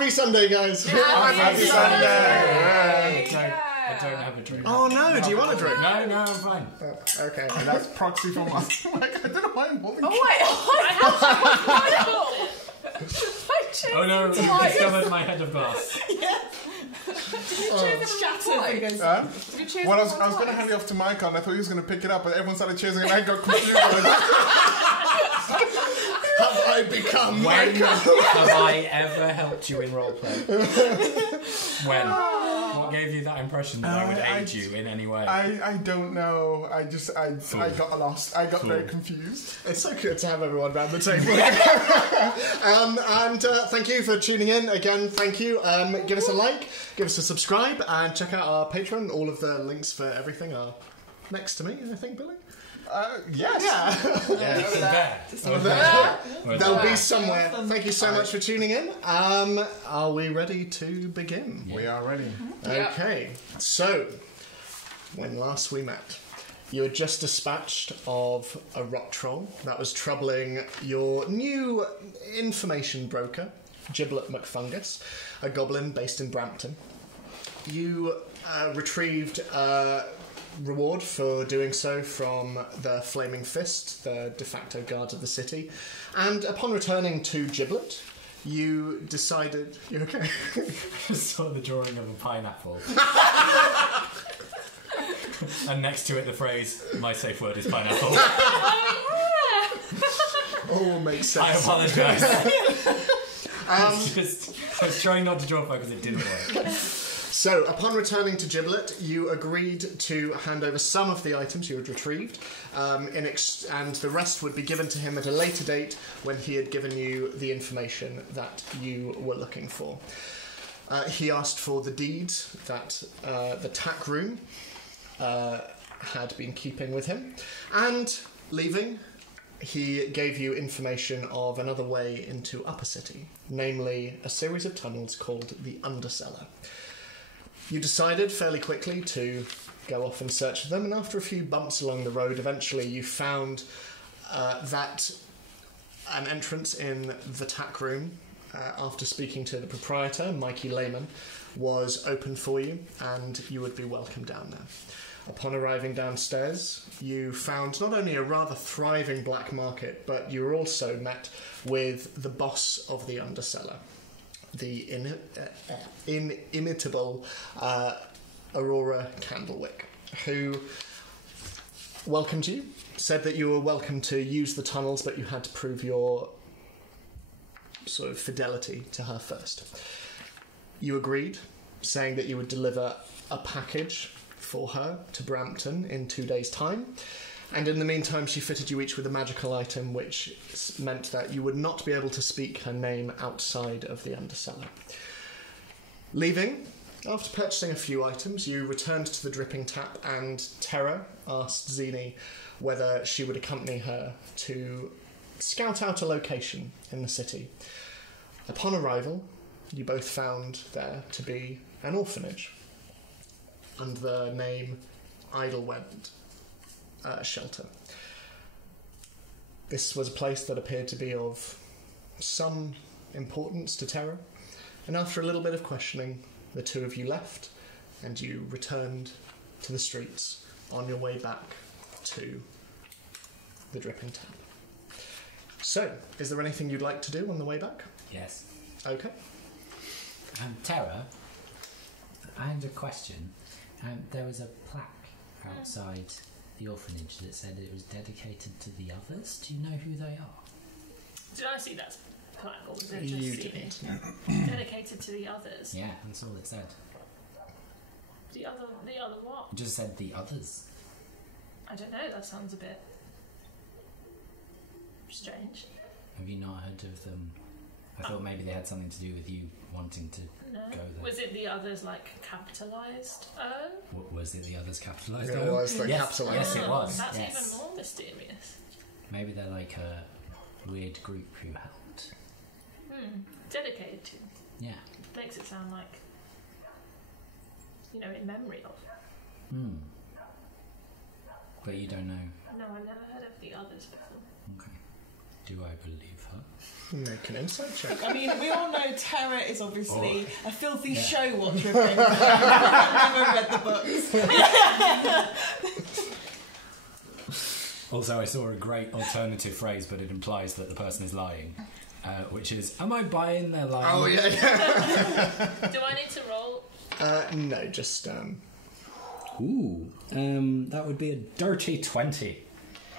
Happy Sunday, guys. Happy Sunday. I don't have a drink. Oh no, do you want a drink? No, I'm fine. Okay. And that's proxy from us. Like, I don't know why I'm holding. Oh no, you discovered my head of glass. Well, I was going to hand it off to Micah, and I thought he was going to pick it up, but everyone started cheering, and I got confused. Have I become When Micah? have I ever helped you in roleplay? When? What gave you that impression that I would aid you in any way? I don't know. I got lost. I got very confused. It's so good to have everyone around the table. And thank you for tuning in. Again, thank you. Give us a like, give us a subscribe, and check out our Patreon. All of the links for everything are next to me, I think, Billy. Yes. They'll be somewhere. Thank you so much for tuning in. Are we ready to begin? We are ready. Okay. So, when last we met, you had just dispatched of a rock troll that was troubling your new information broker, Giblet McFungus, a goblin based in Brampton. You retrieved reward for doing so from the Flaming Fist, the de facto guards of the city, and upon returning to Giblet, you decided... You okay? I saw the drawing of a pineapple. And next to it the phrase, my safe word is pineapple. All makes sense. I apologise. I was trying not to draw focus, it didn't work. So, upon returning to Giblet, you agreed to hand over some of the items you had retrieved, and the rest would be given to him at a later date when he had given you the information that you were looking for. He asked for the deeds that the tack room had been keeping with him, and leaving, he gave you information of another way into Upper City, namely a series of tunnels called the Undercellar. You decided fairly quickly to go off and search for them, and after a few bumps along the road, eventually you found that an entrance in the tack room, after speaking to the proprietor, Mikey Lehman, was open for you, and you would be welcome down there. Upon arriving downstairs, you found not only a rather thriving black market, but you were also met with the boss of the Undercellar, the inimitable Aurora Candlewick, who welcomed you, said that you were welcome to use the tunnels, but you had to prove your sort of fidelity to her first. You agreed, saying that you would deliver a package for her to Brampton in 2 days' time, and in the meantime she fitted you each with a magical item which meant that you would not be able to speak her name outside of the Undercellar. Leaving, after purchasing a few items, you returned to the Dripping Tap, and Terra asked Zini whether she would accompany her to scout out a location in the city. Upon arrival, you both found there to be an orphanage under the name Idlewind Shelter. This was a place that appeared to be of some importance to Terra, and after a little bit of questioning, the two of you left, and you returned to the streets on your way back to the Dripping Tap. So, is there anything you'd like to do on the way back? Yes. Okay. Tara, I had a question. There was a plaque outside the orphanage that said it was dedicated to the others. Do you know who they are? Did I see that plaque, or was it just You seen didn't. it? Dedicated to the others. Yeah, that's all it said. The other what? It just said the others. I don't know. That sounds a bit strange. Have you not heard of them? I thought maybe they had something to do with you wanting to No. go there. Was it the others like capitalised? Oh. Was it the others capitalised? It was the yes. capitalised. Yes, it was. That's yes. even more mysterious. Maybe they're like a weird group who helped. Dedicated to. Yeah. Makes it sound like, in memory of. But you don't know. No, I've never heard of the others before. Okay. Do I believe her? Make an insight check. I mean, we all know Tara is obviously a filthy show watcher. I've never read the books. Also, I saw a great alternative phrase, but it implies that the person is lying, which is, am I buying their lying? Oh, yeah. Do I need to roll? No, just... Ooh, that would be a dirty 20.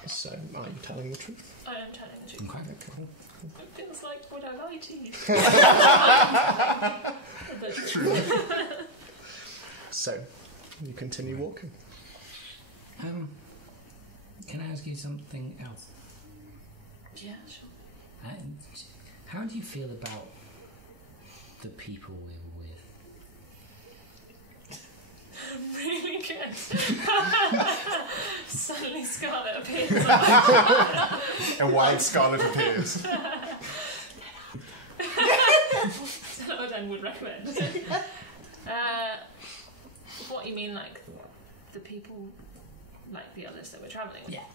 So, are you telling the truth? I am telling the truth. Okay, cool. It feels like, would I lie to you? True. So, you continue walking. Can I ask you something else? Yeah, sure. How do you feel about the people we were with? Really good. Suddenly Scarlett appears. And why Scarlett appears. What I would recommend. What you mean, like the people, like the others that we're travelling with? Yeah.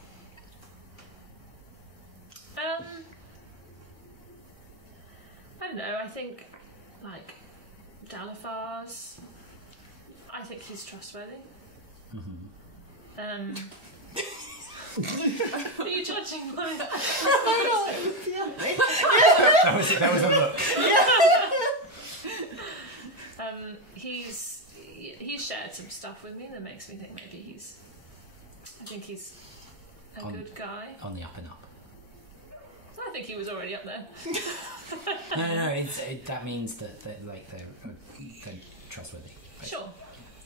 I don't know. I think like Dalafar's. I think he's trustworthy. Mm-hmm. Are you judging my? That was a look. He's shared some stuff with me that makes me think maybe he's. I think he's a good guy. On the up and up. I think he was already up there. No. That means that they're trustworthy. Basically. Sure.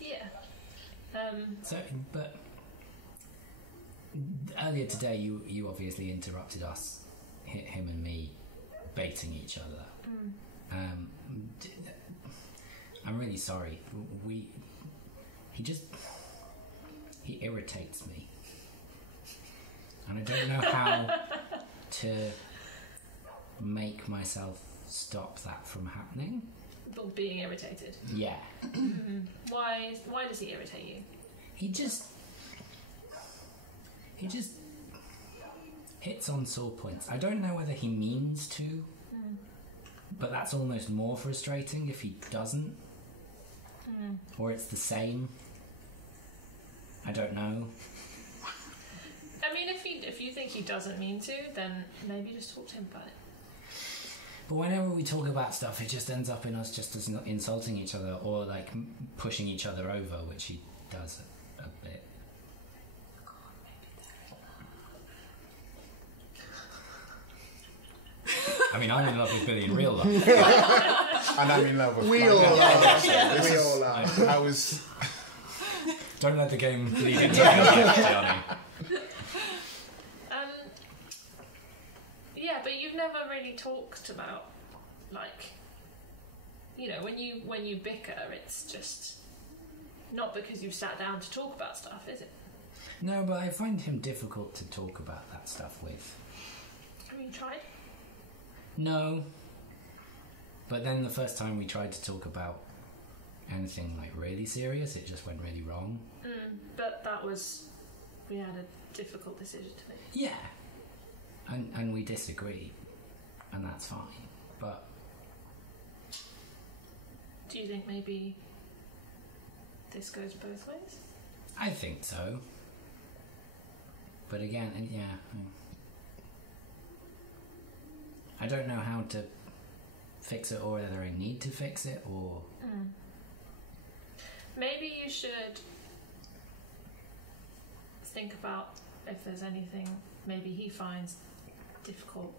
Yeah. So, but earlier today, you obviously interrupted us, him and me, baiting each other. I'm really sorry. He irritates me, and I don't know how to make myself stop that from happening. Being irritated. Yeah. Why does he irritate you? He just hits on sore points. I don't know whether he means to, but that's almost more frustrating if he doesn't, or it's the same. I don't know. I mean, if you think he doesn't mean to, then maybe just talk to him about it. But whenever we talk about stuff, it just ends up in us just as insulting each other or like pushing each other over, which he does a bit. I mean, I'm in love with Billy in real life. And I'm in love with We all are. We all are. I was... Don't let the game lead into real life, Johnny. Yeah, but you've never really talked about, like, you know, when you bicker, it's just not because you've sat down to talk about stuff, is it? No, but I find him difficult to talk about that stuff with. Have you tried? No. But then the first time we tried to talk about anything like really serious, it just went really wrong. But we had a difficult decision to make. Yeah. And we disagree, and that's fine. But do you think maybe this goes both ways? I think so. But again, yeah, I don't know how to fix it, or whether I need to fix it, or maybe you should think about if there's anything maybe he finds difficult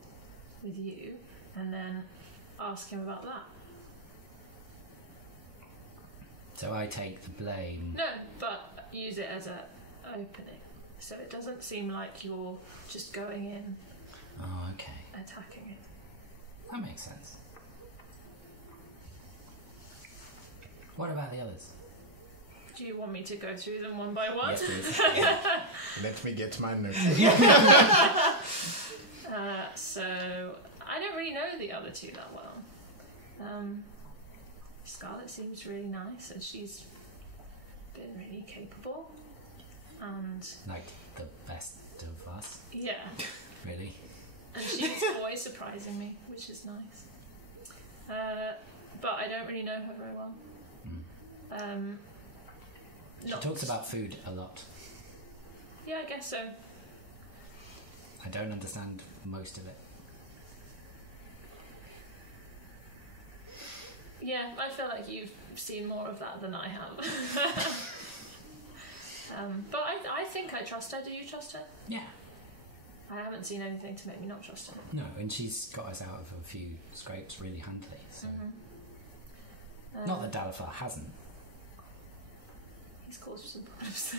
with you, and then ask him about that. So I take the blame. No, but use it as a opening, so it doesn't seem like you're just going in. Oh, okay. Attacking it. That makes sense. What about the others? Do you want me to go through them one by one? Yes, please. Let me get my notes. So I don't really know the other two that well. Scarlett seems really nice, and she's been really capable. And like the best of us, yeah, really. And she's always surprising me, which is nice. But I don't really know her very well. She talks about food a lot. Yeah, I guess so. I don't understand most of it. Yeah, I feel like you've seen more of that than I have. But I think I trust her. Do you trust her? Yeah. I haven't seen anything to make me not trust her. No, and she's got us out of a few scrapes really handily. So, not that Dalifar hasn't. He's caused some problems.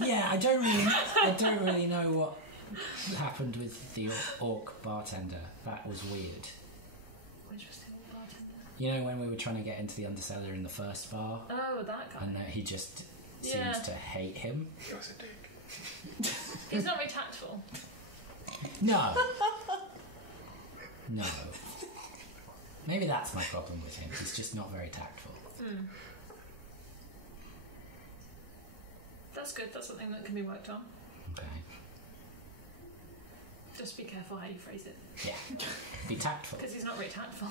Yeah, I don't really know what happened with the orc bartender. That was weird. Interesting bartender. You know when we were trying to get into the Undercellar in the first bar? Oh, that guy. And he just seems to hate him. He was a dick. He's not very tactful. No. No. Maybe that's my problem with him. He's just not very tactful. That's good. That's something that can be worked on. Okay. Just be careful how you phrase it. Yeah. Be tactful. Because he's not very tactful.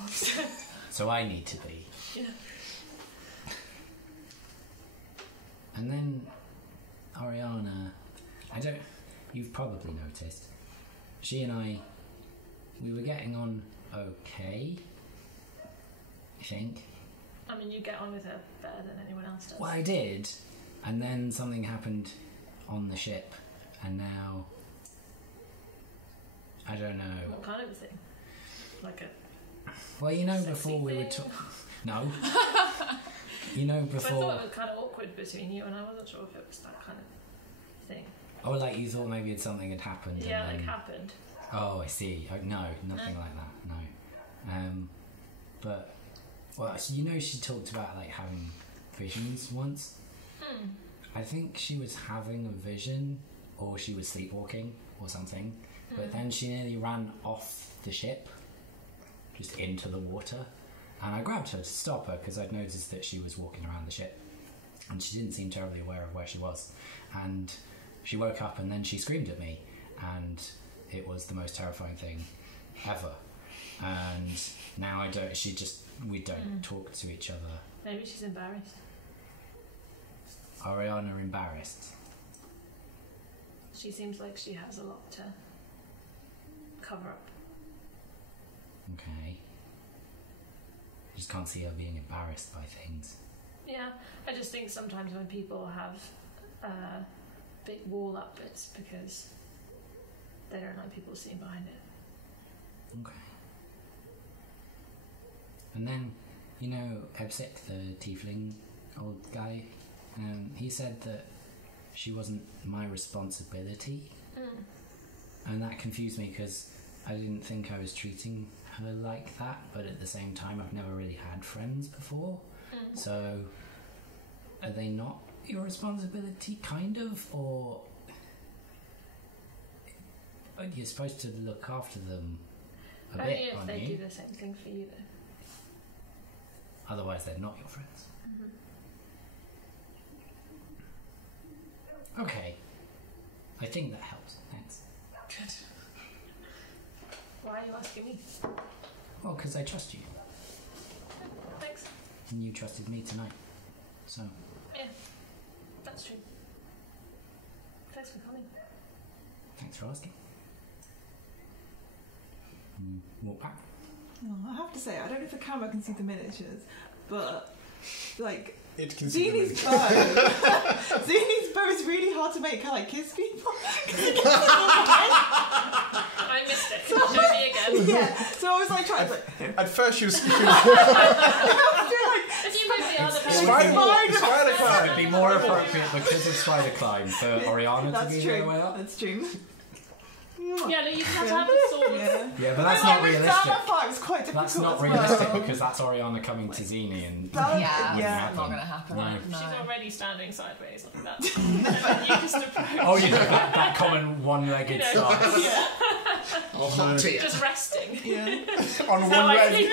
So I need to be. Yeah. And then Oriana, you've probably noticed, she and I, we were getting on okay, I think. I mean, you get on with her better than anyone else does. Well, I did, and then something happened on the ship, and now, I don't know. What kind of a thing? Like a Well, you know, sexy before we were thing? talking... No. You know, I before... thought it was kind of awkward between you, and I wasn't sure if it was that kind of thing. Oh, like you thought maybe something had happened. Yeah, and like then... happened. Oh, I see. Oh, no, nothing like that. No. But well, so you know, she talked about like having visions once. I think she was having a vision, or she was sleepwalking, or something. But then she nearly ran off the ship, just into the water. And I grabbed her to stop her because I'd noticed that she was walking around the ship, and she didn't seem terribly aware of where she was. And she woke up, and then she screamed at me, and it was the most terrifying thing ever. And now we don't talk to each other. Maybe she's embarrassed. Ariana embarrassed. She seems like she has a lot to cover up. Okay. I just can't see her being embarrassed by things. Yeah, I just think sometimes when people have a big wall up, it's because they don't like people seeing behind it. Okay. And then, you know, Ebsik, the tiefling old guy, he said that she wasn't my responsibility. And that confused me because I didn't think I was treating her like that, but at the same time I've never really had friends before. So are they not your responsibility, kind of? Or you're supposed to look after them a Only bit, if aren't they you? do the same thing for you, though. Otherwise they're not your friends. Okay. I think that helps. Thanks. Good. Why are you asking me? Well, because I trust you. Thanks. And you trusted me tonight. So, Yeah, that's true. Thanks for coming. thanks for asking. And you walk back. Oh, I have to say, I don't know if the camera can see the miniatures, but like It can see the Zini's bow. Zini's bow is really hard to make. Can I kiss people? I missed it. Can you show me again? Yeah. So I was like trying to. At first she was... If you move the other It's way. Spider climb! It'd be more appropriate because of Spider Climb for Oriana to That's be true. the way up. That's true. Yeah, no, you have to have the sword. Yeah. Yeah, but that's When I not was down realistic. that far, it was quite difficult. That's not as well. realistic because that's Oriana coming to Zini and That- Yeah, yeah. it's not going to happen. No. No. She's already standing sideways like that. And then you just approach. Oh, you know, that common one-legged You know. stance. Yeah. I'll hop to you. Just resting. Yeah. On So one I leg. think-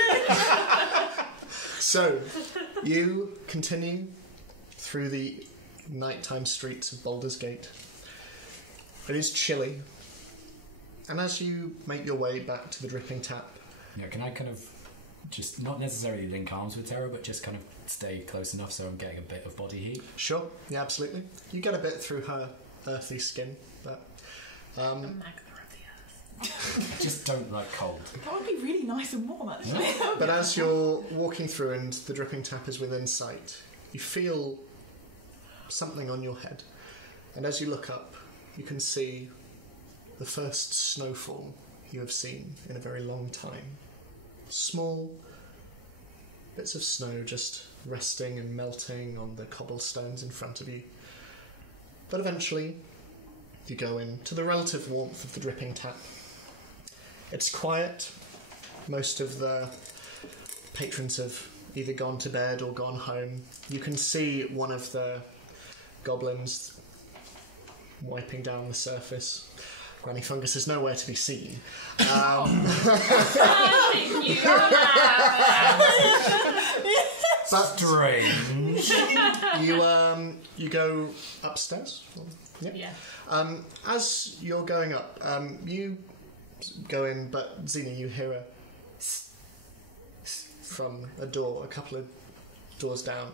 So, you continue through the nighttime streets of Baldur's Gate. It is chilly, And as you make your way back to the dripping tap... Yeah, can I kind of just, not necessarily link arms with Terra, but just kind of stay close enough so I'm getting a bit of body heat? Sure, yeah, absolutely. You get a bit through her earthy skin, but... A magma of the earth. I just don't like cold. That would be really nice and warm, actually. But as you're walking through and the dripping tap is within sight, you feel something on your head. And as you look up, you can see the first snowfall you have seen in a very long time. Small bits of snow just resting and melting on the cobblestones in front of you. But eventually, you go into the relative warmth of the dripping tap. It's quiet. Most of the patrons have either gone to bed or gone home. You can see one of the goblins wiping down the surface. Granny Fungus is nowhere to be seen. But strange. You go upstairs. Yep. Yeah. As you're going up, you go in, but Xena, you hear a from a door, a couple of doors down,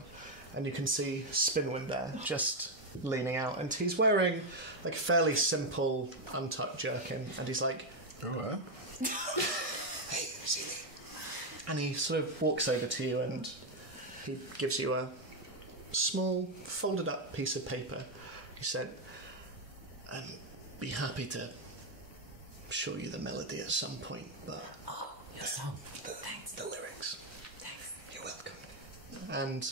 and you can see Spinwin there, just leaning out, and he's wearing like a fairly simple untucked jerkin, and he's like, Oh, "Hey, Xena," and he sort of walks over to you, and he gives you a small folded up piece of paper. He said, "Be happy to show you the melody at some point, but Your song. Thanks. The lyrics. Thanks. You're welcome." And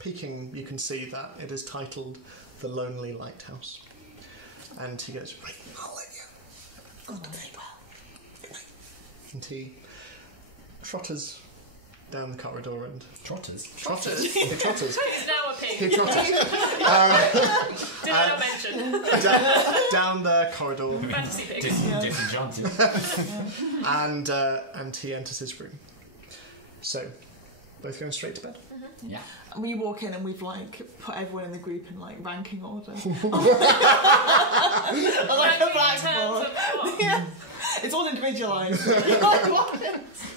peeking, you can see that it is titled "The Lonely Lighthouse." And he goes, "Right, I'll let you. Go to bed. Good night." And he trotters down the corridor and... Trotters? Trotters? He trotters. He's now a pig. He trotters. Did I not mention? Down the corridor. Fantasy pig. Disenchanted. And he enters his room. So, both going straight to bed? Yeah. And we walk in and we've like put everyone in the group in like ranking order. Like a blackboard. Yeah. It's all individualised. It's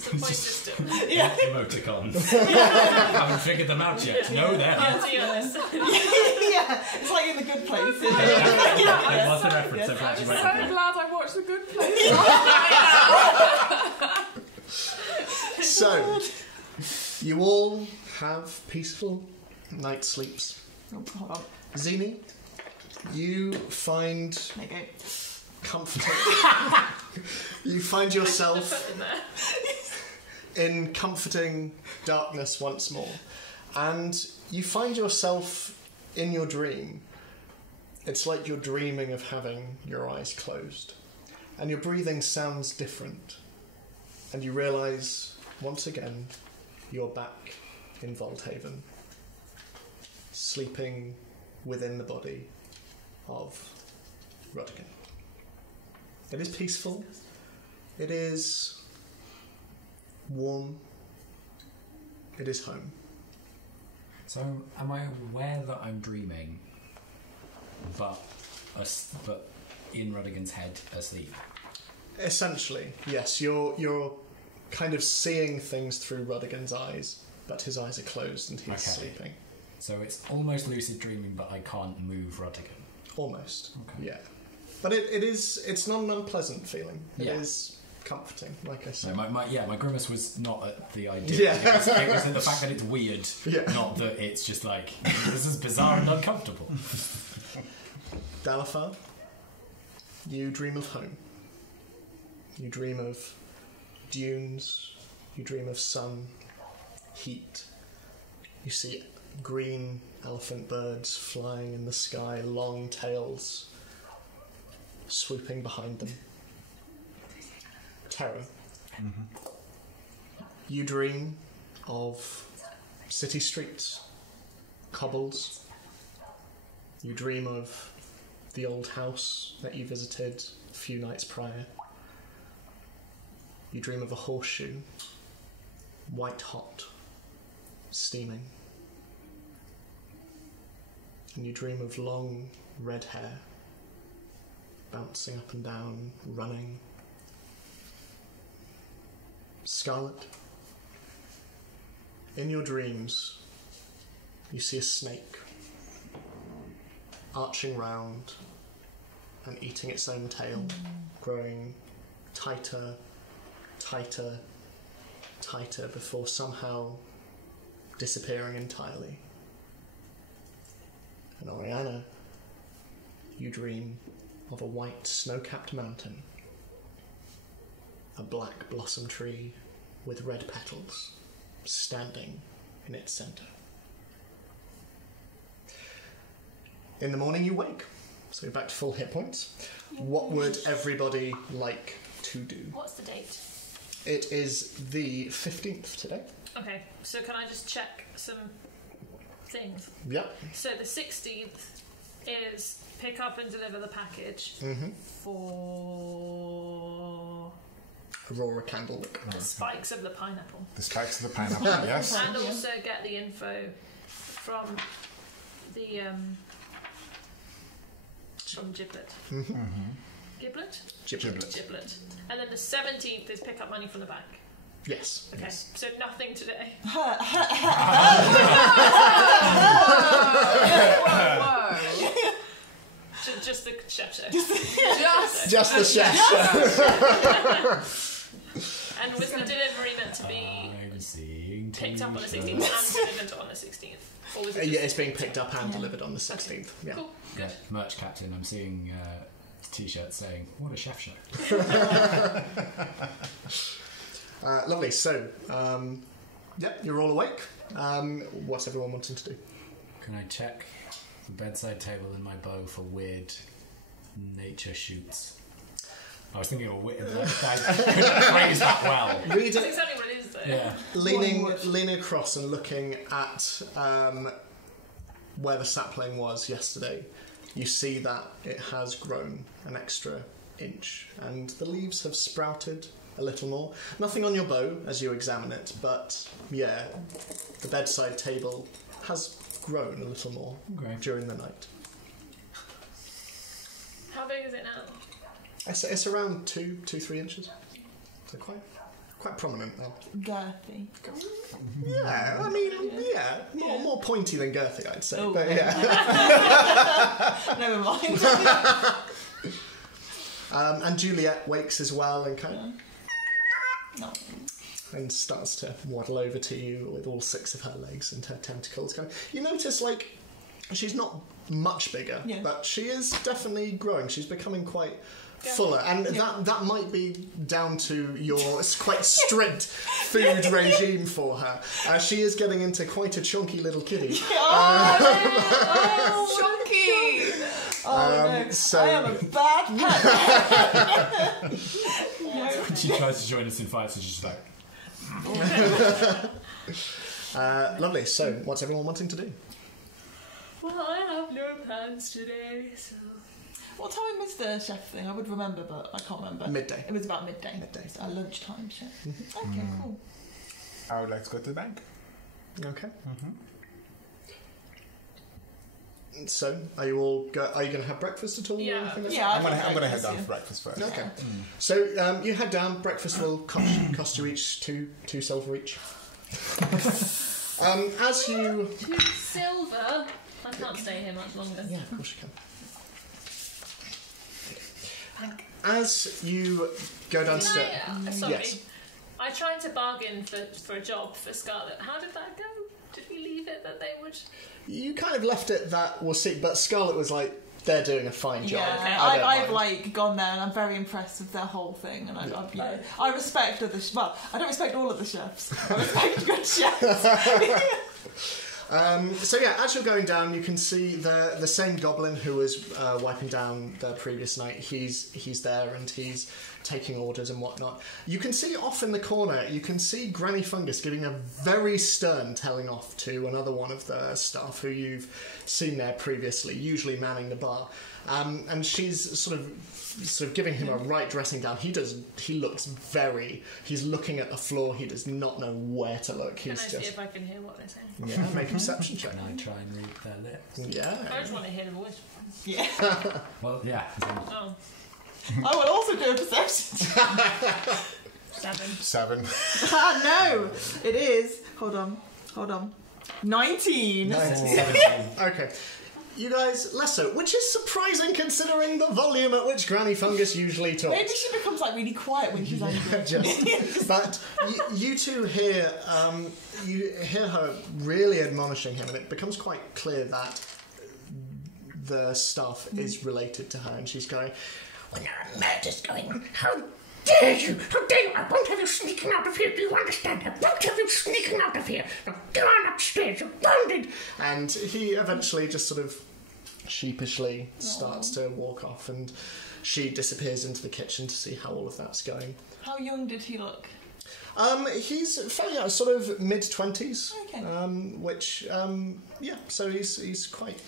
a point system. Yeah. Emoticons. Haven't figured them out yet. No, they're not. Guilty of this. Yeah. It's like in The Good Place. Isn't it? It was the reference. I'm glad you I'm went so with it. glad I watched The Good Place. So, you all have peaceful night sleeps. Oh, hold on. Zini, you find There you go. comforting. You find yourself In there. in comforting darkness once more. And you find yourself in your dream. It's like you're dreaming of having your eyes closed. And your breathing sounds different. And you realise, once again, you're back in Volthaven, sleeping within the body of Rodigan. It is peaceful. It is warm. It is home. So, am I aware that I'm dreaming, but in Rodigan's head, asleep? Essentially, yes. You're kind of seeing things through Rodigan's eyes, but his eyes are closed and he's sleeping. So it's almost lucid dreaming, but I can't move Rodigan. Almost. Okay. Yeah. But it's not an unpleasant feeling. It Yeah. is comforting, like I So said. my grimace was not at the idea. Yeah. It was at the fact that it's weird, Yeah. not that it's just like, this is bizarre and uncomfortable. Dalafar, you dream of home. You dream of dunes. You dream of sun, heat. You see green elephant birds flying in the sky, long tails swooping behind them. Terror. You dream of city streets, cobbles. You dream of the old house that you visited a few nights prior. You dream of a horseshoe, white hot, steaming. And you dream of long red hair, bouncing up and down, running. Scarlett, in your dreams, you see a snake arching round and eating its own tail, growing tighter, tighter, tighter before somehow disappearing entirely. And Oriana, you dream of a white snow-capped mountain, a black blossom tree with red petals standing in its centre. In the morning you wake, so you're back to full hit points. What would everybody like to do? What's the date? It is the 15th today. Okay, so can I just check some things? Yep. So the 16th is pick up and deliver the package for Aurora Candlewick. the spikes of the pineapple. The spikes of the pineapple, yes. And also get the info from the from Giblet. Giblet? Giblet. And then the 17th is pick up money from the bank. Yes. Okay, Yes. so nothing today. Whoa. Just the chef show. Just the chef show. And was the delivery meant to be picked up on the 16th and delivered on the 16th? Or was it Yeah, it's being picked up and delivered on the 16th. Yeah. Cool, good. Merch captain, I'm seeing t-shirts saying, what a chef show. Lovely. So, you're all awake. What's everyone wanting to do? Can I check the bedside table and my bow for weird nature shoots? I was thinking of a weird... I couldn't phrase that well. Read That's it. exactly what it is, though. Yeah. Leaning across and looking at where the sapling was yesterday, you see that it has grown an extra inch, and the leaves have sprouted a little more. Nothing on your bow as you examine it, but yeah, the bedside table has grown a little more during the night. How big is it now? It's around 3 inches, so quite prominent now. Girthy. Yeah, I mean, yeah, more pointy than girthy, I'd say. Oh, but yeah. Never mind. And Juliet wakes as well and kind of No. and starts to waddle over to you with all 6 of her legs and her tentacles. You notice, like, she's not much bigger, but she is definitely growing. She's becoming quite fuller, and that might be down to your quite strict food regime for her. She is getting into quite a chunky little kitty. Chunky! Oh no, so- I am a bad pet. When she tries to join us in fights, she's just like... Lovely. So, what's everyone wanting to do? Well, I have no plans today, so... What time was the chef thing? I would remember, but I can't remember. Midday. It was about midday. Midday. So lunchtime chef. Okay, cool. I would like to go to the bank. Okay. So, are you all? Are you going to have breakfast at all? Yeah. Or anything like Yeah, I'm gonna head down yeah. for breakfast first. that? Okay. So you head down. Breakfast will cost you each two silver each. As you. 2 silver? I can't stay here much longer. Yeah, of course you can. As you go downstairs. Sorry. Yes. I tried to bargain for a job for Scarlett. How did that go? Did we leave it that they would... You kind of left it that we'll see, but Scarlett was like, they're doing a fine job. Yeah, I don't I've mind. gone there and I'm very impressed with their whole thing, and I respect other. Well, I don't respect all of the chefs. I respect good chefs. So yeah, as you're going down, you can see the same goblin who was wiping down the previous night. He's there, and he's taking orders and whatnot. You can see off in the corner, you can see Granny Fungus giving a very stern telling off to another one of the staff who you've seen there previously, usually manning the bar. And she's sort of giving him a right dressing down. He's looking at the floor, he does not know where to look. Can I see if I can hear what they're saying? Yeah, make a perception check. Can I try and read their lips? Yeah. I just want to hear the voice. Yeah. Well, yeah. Oh, I will also do a perception. 7. No, it is. Hold on. 19. Okay. You guys, less so, which is surprising considering the volume at which Granny Fungus usually talks. Maybe she becomes like really quiet when she's angry. But you two hear her really admonishing him, and it becomes quite clear that the stuff is related to her, and she's going, "When there are murders going, how dare you? How dare you? I won't have you sneaking out of here, do you understand? I won't have you sneaking out of here. Now go on upstairs, you're wounded." And he eventually just sort of sheepishly starts to walk off, and she disappears into the kitchen to see how all of that's going. How young did he look? He's fairly young, sort of mid-20s. Okay. So he's quite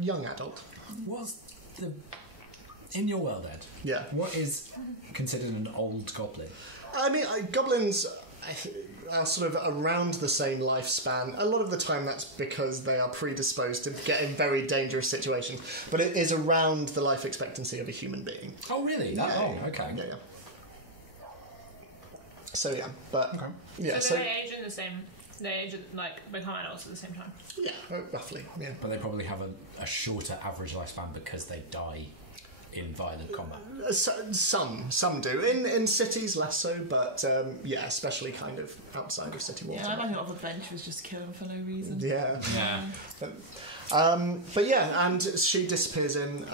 young adult. In your world, Ed? Yeah. What is considered an old goblin? I mean, goblins are sort of around the same lifespan. A lot of the time that's because they are predisposed to get in very dangerous situations, but it is around the life expectancy of a human being. Oh, really? That long? Okay. Yeah. So, yeah, but... Okay. Yeah, so they age in the same... They age, like, become adults at the same time? Yeah, roughly, yeah. But they probably have a shorter average lifespan because they die in violent combat. Some do. In cities, less so, but especially kind of outside of city walls. Yeah, I imagine a lot of adventurers just kill him for no reason. Yeah. But yeah, and she disappears in.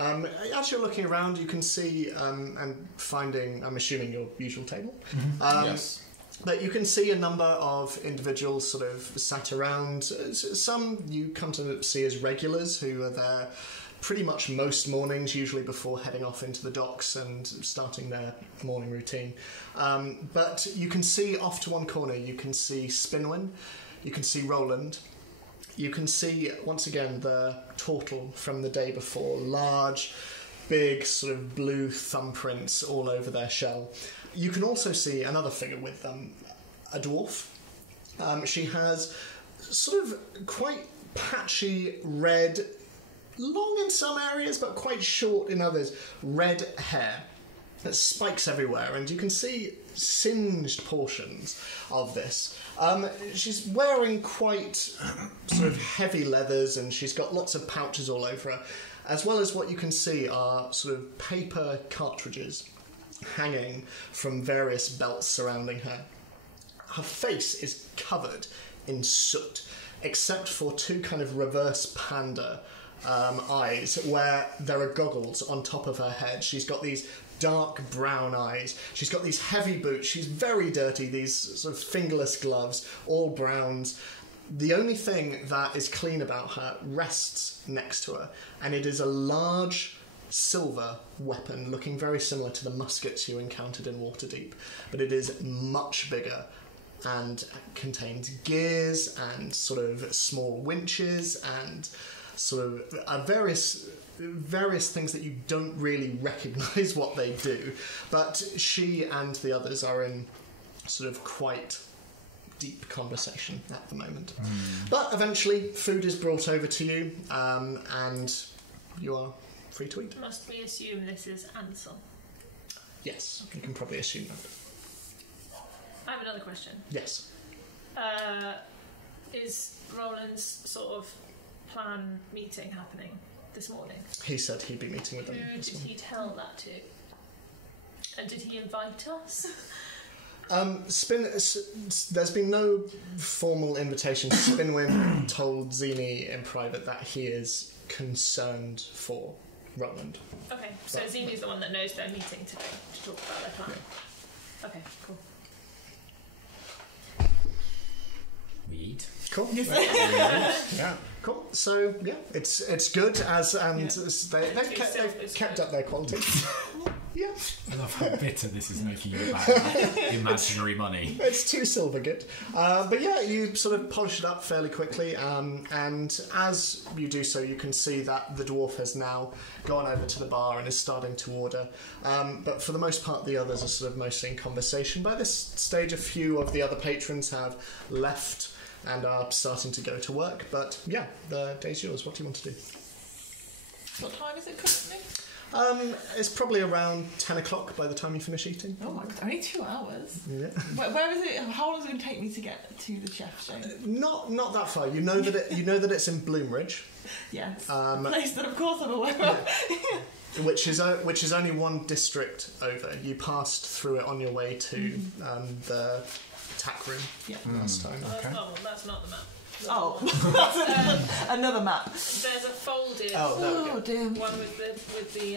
As you're looking around, you can see and finding, I'm assuming, your usual table. Yes. But you can see a number of individuals sort of sat around. Some you come to see as regulars who are there pretty much most mornings, usually before heading off into the docks and starting their morning routine. But you can see off to one corner, you can see Spinwin, you can see Roland, you can see, once again, the turtle from the day before, large, big, sort of blue thumbprints all over their shell. You can also see another figure with them, a dwarf. She has sort of quite patchy red, long in some areas but quite short in others, red hair that spikes everywhere, and you can see singed portions of this. She's wearing quite sort of heavy leathers, and she's got lots of pouches all over her, as well as what you can see are sort of paper cartridges hanging from various belts surrounding her. Her face is covered in soot, except for two kind of reverse panda eyes, where there are goggles on top of her head. She's got these dark brown eyes. She's got these heavy boots. She's very dirty, these sort of fingerless gloves, all browns. The only thing that is clean about her rests next to her, and it is a large silver weapon looking very similar to the muskets you encountered in Waterdeep, but it is much bigger and contains gears and sort of small winches and sort of various things that you don't really recognise what they do. But she and the others are in sort of quite deep conversation at the moment. But eventually food is brought over to you, and you are free to eat. Must we assume this is Ansel? Yes, you can probably assume that. I have another question. Yes. Is Roland's sort of plan meeting happening this morning? He said he'd be meeting with them. Who did he tell that to? And did he invite us? There's been no formal invitation. Spinwin told Zini in private that he is concerned for Roland. Okay, so Zini's the one that knows they're meeting today to talk about their plan. Yeah. Okay, cool. We eat. Cool. Yeah. Cool. So yeah, it's good they've kept up their quality. Yeah. I love how bitter this is making you about imaginary money. It's 2 silver good. But yeah, you sort of polish it up fairly quickly, and as you do so, you can see that the dwarf has now gone over to the bar and is starting to order. But for the most part, the others are sort of mostly in conversation. By this stage, a few of the other patrons have left and are starting to go to work. But yeah, the day's yours. What do you want to do? What time is it currently? It's probably around 10 o'clock by the time you finish eating. Oh my god, only 2 hours. Yeah. Where is it? How long is it going to take me to get to the chef's show? Not that far. You know that it's in Bloomridge. Yes. A place that, of course, I'm aware of. Which is only one district over. You passed through it on your way to the tack room last time. Okay. That's not the map. Oh, that's another map. There's a folded Dear. one with the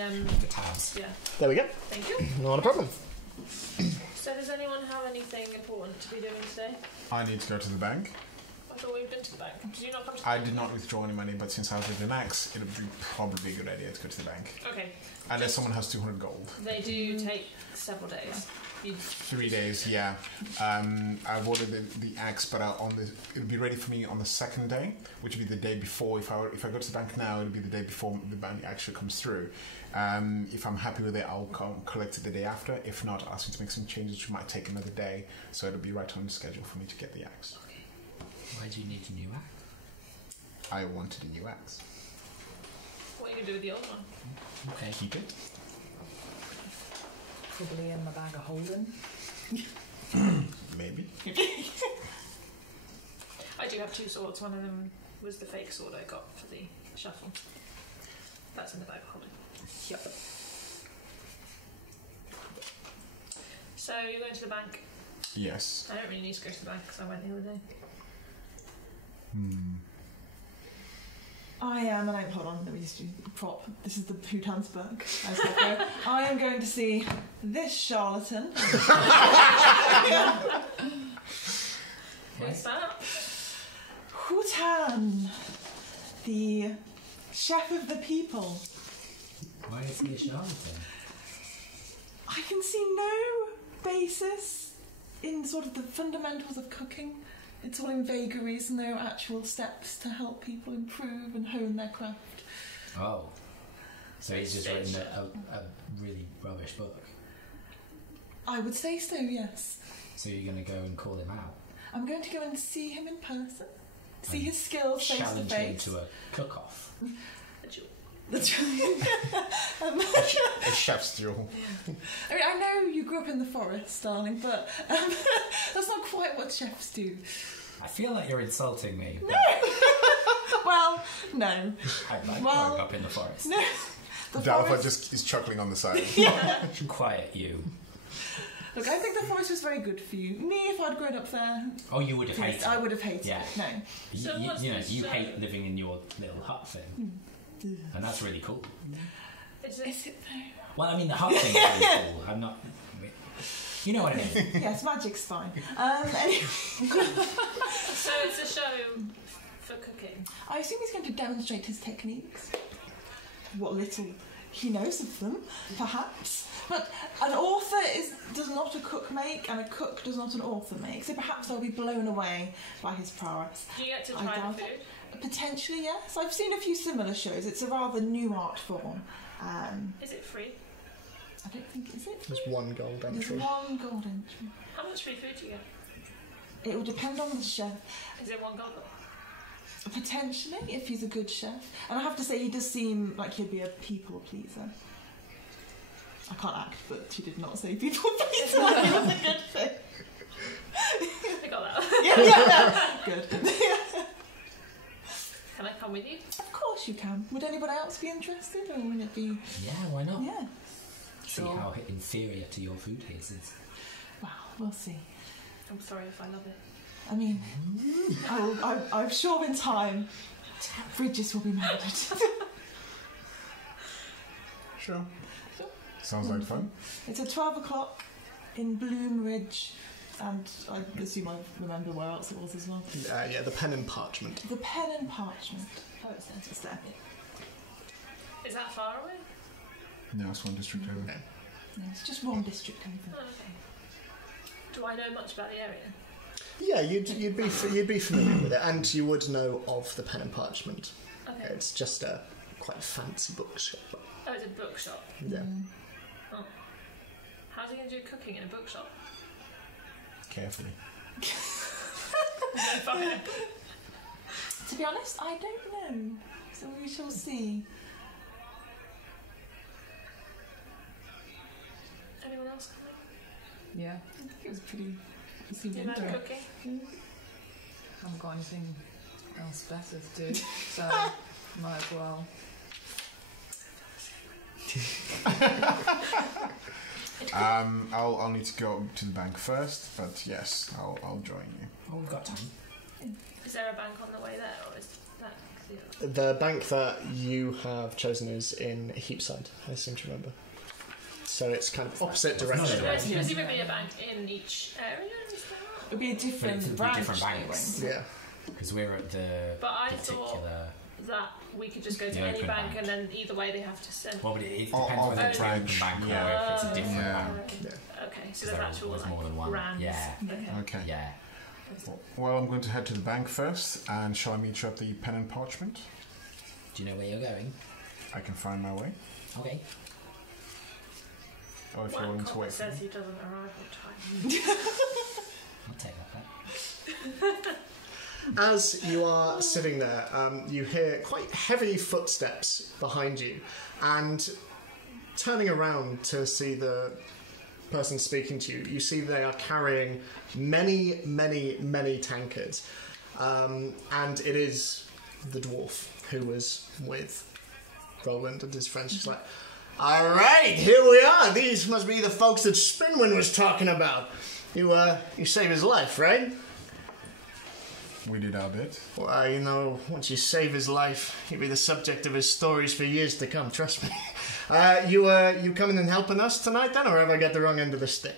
tabs. Yeah. There we go. Thank you. Not a problem. So does anyone have anything important to be doing today? I need to go to the bank. I thought we'd been to the bank. Did you not come to the I bank? did not withdraw any money, but since I was with an axe, it would be probably a good idea to go to the bank. Okay. Unless someone has 200 gold. They do take several days. 3 days, yeah. I've ordered the axe, but it'll be ready for me on the 2nd day, which would be the day before. If I go to the bank now, it'll be the day before the bank actually comes through. If I'm happy with it, I'll come collect it the day after. If not, I'll ask you to make some changes, which might take another day. So it'll be right on the schedule for me to get the axe. Okay. Why do you need a new axe? I wanted a new axe. What are you going to do with the old one? Okay. Keep it. Probably in my bag of holding. Maybe. I do have 2 swords. One of them was the fake sword I got for the shuffle. That's in the bag of holding. Yep. So you're going to the bank? Yes. I don't really need to go to the bank because I went the other day. I am, and hold on, let me just do the prop. This is the Houtan's book. I am going to see this charlatan. Who's that? Houtan, the chef of the people. Why is he a charlatan? I can see no basis in sort of the fundamentals of cooking. It's all in vagaries, no actual steps to help people improve and hone their craft. Oh. So he's just written a really rubbish book. I would say so, yes. So you're going to go and call him out? I'm going to go and see him in person. See his skills face to challenge him face. to a cook-off. A chef's duel. I mean, I know you grew up in the forest, darling, but that's not quite what chefs do. I feel like you're insulting me. No! Well, no. I like growing up in the forest. No. Dalfa just is chuckling on the side. Quiet you. Look, I think the forest was very good for you. Me, if I'd grown up there... Oh, you would have hated it. I would have hated it, no. So you hate living in your little hut thing. And that's really cool. Is it though? Well, I mean, the hut thing is really cool. I'm not... You know what I mean. Yes, magic's fine. Anyway. So it's a show for cooking? I assume he's going to demonstrate his techniques. What little he knows of them, perhaps. But an author does not a cook make, and a cook does not an author make. So perhaps they'll be blown away by his prowess. Do you get to try the food? Potentially, yes. I've seen a few similar shows. It's a rather new art form. Is it free? I don't think, is it free? There's 1 gold entry. There's 1 gold entry. How much free food do you get? It will depend on the chef. Is it 1 gold? Potentially, if he's a good chef. And I have to say, he does seem like he'd be a people pleaser. I can't act, but she did not say people pleaser. It was a good thing. I got that. Yeah. Good. Can I come with you? Of course you can. Would anyone else be interested, or would it be... Yeah, why not? Yeah. See how inferior to your food his is. Well, we'll see. I'm sorry if I love it. I mean, I'm sure in time, bridges will be mended. Sure. Sounds like fun. It's at 12 o'clock in Bloomridge, and I assume I remember where else it was as well. Yeah, the pen and parchment. The pen and parchment. Oh, it's there. Is that far away? No, it's 1 district over. Okay. No, it's just one district over. Oh, okay. Do I know much about the area? Yeah, you'd be familiar with it, and you would know of the pen and parchment. Okay. It's just a quite fancy bookshop. Oh, it's a bookshop. Yeah. Oh. How's he going to do cooking in a bookshop? Carefully. Fine. To be honest, I don't know. So we shall see. Anyone else coming? Yeah, I think it was pretty. It seemed Do you like interesting. cooking? Haven't got anything else better to do, so might as well. I'll need to go to the bank first, but yes, I'll join you. Oh, we've got time. Is there a bank on the way there, or is that the other? The bank that you have chosen is in Heapside, I seem to remember. So it's kind of opposite direction. There's presumably a bank in each area, is there not? It'll be a different But it'll be branch. different banks. Yeah. Because we're at the But I particular. thought that we could just go to The any open bank, bank. and then either way they have to send. Well, but it depends Oh, whether it's an branch. open bank Yeah. or if it's a different Yeah. bank. Okay, so There there's actual was more than one. brands. Yeah. Okay. Okay. Yeah. Well, I'm going to head to the bank first, and shall I meet you at the pen and parchment? Do you know where you're going? I can find my way. Okay. Or if you're One willing to copper wait for says me. he doesn't arrive on time. I'll take that. As you are sitting there, you hear quite heavy footsteps behind you, and turning around to see the person speaking to you, you see they are carrying many, many, many tankards, and it is the dwarf who was with Roland and his friends. She's like, "All right, here we are. These must be the folks that Spinwin was talking about. You saved his life, right?" We did our bit. Well, you know, once you save his life, you'll be the subject of his stories for years to come, trust me. You coming and helping us tonight then, or have I got the wrong end of the stick?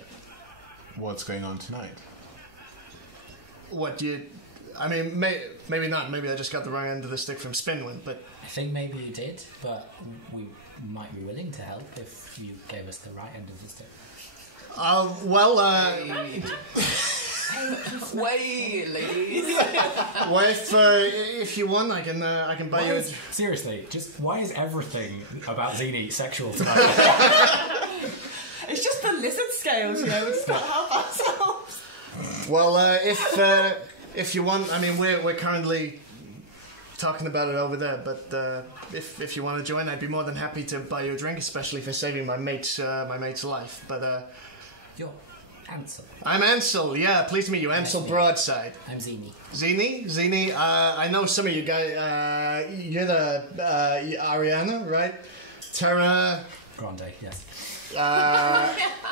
What's going on tonight? What, I mean, maybe not. Maybe I just got the wrong end of the stick from Spinwin, but... I think maybe you did, but we might be willing to help if you gave us the right end of the stick. Wait, ladies. Well, if you want, I can buy you a... Seriously, just why is everything about Zini sexual tonight? It's just the lizard scales, you know. We just can't help ourselves. Well, if you want, I mean, we're currently talking about it over there, but if you want to join, I'd be more than happy to buy you a drink, especially for saving my mate's life. But You're Ansel. I'm Ansel. Yeah, pleased to meet you, Ansel Broadside. I'm Zini. Zini. I know some of you guys. You're the Ariana, right? Tara, Grande, yes.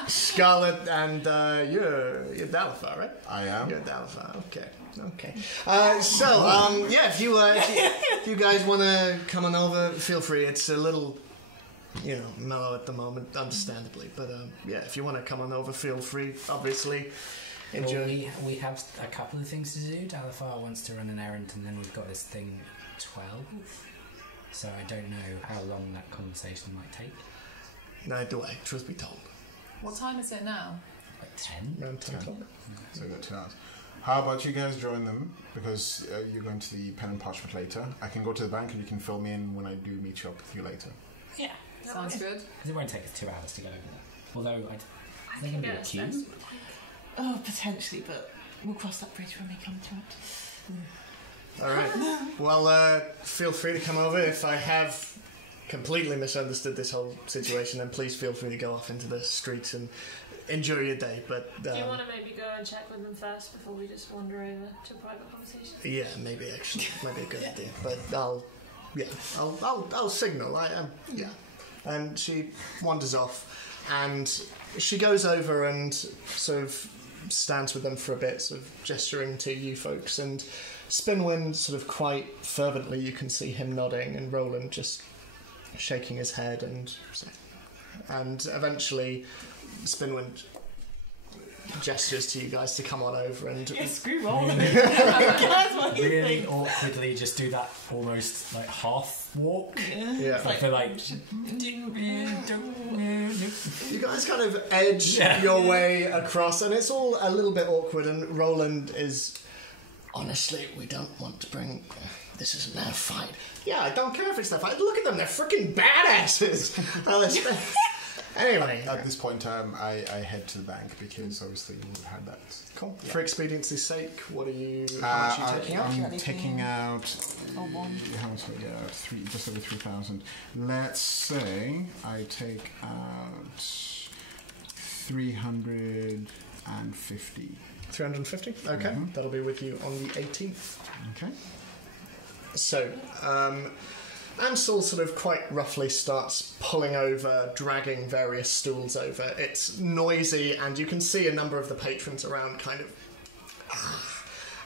Scarlett, and you're Dalifar, right? I am. You're Dalifar. Okay. Yeah, if you guys want to come on over, feel free. It's a little, mellow at the moment, understandably. But yeah, if you want to come on over, feel free. Obviously, enjoy. Well, we have a couple of things to do. Dalifar wants to run an errand, and then we've got this thing at 12. So I don't know how long that conversation might take. Neither do I, truth be told. What time is it now? Like 10? Around 10 o'clock. So we've got 2 hours. How about you guys join them? Because you're going to the pen and parchment later. I can go to the bank and you can fill me in when I do meet you up with you later. Yeah. Sounds good. Because it won't take us 2 hours to go over there. Although, I think can it'll be get a us queue. there. Oh, potentially, but we'll cross that bridge when we come to it. All right. Well, feel free to come over. If I have completely misunderstood this whole situation, then please feel free to go off into the streets and enjoy your day. But Do you want to maybe go and check with them first before we just wander over to a private conversation? yeah, maybe actually, might be a good idea. But I'll signal. Yeah. And she wanders off, and she goes over and sort of stands with them for a bit, sort of gesturing to you folks. And Spinwin, sort of quite fervently, you can see him nodding, and Roland just shaking his head, and eventually Spinwin gestures to you guys to come on over and Yeah, screw Roland. Guys, what do you Really think? awkwardly just do that almost like half walk. yeah. It's like, For like, You guys kind of edge your way across, and it's all a little bit awkward. And Roland is, honestly, we don't want to bring. This isn't their fight. Yeah, I don't care if it's their fight. Look at them; they're freaking badasses. Anyway, At this point, I head to the bank because obviously we had that. cool. For expediency's sake, what are you? How much are you taking out? I'm taking out. oh, one. How much? Yeah, just over 3,000. Let's say I take out 350. 350. Okay, that'll be with you on the 18th. Okay. So, Ansel sort of quite roughly starts pulling over, dragging various stools over. It's noisy, and you can see a number of the patrons around kind of...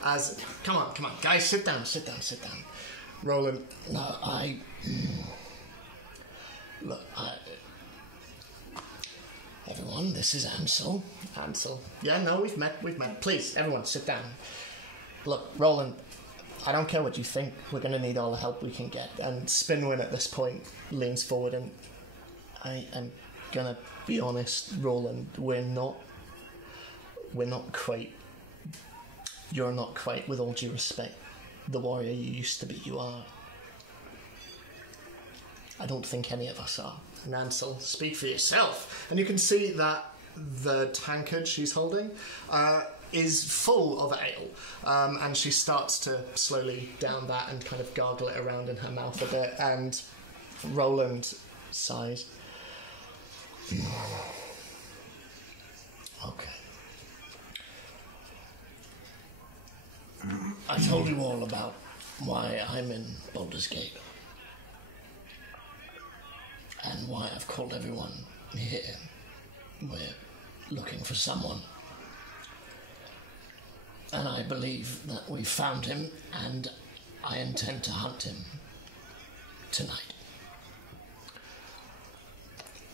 as... Come on, guys, sit down. Roland... No, Look, everyone, this is Ansel. Ansel. Yeah, no, we've met. Please, everyone, sit down. Look, Roland, I don't care what you think. We're going to need all the help we can get. And Spinwin at this point leans forward and... I am going to be honest, Roland, we're not quite... You're not quite, with all due respect, the warrior you used to be. You are. I don't think any of us are. And Ansel, speak for yourself. And you can see that the tankard she's holding is full of ale. And she starts to slowly down that and kind of gargle it around in her mouth a bit. And Roland sighs. Okay. I told you all about why I'm in Baldur's Gate. And why I've called everyone here. We're looking for someone. And I believe that we found him, and I intend to hunt him tonight.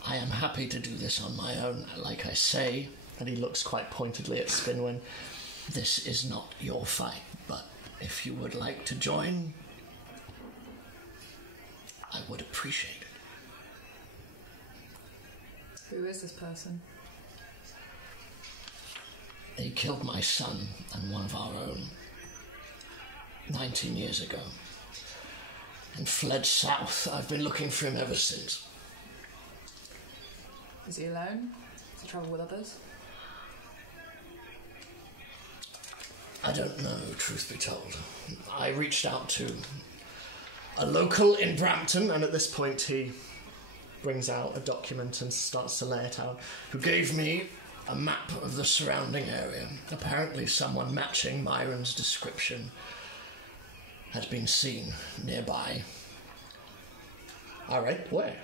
I am happy to do this on my own, like I say, And he looks quite pointedly at Spinwin. this is not your fight, but if you would like to join, I would appreciate it. Who is this person? They killed my son and one of our own 19 years ago and fled south. I've been looking for him ever since. Is he alone? Does he travel with others? I don't know, truth be told. I reached out to a local in Brampton, And at this point he brings out a document and starts to lay it out. who gave me a map of the surrounding area. Apparently someone matching Myron's description has been seen nearby. Alright, where?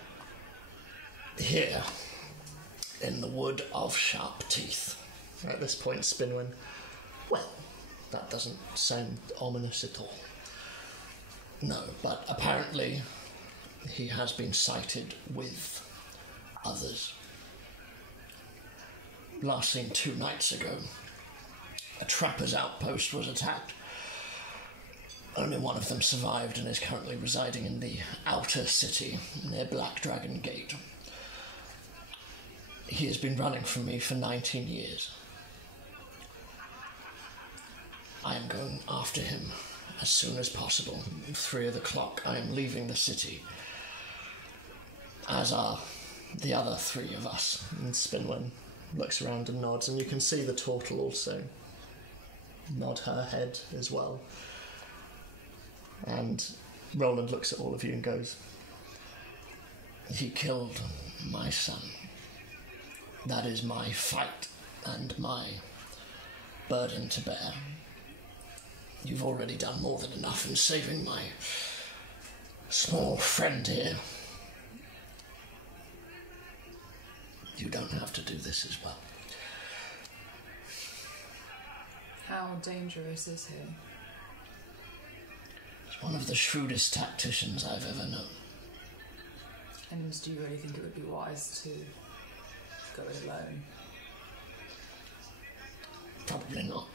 Here, in the wood of sharp teeth. At this point Spinwin. Well, that doesn't sound ominous at all. No, but apparently he has been sighted with others. Last seen 2 nights ago, a trapper's outpost was attacked. Only one of them survived and is currently residing in the outer city near Black Dragon Gate. He has been running from me for 19 years. I am going after him as soon as possible. 3 o'clock, I am leaving the city, as are the other 3 of us. And Spinwin looks around and nods, and you can see the turtle also nod her head as well. And Roland looks at all of you and goes, He killed my son. That is my fight and my burden to bear. You've already done more than enough in saving my small friend here. You don't have to do this as well. How dangerous is he? He's one of the shrewdest tacticians I've ever known. And do you really think it would be wise to go it alone? Probably not.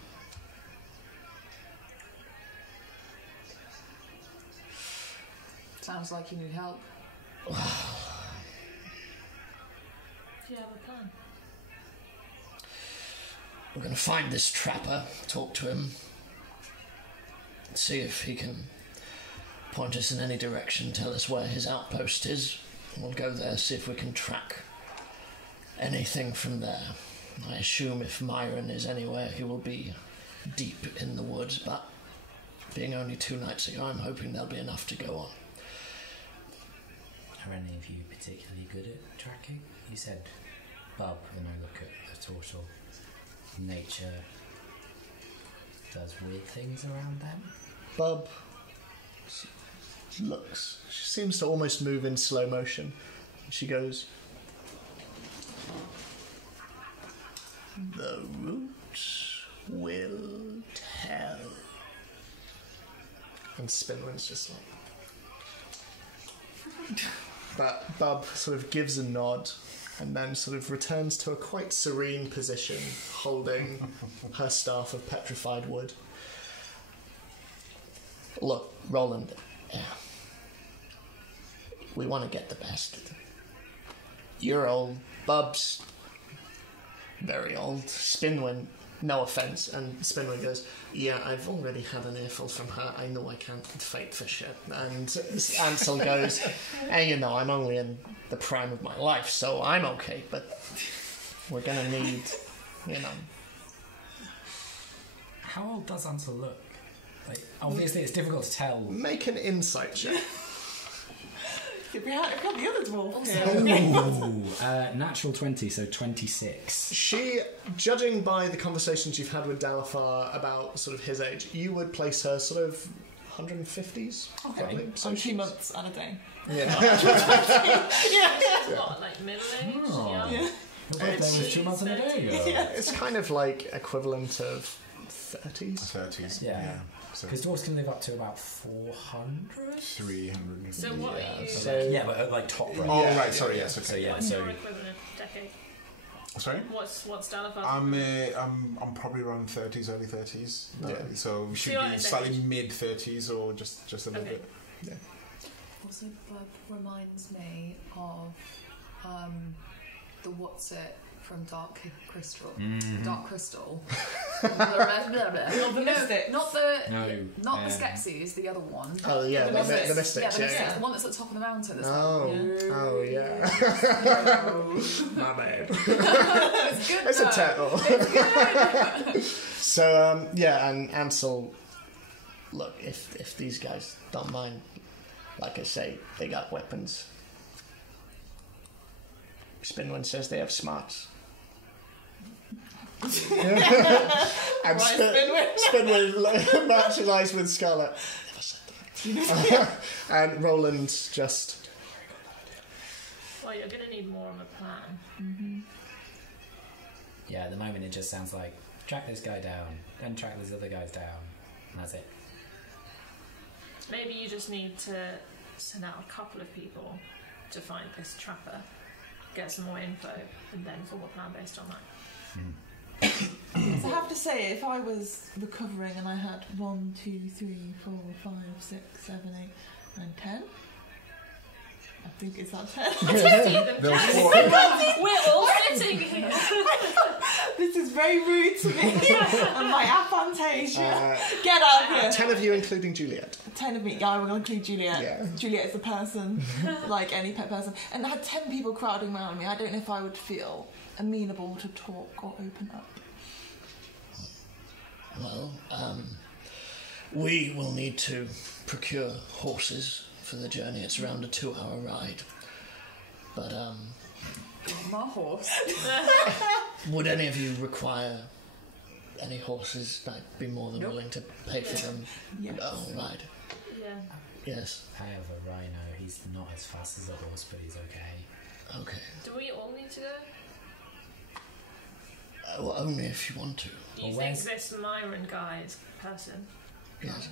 Sounds like you need help. Do you have a plan? We're going to find this trapper, talk to him, see if he can point us in any direction, tell us where his outpost is. We'll go there, see if we can track anything from there. I assume if Myron is anywhere, he will be deep in the woods, but being only 2 nights ago, I'm hoping there'll be enough to go on. Are any of you particularly good at tracking? You said Bub, when I look at the tortoise, nature does weird things around them. Bub looks. She seems to almost move in slow motion. She goes, "The roots will tell." And Spinwin's just like... But Bub sort of gives a nod and then sort of returns to a quite serene position, holding her staff of petrified wood. Look, Roland, we want to get the best. You're old. Bub's very old. Spinwin, no offence, and Spinwin goes, "Yeah, I've already had an earful from her. I know I can't fight for shit." And Ansel goes, "Hey, you know, I'm only in the prime of my life, so I'm okay, but we're gonna need, you know." How old does Ansel look? Like, obviously, it's difficult to tell. Make an insight check. You've got the other dwarf here. Ooh, natural 20, so 26. She, judging by the conversations you've had with Dalafar about sort of his age, you would place her sort of 150s. Okay. Probably. So 2 months and a day. Yeah. What, like middle age? Oh. Yeah. Yeah. Your birthday was 2 months and a day ago. Yeah. It's kind of like equivalent of 30s. 30s. Yeah. So Because dwarves can live up to about 400? 300. So what are you? So Yeah, but like top range. Oh, Yeah, right, sorry, yes, okay. So yeah, What's so your equivalent decade? Sorry? What's Dalafar? I'm probably around 30s, early 30s. Yeah. So we should So be you're slightly mid 30s or just a little Okay. bit. Also, Bub reminds me of the what's it from Dark Crystal. Dark Crystal. Not the mystic. Not the No, the Skeksis, the other one. Oh yeah, the Mystics. mystics. Yeah, the Yeah, Mystics, the one that's at the top of the mountain. That's Oh yeah. My bad. it's good. It's a though. turtle. It's good. So yeah, and Ansel, look, if these guys don't mind, like I say, they got weapons. Spinwin says they have smarts. And Spinwin matches eyes with Scarlett. Never said that. And Roland just... Well, you're going to need more of a plan. yeah, at the moment it just sounds like track this guy down, then track these other guys down, and that's it. Maybe you just need to send out a couple of people to find this trapper, get some more info, and then form a plan based on that. So I have to say, if I was recovering and I had 1, 2, 3, 4, 5, 6, 7, 8, 9, 10. I think it's that 10. We're all sitting here. This is very rude to me and my aphantasia. Get out of here. 10 of you, including Juliet. 10 of me. Yeah, we're going to include Juliet. Yeah. Juliet is a person, like any pet person. And I had 10 people crowding around me. I don't know if I would feel amenable to talk or open up. Well, we will need to procure horses for the journey. It's around a 2-hour ride. But, My horse. would any of you require any horses? I'd be more than Nope. willing to pay for them. Yes. Oh, right. Yeah. Yes. I have a rhino, he's not as fast as a horse, but he's okay. Okay. Do we all need to go? Well, only if you want to. Do you Well, think where's- this Myron guy's person Yes.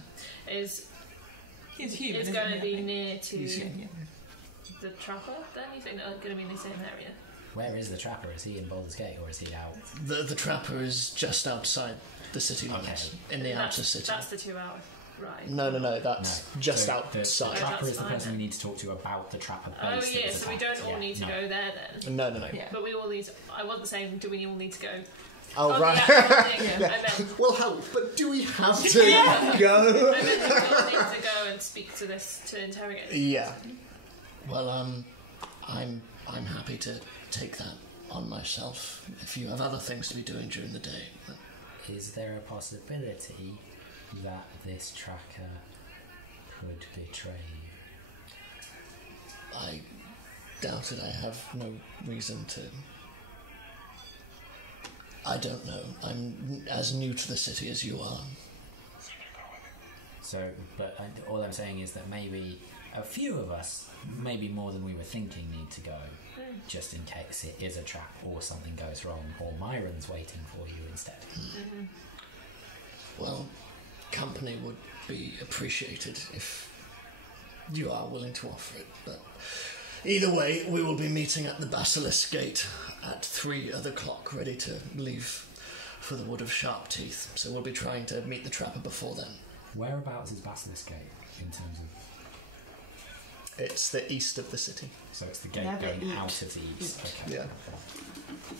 is He's human. going to be near to He's human. the trapper? Then you think they're going to be in the same area? Where is the trapper? Is he in Baldur's Gate or is he out? The trapper is just outside the city limits, in the outer city. That's the 2 hour ride. No, that's just So outside. The trapper that's is the fine person we then. need to talk to about the trapper base. Oh that yeah, was so we attacked. don't all need to no. go there then. No. Yeah. But we all need. I wasn't saying do we all need to go. Oh, right. The actual thing. Yeah. I meant We'll help, but do we have to go? I meant we all need to go and speak to to interrogate. Yeah. Well, I'm happy to take that on myself if you have other things to be doing during the day. But Is there a possibility that this tracker could betray you? I doubt it. I have no reason to. I don't know. I'm as new to the city as you are. So, but all I'm saying is that maybe a few of us, maybe more than we were thinking, need to go, just in case it is a trap or something goes wrong, or Myron's waiting for you instead. Well, company would be appreciated if you are willing to offer it. But either way, we will be meeting at the Basilisk Gate at 3 o'clock, ready to leave for the Wood of Sharp Teeth. So we'll be trying to meet the trapper before then. Whereabouts is Basilisk Gate in terms of? It's the east of the city. So it's the gate Never going eat. out of the east. Okay. Yeah.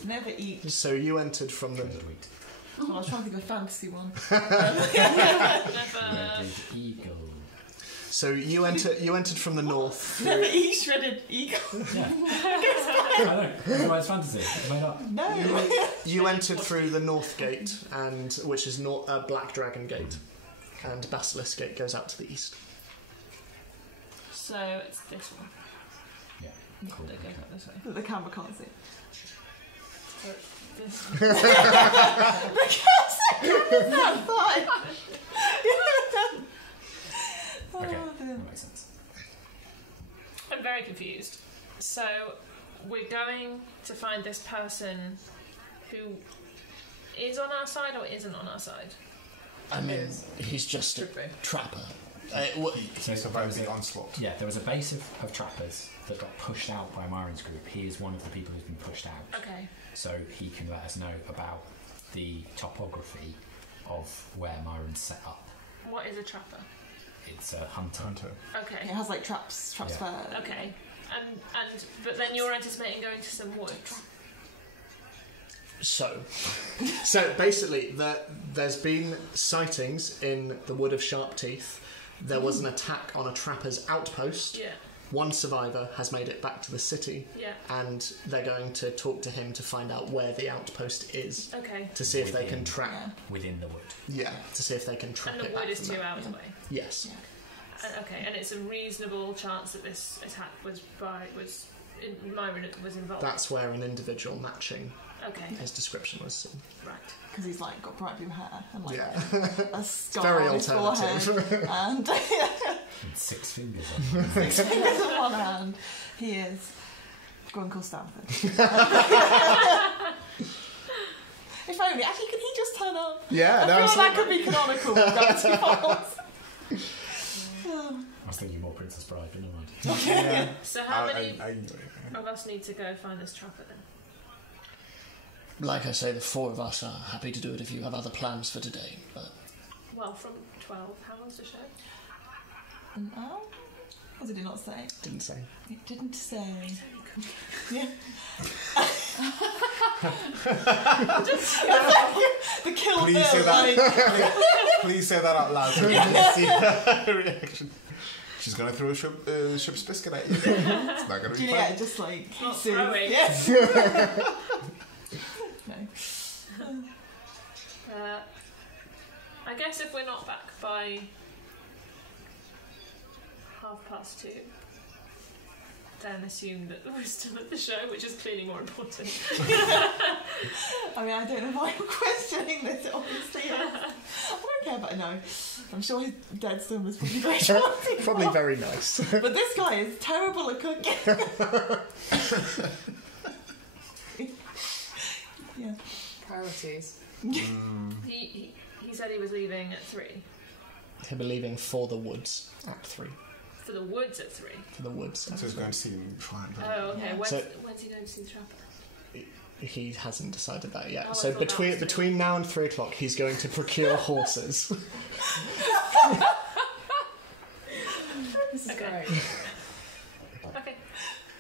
Never eat. So you entered from the. Treasure wheat. Oh, I was trying to think of a fantasy one. Never. Red eagle. So you entered from the north. Never eat shredded eagle. Yeah. I know. That's why it's fantasy. Why not? No. You entered through the north gate, which is Black Dragon Gate, and Basilisk Gate goes out to the east. So it's this one. Yeah. Cool. That goes up this way. The camera can't see. So it's this one. The camera's that side. Okay. Oh, dear. That makes sense. I'm very confused. So we're going to find this person who is on our side or isn't on our side. I mean, he's just a Should be. trapper. He survived the onslaught. Yeah, there was a base of trappers that got pushed out by Myron's group. He is one of the people who's been pushed out. Okay. So he can let us know about the topography of where Myron's set up. What is a trapper? It's a hunter. Okay. It has like traps Yeah. for. Okay. But then you're anticipating going to some wood. So basically, there's been sightings in the Wood of Sharp Teeth. There was an attack on a trapper's outpost. Yeah. One survivor has made it back to the city, Yeah. and they're going to talk to him to find out where the outpost is, Okay. to see if they can track. Yeah. Within the wood. Yeah, to see if they can track And the it back wood is from 2 there. hours away. Yes. Okay, and it's a reasonable chance that this attack Myron was involved. That's where an individual matching Okay, his description was seen. right. Because he's like got bright blue hair and like Yeah. a scar very on his alternative. forehead and And 6 fingers on it. 6 fingers on one hand. He is Grunkle Stanford. If only. Actually, can he just turn up? Yeah, I no, feel like that absolutely. could be canonical with Gravity Falls. I was thinking more Princess Bride, but never mind. Yeah. So how many I of us need to go find this trapper then? Like I say, the 4 of us are happy to do it if you have other plans for today. But Well, from 12. How long's the show? An hour? Or did it not say? Didn't say. It didn't say. Yeah. The Kill Please Bill, say like, that. Please say that out loud so we can see her reaction. She's gonna throw a ship's biscuit at you. It's not gonna be Juliet fun. just like Not soon. throwing. Yes. No. I guess if we're not back by 2:30, then assume that we're still at the show, which is clearly more important. I mean, I don't know why I'm questioning this, obviously. I don't care, but I know. I'm sure his dead son was probably very shocking. Probably very nice. But this guy is terrible at cooking. Yeah. Priorities. He said he was leaving at 3. He'll be leaving for the woods at 3. For the woods at 3. For the woods. So he's going to see him beforehand. Oh, okay. Yeah. When's So- he going to see the trapper? he hasn't decided that yet. Oh, I So thought that was between now and 3 o'clock, he's going to procure horses. This is great. Okay.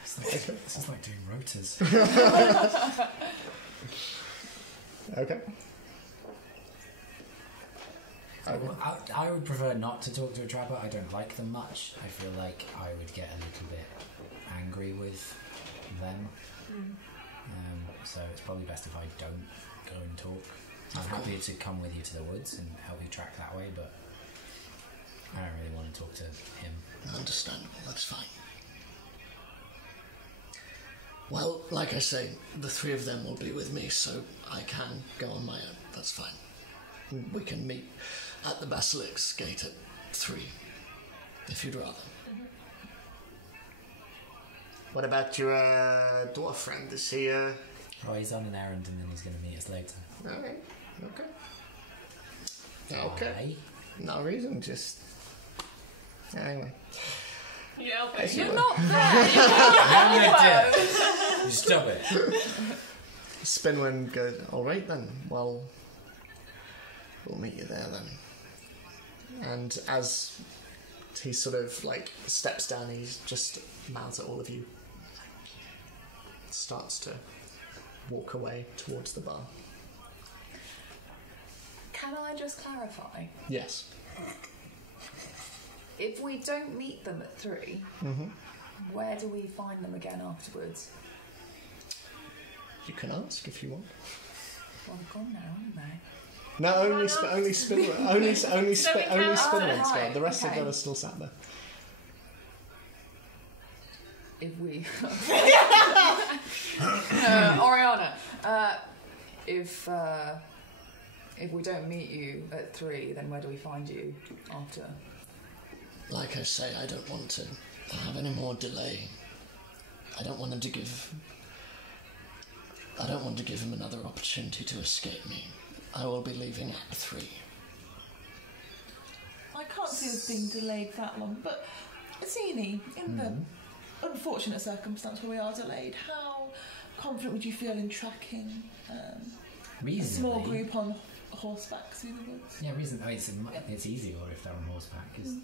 This is like doing rotas. Okay. I would prefer not to talk to a trapper. I don't like them much. I feel like I would get a little bit angry with them. So it's probably best if I don't go and talk. I'm happy to come with you to the woods and help you track that way, but I don't really want to talk to him. Understandable, that's fine. Well, like I say, the 3 of them will be with me, so I can go on my own. That's fine. We can meet at the Basilic's gate at 3, if you'd rather. What about your dwarf friend? Is he... Oh, he's on an errand and then he's going to meet us later. Okay. Why? No reason, just... Anyway. Yeah, okay. As you You're were. not there. You stop it. Spinwin goes, alright then, well, we'll meet you there then. And as he sort of like steps down, he just mouths at all of you. Starts to walk away towards the bar. Can I just clarify? Yes. If we don't meet them at 3, where do we find them again afterwards? You can ask if you want. Well, they're gone now, aren't they? No, only Spinwin. Only Spinwin's gone. The rest of okay. them are still sat there. If we... Oriana, if we don't meet you at 3, then where do we find you after? Like I say, I don't want to have any more delay. I don't want to give him another opportunity to escape me. I will be leaving at 3. I can't see us being delayed that long, but Zini, in the unfortunate circumstance where we are delayed, how confident would you feel in tracking a small group on horseback through the woods? Yeah, reasonably. It's easier if they're on horseback, because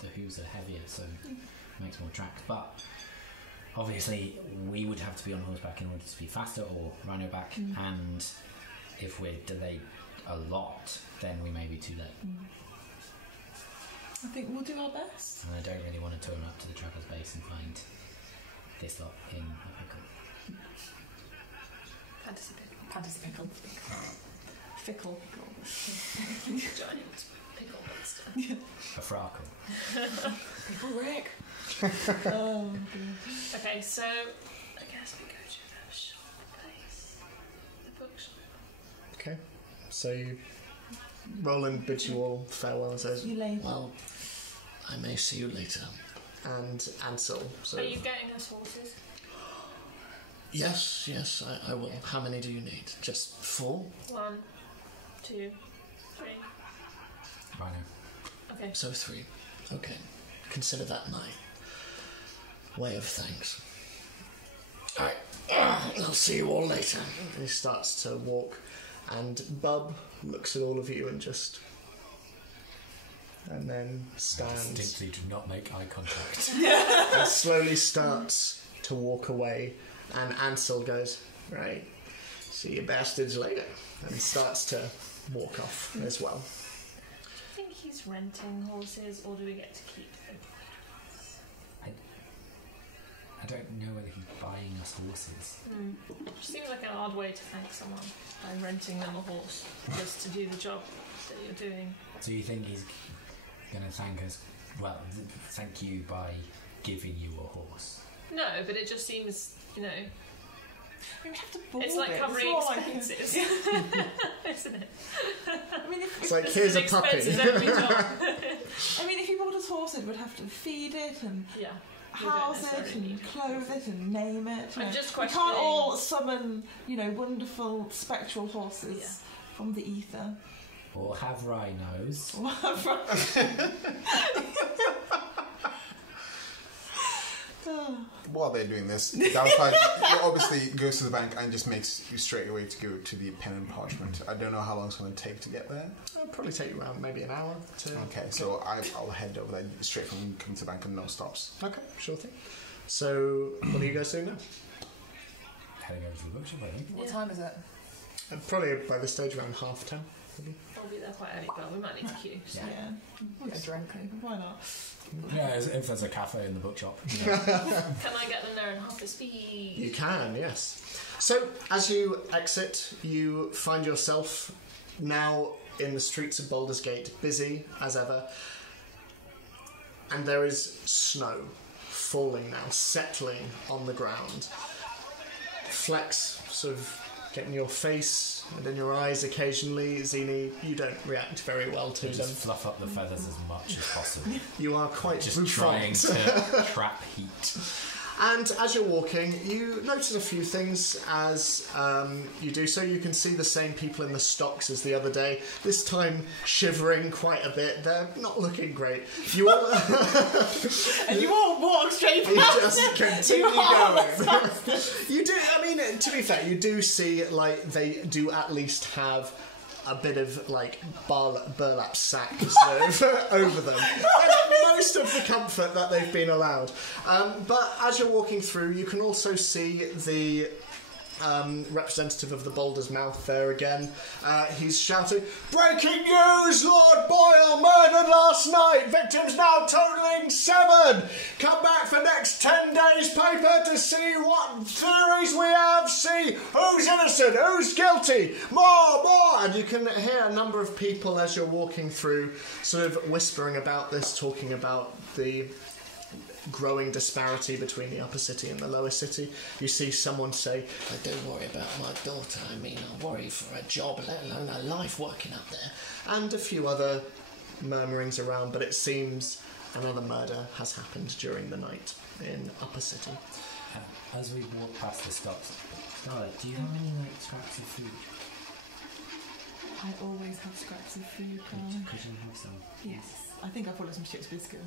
the hooves are heavier, so it makes more tracks. But obviously, we would have to be on horseback in order to be faster, or rhino back, and if we're delayed a lot, then we may be too late. I think we'll do our best. And I don't really want to turn up to the trapper's base and find this lot in a pickle. Fantasy pickle. Fickle. Giant pickle monster. A frackle. Pickle Rick. Oh, dear. Okay, so I guess we go to the shop place. The bookshop. Okay. So Roland bids you all farewell and says, See you later. Well, I may see you later. and Ansel. So Are you getting us horses? Yes, I will. How many do you need? Just 4? 1, 2, 3. Rhino. Okay. So 3. Okay. Consider that my way of thanks. Alright. I'll see you all later. And he starts to walk, and Bub looks at all of you and just... and then stands Distinctly do not make eye contact. and slowly starts to walk away, and Ansel goes, right, see you bastards later, and starts to walk off as well. I think he's renting horses, or do we get to keep them? I don't know whether he's buying us horses. Seems like an odd way to thank someone by renting them a horse just to do the job that you're doing. So you think he's going to thank us, well, thank you by giving you a horse? No, but it just seems, you know, We have to board it's like it. covering It's more like- expenses, isn't it? I mean, if It's like, This here's is a an puppy. expenses every job. if he bought us horses, we'd have to feed it and Yeah. we don't house it necessarily and need clothe it and name it. I'm you know. just We can't questioning- all summon, wonderful spectral horses Yeah. from the ether. Or have rhinos? Oh. while they're doing this, Downside obviously goes to the bank and just makes you straight away to go to the pen and parchment. I don't know how long it's going to take to get there. It'll probably take you around maybe an hour to... Okay, so I'll head over there straight from coming to the bank and no stops. Okay, sure thing. So, what are you guys doing now? Heading over to the bookshop, I think. What time is it? Probably by this stage around 10:30. I'll be there quite early, but we might need to queue. So. Yeah. We'll get drunk. Why not? Yeah, if there's a cafe in the bookshop. Can I get them there and half the speed? You can, yes. So, as you exit, you find yourself now in the streets of Baldur's Gate, busy as ever, and there is snow falling now, settling on the ground. Flecks sort of get in your face and in your eyes occasionally. Zini, you don't react very well to them. Just fluff up the feathers as much as possible. You are quite Just bouffant. trying to trap heat. And as you're walking, you notice a few things as you do so. You can see the same people in the stocks as the other day, this time shivering quite a bit. They're not looking great. You all... And you all walk straight You past just it. continue You all going. You do, I mean, to be fair, you do see, like, they do at least have a bit of, like, burlap sack sort of over them. Most of the comfort that they've been allowed. But as you're walking through, you can also see the representative of the Boulder's Mouth there again. He's shouting, "Breaking news! Lord Boyle murdered last night! Victims now totaling 7! Come back for next 10 days paper to see what theories we have, see who's innocent, who's guilty, more! And you can hear a number of people as you're walking through sort of whispering about this, talking about the growing disparity between the upper city and the lower city. You see someone say, I don't worry about my daughter. I mean, I worry for a job, let alone a life working up there. and a few other murmurings around, but it seems another murder has happened during the night in upper city. As we walk past the stops, Scarlett, do you have any like scraps of food? I always have scraps of food. Could you have some? Yes. I think I put some chips biscuit.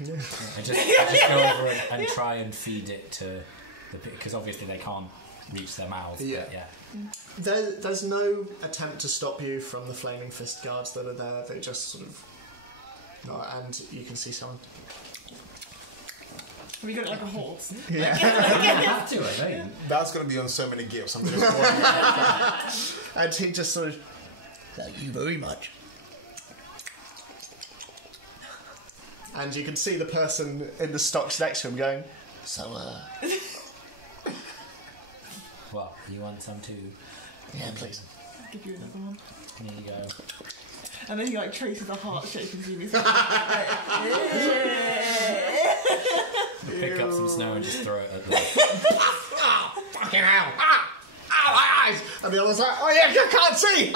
I just go over and try and feed it to the because obviously they can't reach their mouths. Yeah. But yeah. There's no attempt to stop you from the Flaming Fist guards that are there. They just sort of... and you can see someone... Have you got it like a horse? You have to, I think. That's going to be on so many gifts. I'm just And he just sort of... Thank you very much. And you can see the person in the stocks next to him going... So, What? You want some too? yeah, please. I'll give you another one. There you go. And then he like traces a heart shape and Jimmy's Pick up some snow and just throw it at them. Fucking hell! My eyes! And the other's like, oh yeah, I can't see!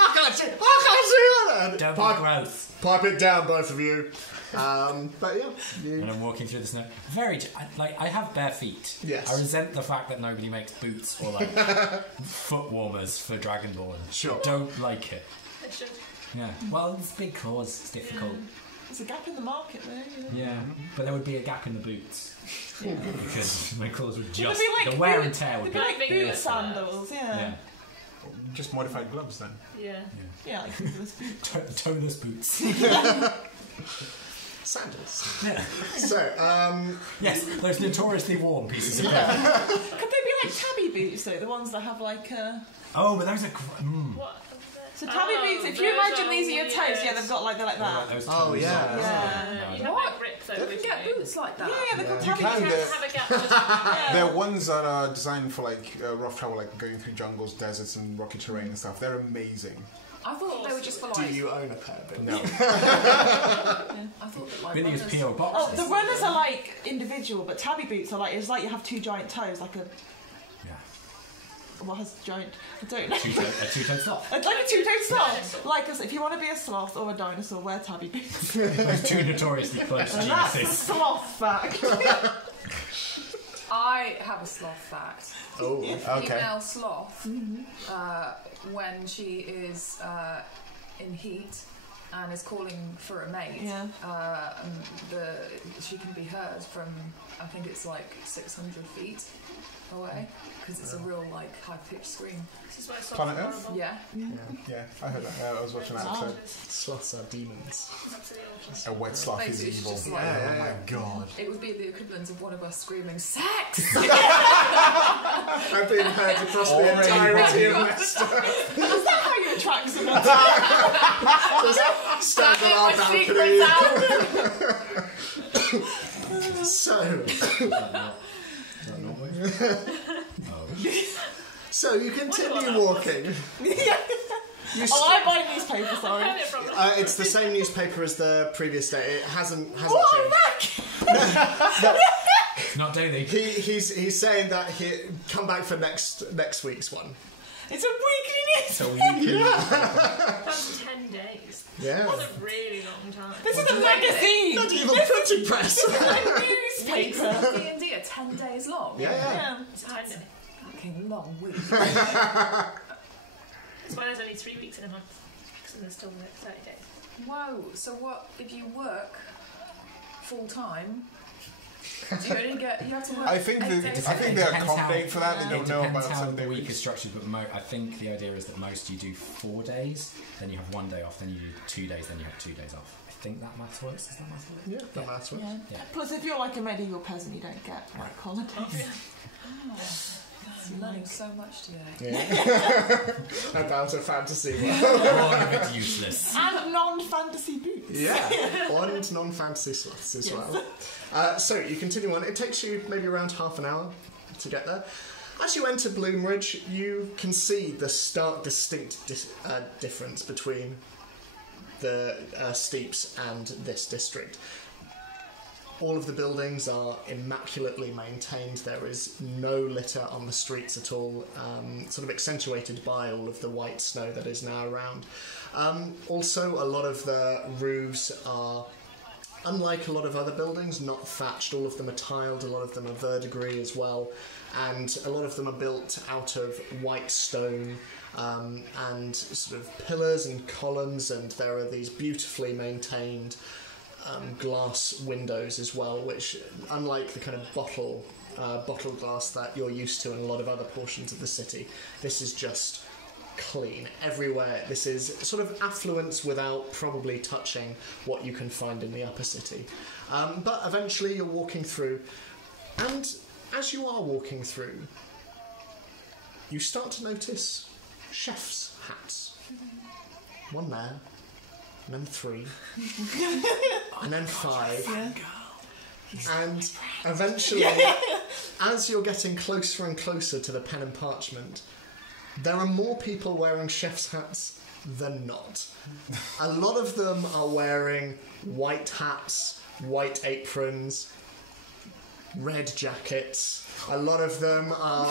Don't be pipe, gross. pipe it down, both of you. But yeah, And I'm walking through the snow. I have bare feet. Yes. I resent the fact that nobody makes boots or like foot warmers for Dragonborn. Sure. I don't like it. It should. Yeah. Well, it's a big cause. It's difficult. There's a gap in the market there, you know. Yeah. But there would be a gap in the boots. Because my claws would They'd just... be like the wear and tear would They'd be... be like boot sandals, Yeah. yeah. just modified gloves then. Yeah. Yeah, like this boot. Toeless boots. sandals. Yeah. So, Yes, those notoriously warm pieces of Could they be like tabby boots though? The ones that have like a... Oh, but those are... What? So tabby boots, if you imagine these are your toes, yeah, they've got like, they're like that. Those Oh, toes yeah. are- Yeah. You have What? a grip though, You with can get you. boots like that. Yeah, they're called You tabby can boots. get- Have a gap. Just, There are ones that are designed for like rough travel, like going through jungles, deserts, and rocky terrain and stuff. They're amazing. I thought they were just for do like. you own a pair of boots? No, I thought that like. Billy use runners- P.O. Oh, boxes. the runners are like individual, but tabby boots are like, it's like you have two giant toes, like a... Yeah. What has giant... I don't know. A two-toed sloth. It's like a two-toed sloth. Like, if you want to be a sloth or a dinosaur, wear tabby boots. Those two notoriously close And that's the geniuses. sloth fact. I have a sloth fact. Oh, okay. Female sloth, when she is in heat, and is calling for a mate. Yeah. She can be heard from, I think it's like 600 feet away, because it's a real like high-pitched scream. This is why it's Planet so Earth? horrible. Yeah. Yeah, I heard that. I was watching that episode. Sloths are demons. Absolutely awful. A wet sloth is Basically, it's evil. just like- Oh my god. It would be the equivalent of one of us screaming, "Sex!" I've been heard across the entirety of Leicester. Is that how you attract someone? Just stand on our balcony. So, so you continue walking. I buy newspaper, sorry. Where from? It's the same newspaper as the previous day. It hasn't What changed. a wreck! Not daily. He's saying that he come back for next week's one. It's a weekly So newspaper. you can. That's 10 days. Yeah. That's a really long time. This is a magazine. Not even printing press. This is a newspaper. D&D are 10 days long. Yeah. Yeah. It's 10 days. Fucking long week. That's why there's only 3 weeks in a month. Because there's still 30 days. Whoa, so what if you work full time? Do you only get, you have to work I think 8 they days? accommodate for that. They It don't know depends about how Sunday the week weeks. is structured, but I think the idea is that most you do 4 days, then you have 1 day off, then you do 2 days, then you have 2 days off. I think that maths works. Does that maths work? Yeah, that matters. Yeah. Yeah. Plus, if you're like a medieval peasant, you don't get like holidays. I'm learning so much today. Yeah. About a fantasy world. All of it useless. And non-fantasy boots. Yeah, and non-fantasy sloths as well. So you continue on. It takes you maybe around half an hour to get there. As you enter Bloomridge, you can see the stark, distinct difference between the steeps and this district. All of the buildings are immaculately maintained. There is no litter on the streets at all, sort of accentuated by all of the white snow that is now around. Also, a lot of the roofs are, unlike a lot of other buildings, not thatched. All of them are tiled, a lot of them are verdigris as well, and a lot of them are built out of white stone and sort of pillars and columns, and there are these beautifully maintained glass windows as well, which, unlike the kind of bottle glass that you're used to in a lot of other portions of the city, this is just clean everywhere. This is sort of affluence without probably touching what you can find in the upper city. But eventually you're walking through, and as you are walking through, you start to notice chef's hats. One there, and then 3, and then 5, and eventually, as you're getting closer and closer to the pen and parchment, there are more people wearing chef's hats than not. A lot of them are wearing white hats, white aprons, red jackets. A lot of them are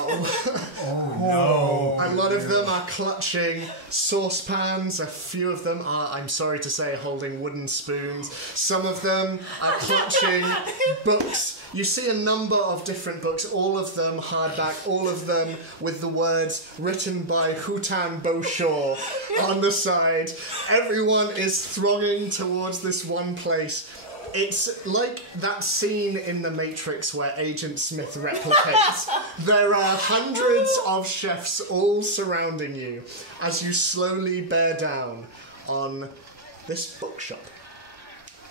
a lot of them are clutching saucepans. A few of them are, I'm sorry to say, holding wooden spoons. Some of them are clutching books. You see a number of different books, all of them hardback, all of them with the words written by Houtan Beaushore on the side. Everyone is thronging towards this one place. It's like that scene in The Matrix where Agent Smith replicates. There are hundreds of chefs all surrounding you as you slowly bear down on this bookshop.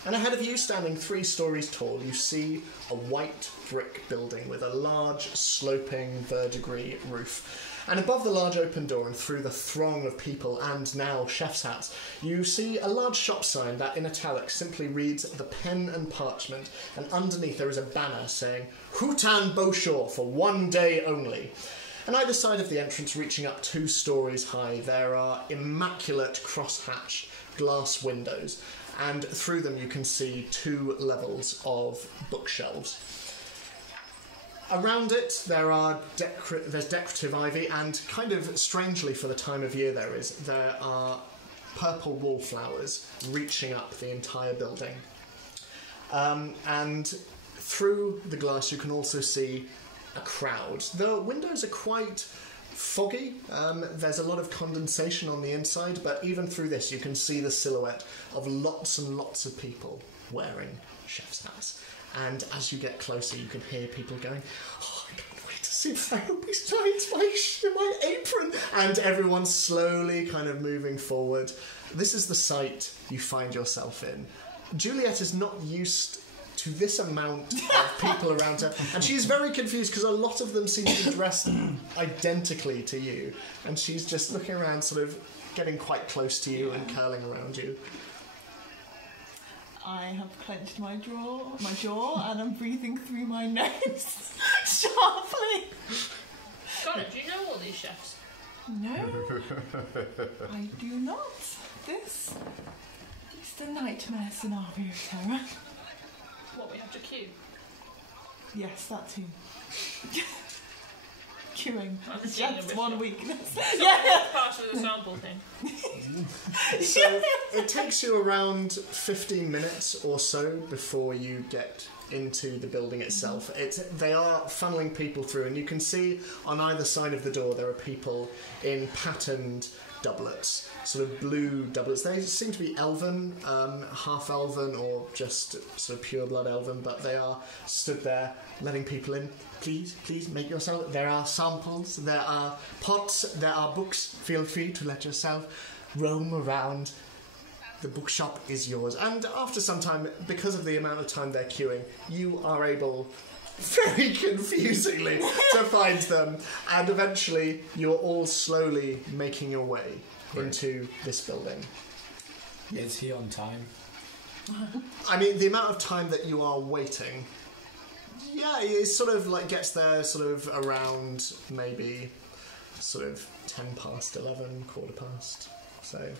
And ahead of you, standing 3 stories tall, you see a white brick building with a large, sloping verdigris roof. And above the large open door and through the throng of people and now chef's hats, you see a large shop sign that in italics simply reads The Pen and Parchment, and underneath there is a banner saying Houtan Beaushore for 1 day only. And either side of the entrance, reaching up 2 stories high, there are immaculate cross-hatched glass windows, and through them you can see 2 levels of bookshelves. Around it, there's decorative ivy, and kind of strangely for the time of year there are purple wallflowers reaching up the entire building. And through the glass you can also see a crowd. The windows are quite foggy. There's a lot of condensation on the inside, but even through this you can see the silhouette of lots and lots of people wearing chef's hats. And as you get closer, you can hear people going, "Oh, I can't wait to see Pharaoh besides my apron!" And everyone's slowly kind of moving forward. This is the sight you find yourself in. Juliet is not used to this amount of people around her, and she's very confused because a lot of them seem to be dressed identically to you, and she's just looking around, sort of getting quite close to you and curling around you. I have clenched my jaw, and I'm breathing through my nose sharply. Scarlett, do you know all these chefs? No, I do not. This is the nightmare scenario, Tara. What, we have to queue? Yes, that too. Queuing. That's is just a one weakness. That's part of the sample thing. So it takes you around 15 minutes or so before you get into the building itself. They are funneling people through, and you can see on either side of the door there are people in patterned doublets, sort of blue doublets. They seem to be elven, half elven, or just sort of pure blood elven, but they are stood there letting people in. Please make yourself. There are samples, there are pots, there are books. Feel free to let yourself roam around. The bookshop is yours. And after some time, because of the amount of time they're queuing, you are able, very confusingly, to find them. And eventually, you're all slowly making your way into this building. Is he on time? I mean, the amount of time that you are waiting, yeah, it sort of like gets there sort of around maybe sort of 10 past 11, quarter past. So...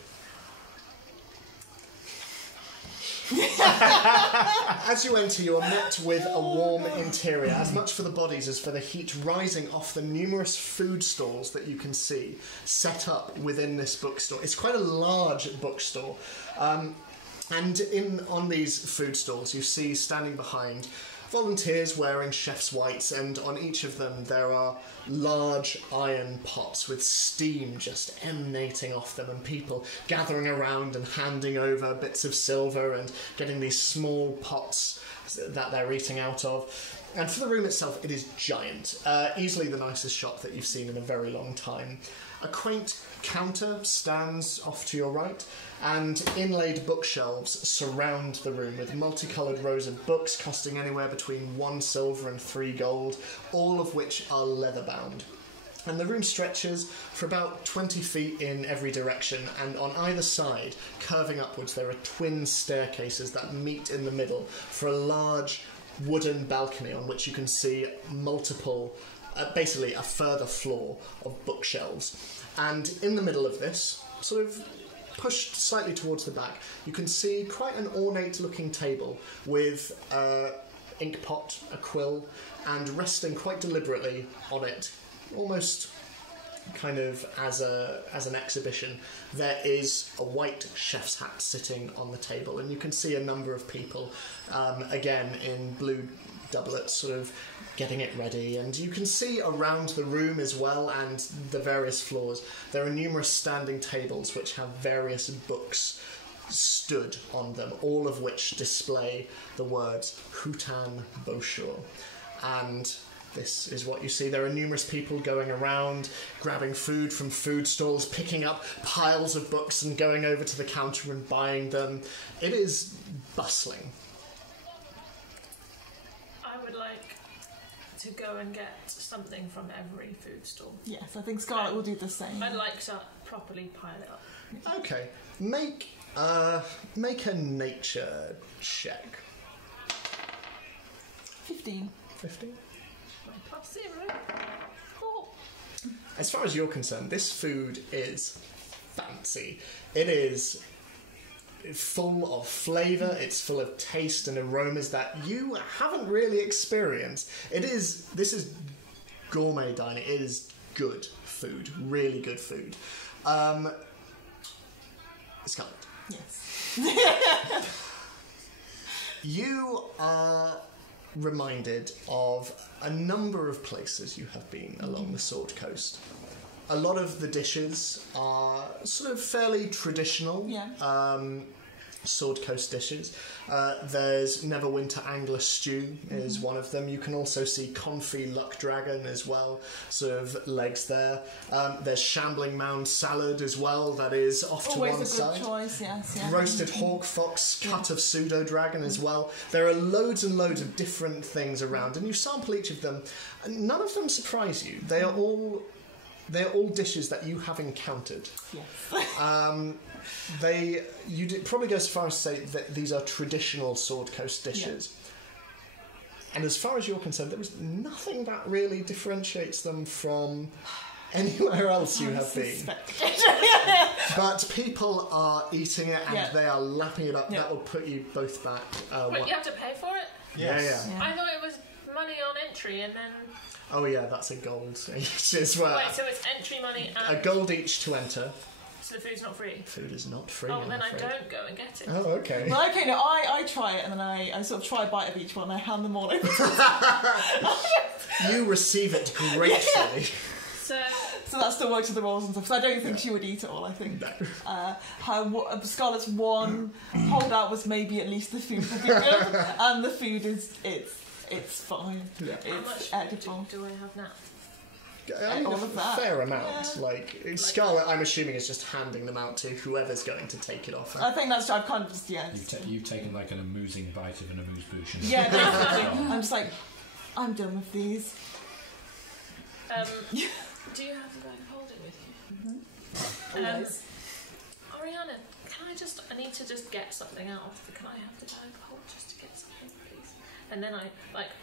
As you enter, you are met with a warm interior, as much for the bodies as for the heat rising off the numerous food stalls that you can see set up within this bookstore. It's quite a large bookstore. And on these food stalls, you see standing behind volunteers wearing chef's whites, and on each of them there are large iron pots with steam just emanating off them, and people gathering around and handing over bits of silver and getting these small pots that they're eating out of. And for the room itself, it is giant, easily the nicest shop that you've seen in a very long time. A quaint counter stands off to your right, and inlaid bookshelves surround the room with multicoloured rows of books costing anywhere between 1 silver and 3 gold, all of which are leather-bound. And the room stretches for about 20 feet in every direction, and on either side, curving upwards, there are twin staircases that meet in the middle for a large wooden balcony on which you can see multiple, basically a further floor of bookshelves. And in the middle of this, sort of pushed slightly towards the back, you can see quite an ornate looking table with an ink pot, a quill, and resting quite deliberately on it, almost kind of as an exhibition, there is a white chef's hat sitting on the table, and you can see a number of people, again in blue doublets, sort of getting it ready, and you can see around the room as well, and the various floors, there are numerous standing tables which have various books stood on them, all of which display the words Houtan Beaucheur. And this is what you see. There are numerous people going around, grabbing food from food stalls, picking up piles of books and going over to the counter and buying them. It is bustling. I would like to go and get something from every food stall. Yes, I think Scarlett will do the same. I'd like to properly pile it up. Okay, make a nature check. 15. 15. +0. Oh. As far as you're concerned, this food is fancy. It is full of flavour, it's full of taste and aromas that you haven't really experienced. This is gourmet dining. It is good food, really good food. Scarlett. Yes. You are reminded of a number of places you have been along the Sword Coast. a lot of the dishes are sort of fairly traditional. Sword Coast dishes. There's Neverwinter Angler Stew is one of them. You can also see Confit Luck Dragon as well, sort of legs there. There's Shambling Mound Salad as well, that is off to one side. Always a good choice, yes. Yeah. Roasted Hawk Fox, Cut of Pseudo Dragon as well. There are loads and loads of different things around, and you sample each of them. None of them surprise you. They're all dishes that you have encountered. Yes. You'd probably go so far as to say that these are traditional Sword Coast dishes. And as far as you're concerned, there is nothing that really differentiates them from anywhere else you have been. But people are eating it and they are lapping it up. That will put you both back. Wait, you have to pay for it? Yes. I thought it was money on entry and then... Oh yeah, that's a gold each as well. Wait, so it's entry money and... A gold each to enter. So the food's not free? Food is not free. Oh, then I don't go and get it. Oh, okay. Well, okay, no, I try it and then I sort of try a bite of each one and I hand them all over. You receive it gratefully. So that's the works of the rolls and stuff. So I don't think she would eat it all, I think. No. Scarlett's one holdout was maybe at least the food would be good. And the food it's fine. Yeah. how It's much edible. do I have now? I mean, all of that. fair amount. Like Scarlett, I'm assuming, is just handing them out to whoever's going to take it off. I think that's, I've kind of just, You've taken like an amusing bite of an amuse-bouche. And yeah, definitely. I'm just like, I'm done with these. Do you have the bag of holding with you? Always. Ariana, I need to just get something out. Can I have the bag of hold just to get something, please? And then I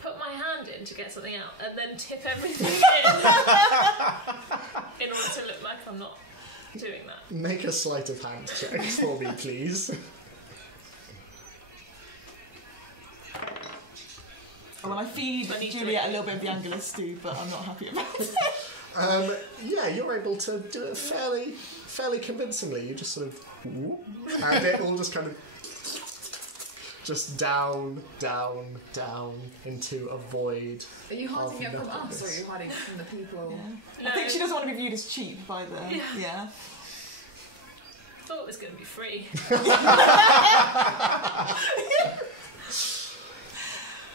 put my hand in to get something out, and then tip everything in order to look like I'm not doing that. Make a sleight of hand check for me, please. Well, I feed Juliet a little bit of the angular stew, but I'm not happy about it. Yeah, you're able to do it fairly convincingly. You just sort of and it all just kind of just down into a void. Are you hiding it from us, or are nothingness. you hiding it from the people? I think she doesn't want to be viewed as cheap by the... Yeah. I thought it was going to be free.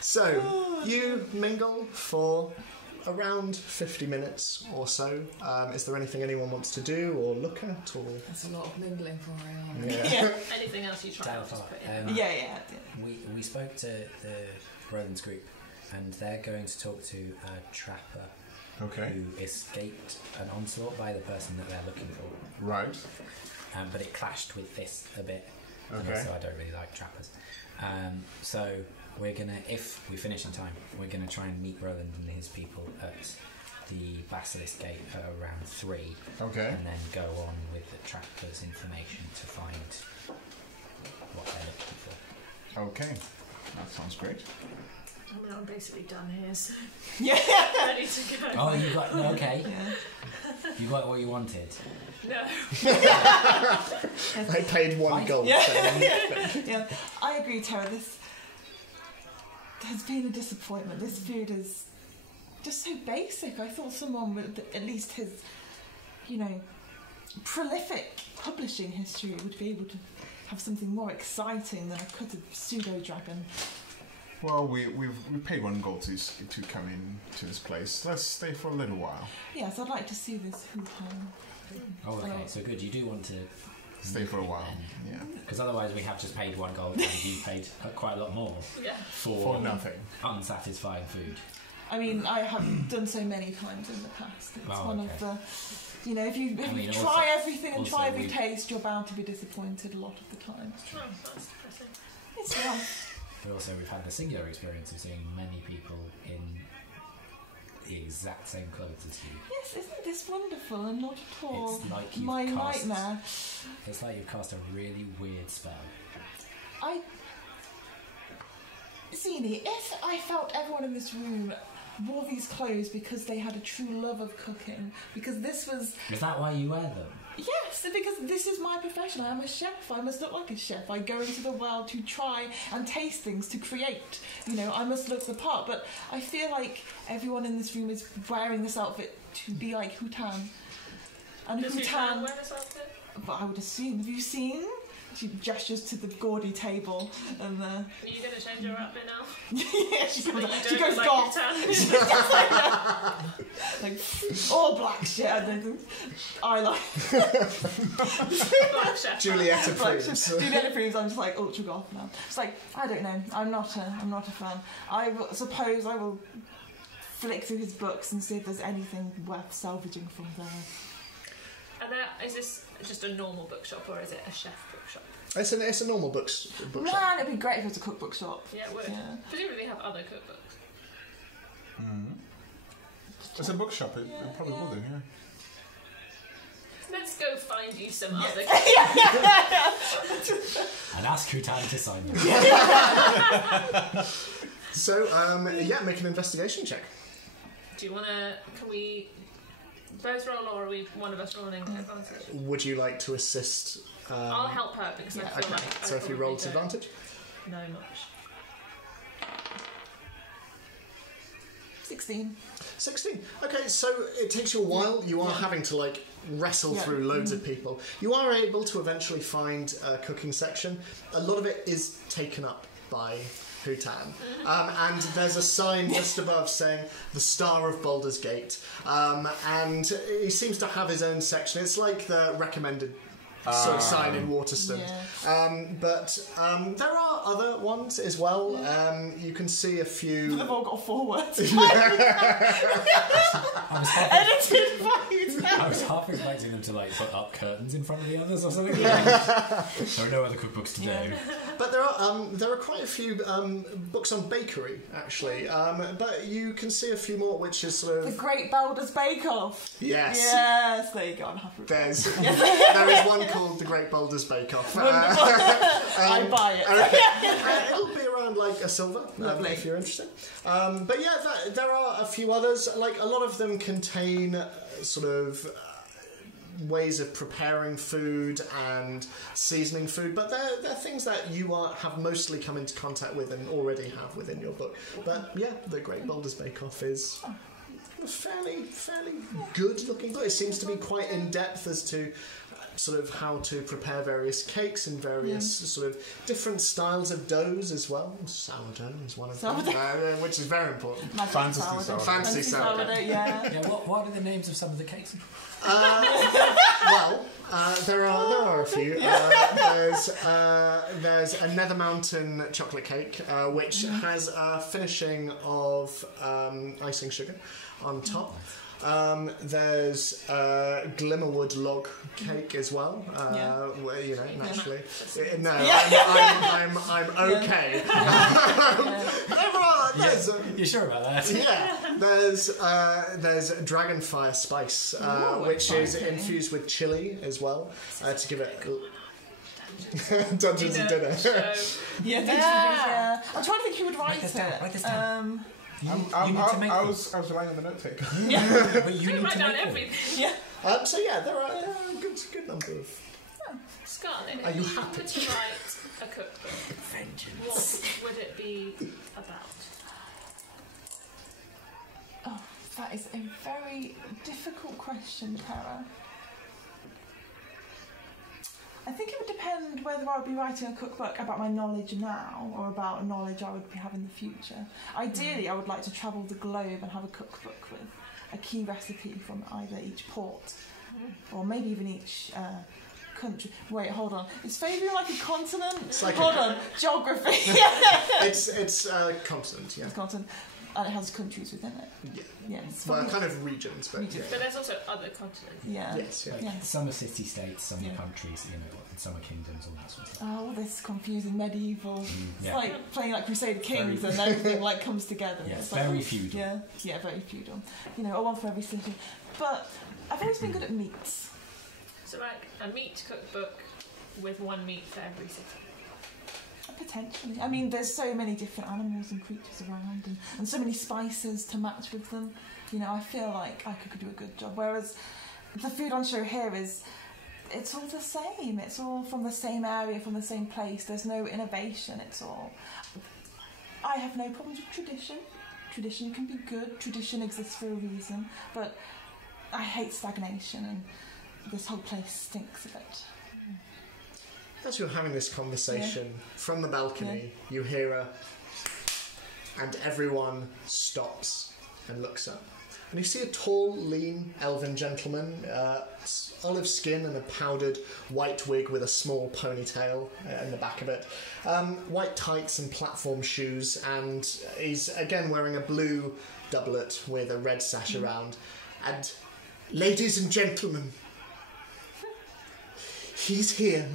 So, you mingle for around 50 minutes or so. Is there anything anyone wants to do or look at? Or That's a lot of mingling for Ariana. yeah. Anything else you try? I'll just put in. Yeah. We spoke to the Roland's group, and they're going to talk to a trapper who escaped an onslaught by the person that they're looking for. Right. But it clashed with this a bit. Okay. And also, I don't really like trappers. So we're gonna, if we finish in time, we're gonna try and meet Roland and his people at the Basilisk Gate at around 3. Okay. And then go on with the trapper's information to find what they're looking for. Okay. That sounds great. I mean, I'm basically done here, so Yeah. ready to go. Oh, you got okay. You got what you wanted. No. I paid 1 gold. Yeah, I agree, Tara. This has been a disappointment. This food is just so basic. I thought someone with at least his, prolific publishing history would be able to have something more exciting than a cut of pseudo dragon. Well, we paid 1 gold to come in to this place. Let's stay for a little while. Yes, I'd like to see this Houtan. Oh, okay. So good. You do want to Stay for a while. Yeah. because otherwise we have just paid 1 gold and you paid quite a lot more Yeah. For nothing. unsatisfying food. I mean, I have done so many times in the past. It's one of the, if you also- try everything and try also every we- taste, you're bound to be disappointed a lot of the time. Oh, that's depressing. It's rough. But also we've had the singular experience of seeing many people in the exact same clothes as you. Yes, isn't this wonderful and not at all It's like you've my cast- nightmare? It's like you've cast a really weird spell. Zini, if I felt everyone in this room wore these clothes because they had a true love of cooking, because this was... Is that why you wear them? Yes, because this is my profession. I am a chef. I must look like a chef. I go into the world to try and taste things, to create. I must look the part. But I feel like everyone in this room is wearing this outfit to be like Houtan. And Does Houtan, Houtan wear this outfit? but I would assume, have you seen? She gestures to the gaudy table and Are you going to change your outfit now? yeah, she So goes, that you she don't goes like goth. Houtan? Like all black shit and then eyeliner. Black chef. Julietta Black Proves. shit. Julietta Proves. I'm just like ultra goth now. It's like I don't know. I'm not a fan. Suppose I will flick through his books and see if there's anything worth salvaging from there. Is this just a normal bookshop or is it a chef bookshop? It's a normal bookshop. Man, it'd be great if it was a cookbook shop. Yeah, it would. Yeah. Presumably they have other cookbooks. It's a bookshop. It probably will do. Yeah. Let's go find you some other And ask Houtan to sign you. So, make an investigation check. Do you want to... Can we both roll or are we one of us rolling advantage? Would you like to assist? I'll help her because I feel Okay, like so if you roll to advantage? know much. 16. 16. Okay, so it takes you a while. You are having to wrestle through loads of people. You are able to eventually find a cooking section. A lot of it is taken up by Houtan. And there's a sign just above saying the Star of Baldur's Gate. And he seems to have his own section. It's like the recommended sort of sign in Waterston. Yeah. But there are other ones as well. You can see a few. They've all got 4 words. I Edited by Houtan. was half expecting them to put up curtains in front of the others or something. There are no other cookbooks today. But there are quite a few books on bakery actually. But you can see a few more, which is sort The of Great Baldur's Bake Off. yes. Yes, there you go. I'm happy with that. There is one called The Great Baldur's Bake Off. Wonderful. I buy it. It'll be around a silver, Lovely. if you're interested. But yeah, there are a few others. A lot of them contain sort of ways of preparing food and seasoning food, but they're things that you have mostly come into contact with and already have within your book. But yeah, The Great Baldur's Bake Off is a fairly good looking book. It seems to be quite in depth as to sort of how to prepare various cakes and various sort of different styles of doughs as well. Sourdough is one of them, which is very important. Fantasy sourdough. Fancy sourdough. Yeah. What are the names of some of the cakes? There are a few. There's a Nether Mountain chocolate cake, which has a finishing of icing sugar on top. There's Glimmerwood log cake as well. Where, naturally. No, I'm okay. You're sure about that? Yeah, there's Dragonfire spice, which is infused with chili as well to give it. Dungeons and Dinner. Yeah. I'm trying to think who would write it. Write this down. You need to make I them. was relying on the note taker. But you need Write to down make them. everything. Yeah. So yeah, there are a good number of. Scarlett, Are you if happy? were to write a cookbook, what would it be about? Oh, that is a very difficult question, Tara. I think it would depend whether I would be writing a cookbook about my knowledge now or about knowledge I would have in the future. Ideally, I would like to travel the globe and have a cookbook with a key recipe from either each port or maybe even each country. Wait, hold on. Is Fabian like a continent? Hold on. Geography. It's a continent, yeah. It's a continent. And it has countries within it. Yeah. Yes. Well, kind of regions, but Regions. But there's also other continents. Yeah. yes, yeah. Some are city-states, some are countries, and some are kingdoms, all that sort of stuff. Oh, this confusing medieval. It's yeah. like playing Crusader Kings and everything comes together. Yeah, it's very feudal. Yeah, very feudal. A one for every city. But I've always been good at meats. So a meat cookbook with one meat for every city. Potentially. I mean, there's so many different animals and creatures around and so many spices to match with them. I feel like I could do a good job. Whereas the food on show here it's all the same. It's all from the same area, from the same place. There's no innovation. It's all... I have no problems with tradition. Tradition can be good. Tradition exists for a reason. But I hate stagnation and this whole place stinks a bit. As you're having this conversation, from the balcony, you hear a... and everyone stops and looks up. And you see a tall, lean, elven gentleman, olive skin and a powdered white wig with a small ponytail in the back of it, white tights and platform shoes, and he's again wearing a blue doublet with a red sash around. And, ladies and gentlemen, he's here.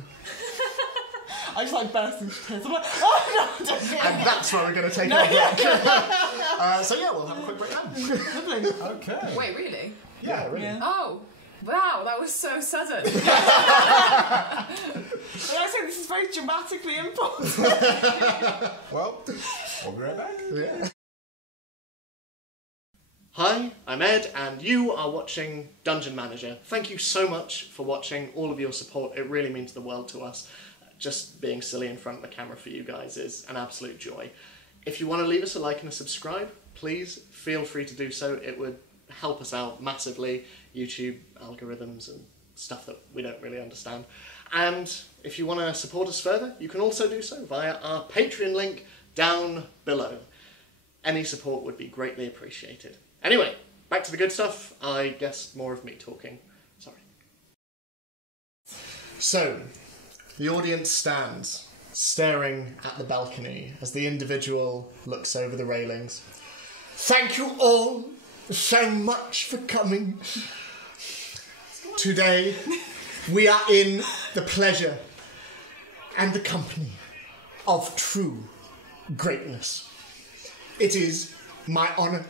I just like burst into tears. I'm like, oh no! And that's where we're going to take our break. So yeah, we'll have a quick break now. Lovely. Okay. Wait, really? Yeah, really. Yeah. Oh, wow, that was so sudden. And I say this is very dramatically important. Well, we'll be right back. Yeah. Hi, I'm Ed, and you are watching Dungeon Manager. Thank you so much for watching, all of your support. It really means the world to us. Just being silly in front of the camera for you guys is an absolute joy. If you want to leave us a like and a subscribe, please feel free to do so. It would help us out massively. YouTube algorithms and stuff that we don't really understand. And if you want to support us further, you can also do so via our Patreon link down below. Any support would be greatly appreciated. Anyway, back to the good stuff. I guess more of me talking. Sorry. So, the audience stands, staring at the balcony as the individual looks over the railings. Thank you all so much for coming. Today, we are in the pleasure and the company of true greatness. It is my honour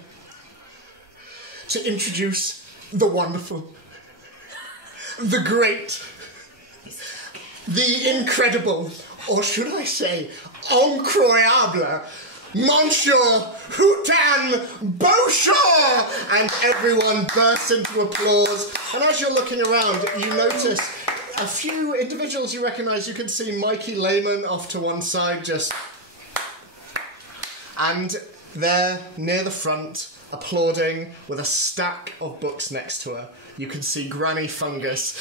to introduce the wonderful, the great, the incredible, or should I say, incroyable, Monsieur Houtan Beauchamp! And everyone bursts into applause. And as you're looking around, you notice a few individuals you recognise. You can see Mikey Lehman off to one side, just... And there, near the front, applauding, with a stack of books next to her, you can see Granny Fungus.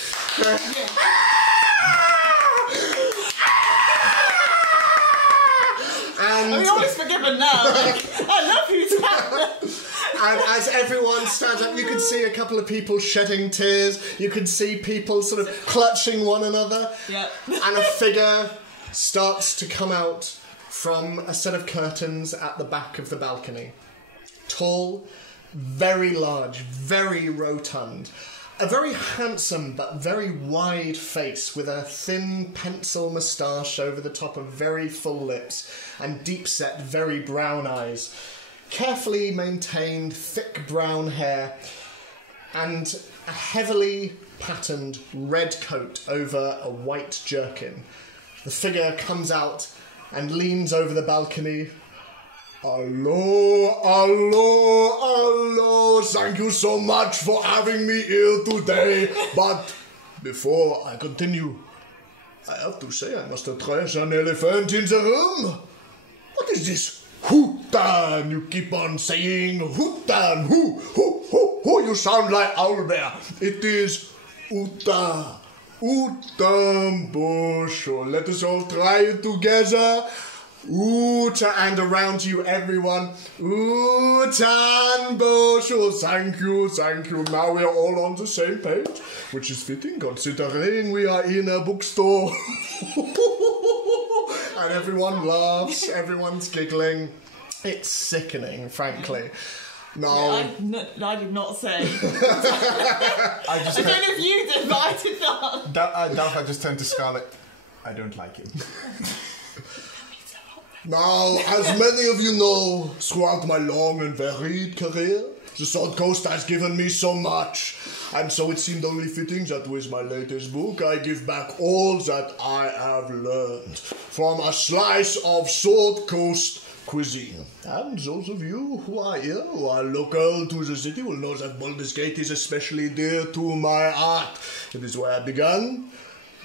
And I'm always forgiven now. Like, I love Houtan. And as everyone stands up, you can see a couple of people shedding tears. You can see people sort of clutching one another. Yeah. And a figure starts to come out from a set of curtains at the back of the balcony. Tall, very large, very rotund. A very handsome but very wide face with a thin pencil moustache over the top of very full lips and deep-set, very brown eyes. Carefully maintained, thick brown hair and a heavily patterned red coat over a white jerkin. The figure comes out and leans over the balcony. Hello, hello, hello. Thank you so much for having me here today. But before I continue, I have to say I must address an elephant in the room. What is this? Houtan, you keep on saying Houtan. Who? You sound like Owlbear. It is Houtan. Houtan Beauchamp. Let us all try it together. Houtan, and around you, everyone. Houtan Beauchamp. Thank you. Now we are all on the same page, which is fitting considering we are in a bookstore. And everyone laughs, everyone's giggling. It's sickening, frankly. No. Yeah, I did not say. I don't know if you did, but I did not. I just turned to Scarlett. I don't like him. Now, as many of you know, throughout my long and varied career, the Sword Coast has given me so much, and so it seemed only fitting that with my latest book I give back all that I have learned from a slice of Sword Coast cuisine. And those of you who are here, who are local to the city, will know that Baldur's Gate is especially dear to my heart. It is where I began.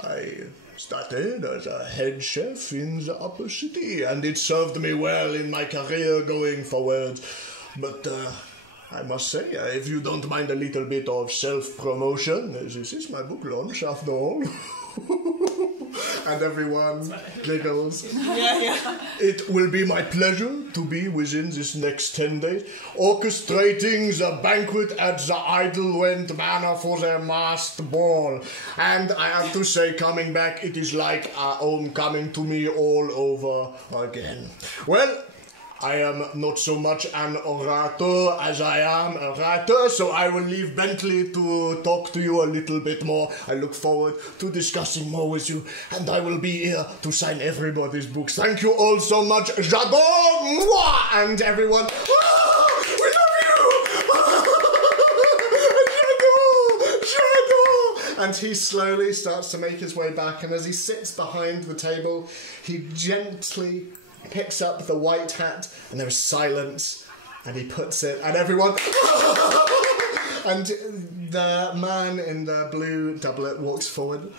I started as a head chef in the upper city, and it served me well in my career going forward. But I must say, if you don't mind a little bit of self-promotion, this is my book launch after all. And everyone giggles. Yeah. It will be my pleasure to be within this next 10 days, orchestrating the banquet at the Idlewind Manor for their masked ball. And I have to say, coming back, it is like a homecoming to me all over again. Well, I am not so much an orator as I am a writer, so I will leave Bentley to talk to you a little bit more. I look forward to discussing more with you, and I will be here to sign everybody's books. Thank you all so much. J'adore moi! And everyone, we love you! J'adore! And he slowly starts to make his way back, and as he sits behind the table, he gently picks up the white hat, and there is silence, and he puts it, and everyone and the man in the blue doublet walks forward.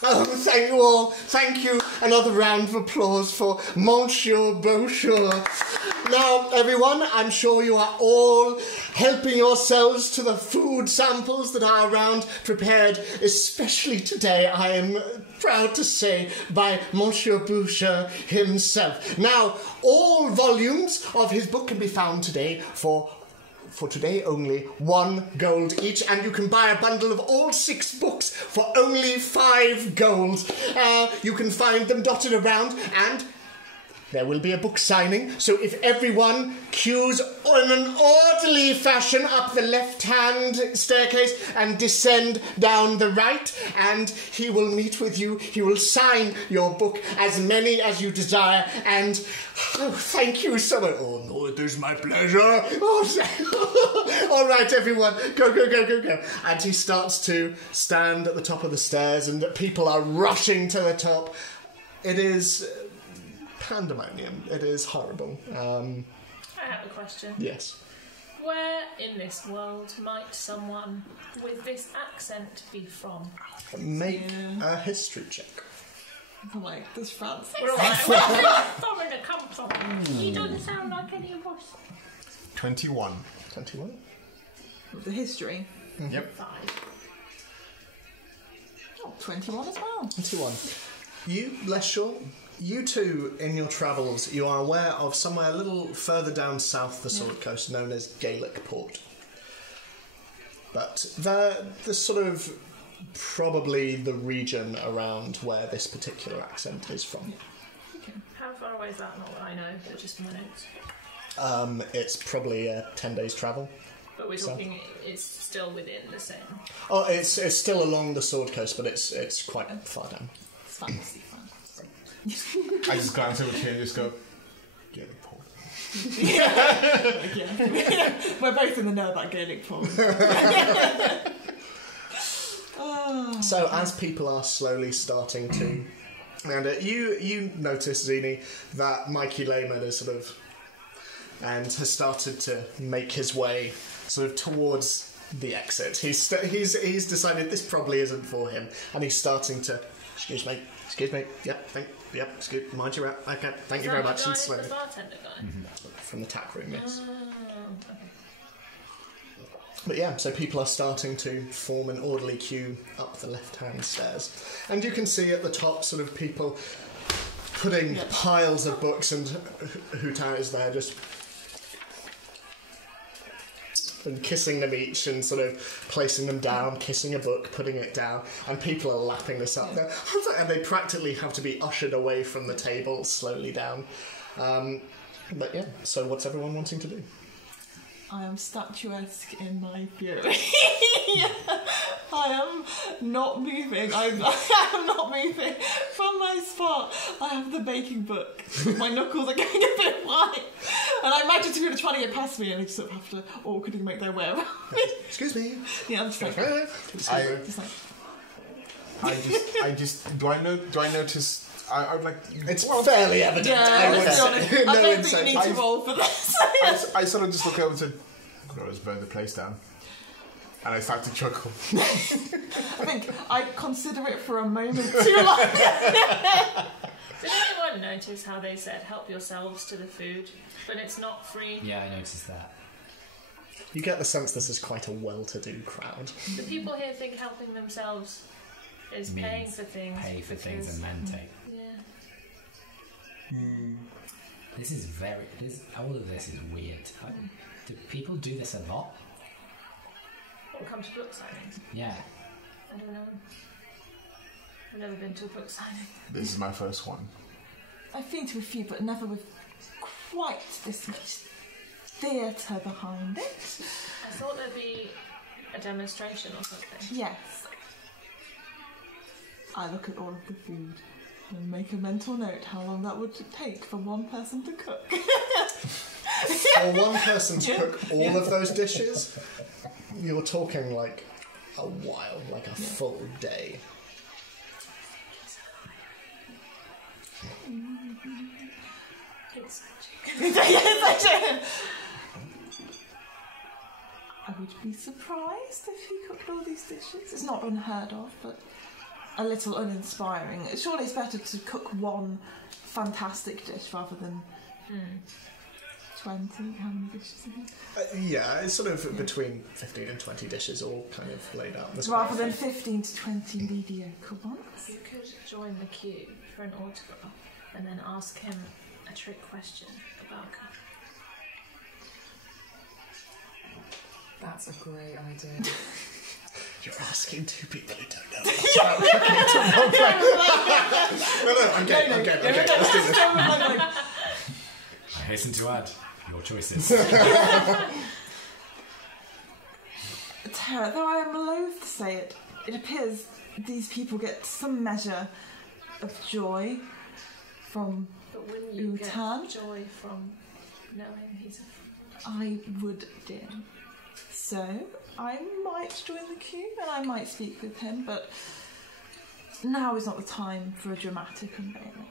Oh, thank you all. Thank you. Another round of applause for Monsieur Beauchamp. Now, everyone, I'm sure you are all helping yourselves to the food samples that are around, prepared especially today, I am proud to say, by Monsieur Boucher himself. Now, all volumes of his book can be found today for today only, 1 gold each, and you can buy a bundle of all 6 books for only 5 gold. You can find them dotted around, and there will be a book signing, so if everyone queues in an orderly fashion up the left-hand staircase and descend down the right, and he will meet with you, he will sign your book, as many as you desire, and thank you so much. Oh no, it is my pleasure. All right, everyone, go. And he starts to stand at the top of the stairs, and people are rushing to the top. It is pandemonium. It is horrible. I have a question. Yes. Where in this world might someone with this accent be from? Make a history check. I'm like, this France. We're all like, where's this foreigner come from? He doesn't sound like any of us. 21. 21. The history. Yep. 5. Oh, 21 as well. 21. You, less sure. You two, in your travels, you are aware of somewhere a little further down south the Sword Coast known as Gaelic Port. But the sort of probably the region around where this particular accent is from. Okay. How far away is that? Not that I know, but just my notes. It's probably a 10 days travel. But we're talking, it's still within the same. Oh, it's still along the Sword Coast, but it's quite far down. It's fantasy France. I just glance over to you and just go, Gaelic Port. Yeah. We're both in the know about Gaelic Port. So as people are slowly starting to, and you notice, Zini, that Mikey Lehman is sort of, and has started to make his way sort of towards the exit. He's decided this probably isn't for him, and he's starting to, excuse me, yep, excuse, mind your rep, okay, thank you very much. Is that the bartender guy? From the tap room, yes. Okay. But yeah, so people are starting to form an orderly queue up the left-hand stairs. And you can see at the top sort of people putting piles of books, and Houtan is there just and kissing them each and sort of placing them down, kissing a book, putting it down, and people are lapping this up there. And they practically have to be ushered away from the table slowly down. But yeah, so what's everyone wanting to do? I am statuesque in my fury. I am not moving. I am not moving from my spot. I have the baking book. My knuckles are getting a bit white. And I imagine people are trying to get past me and they just sort of have to awkwardly make their way around me. Excuse me. Yeah, I'm just like... do I notice... I would like... It's fairly evident. Yeah, I would let's be say. honest. I don't think you need to roll for this. I sort of just look over to... I'll just burn the place down. And I start to chuckle. I think I consider it for a moment too long. Did anyone notice how they said help yourselves to the food, but it's not free? Yeah, I noticed that. You get the sense this is quite a well-to-do crowd. The people here think helping themselves is Means paying for things. Pay for things because- and then take. Yeah. This is all of this is weird. Do people do this a lot? What comes to book signings? Yeah. I don't know. I've never been to a book signing. This is my first one. I've been to a few, but never with quite this much theatre behind it. I thought there'd be a demonstration or something. Yes. I look at all of the food and make a mental note how long that would take for one person to cook. For one person to cook all of those dishes, you're talking like a while, like a full day. It's I would be surprised if he cooked all these dishes. It's not unheard of, but a little uninspiring. Surely it's better to cook one fantastic dish rather than 20. How many dishes are there? Yeah, it's sort of between 15 and 20 dishes all kind of laid out. There's Rather quite than a few. 15 to 20 mediocre ones. You could join the queue for an autograph and then ask him a trick question about cooking. That's a great idea. You're asking two people who don't know much about cooking to roleplay. No, I'm game. Let's do this. I hasten to add, your choices. Tara, though I am loath to say it, it appears these people get some measure of joy from But wouldn't you Houtan? get joy from knowing he's a I would do. So, I might join the queue and I might speak with him, but now is not the time for a dramatic unveiling.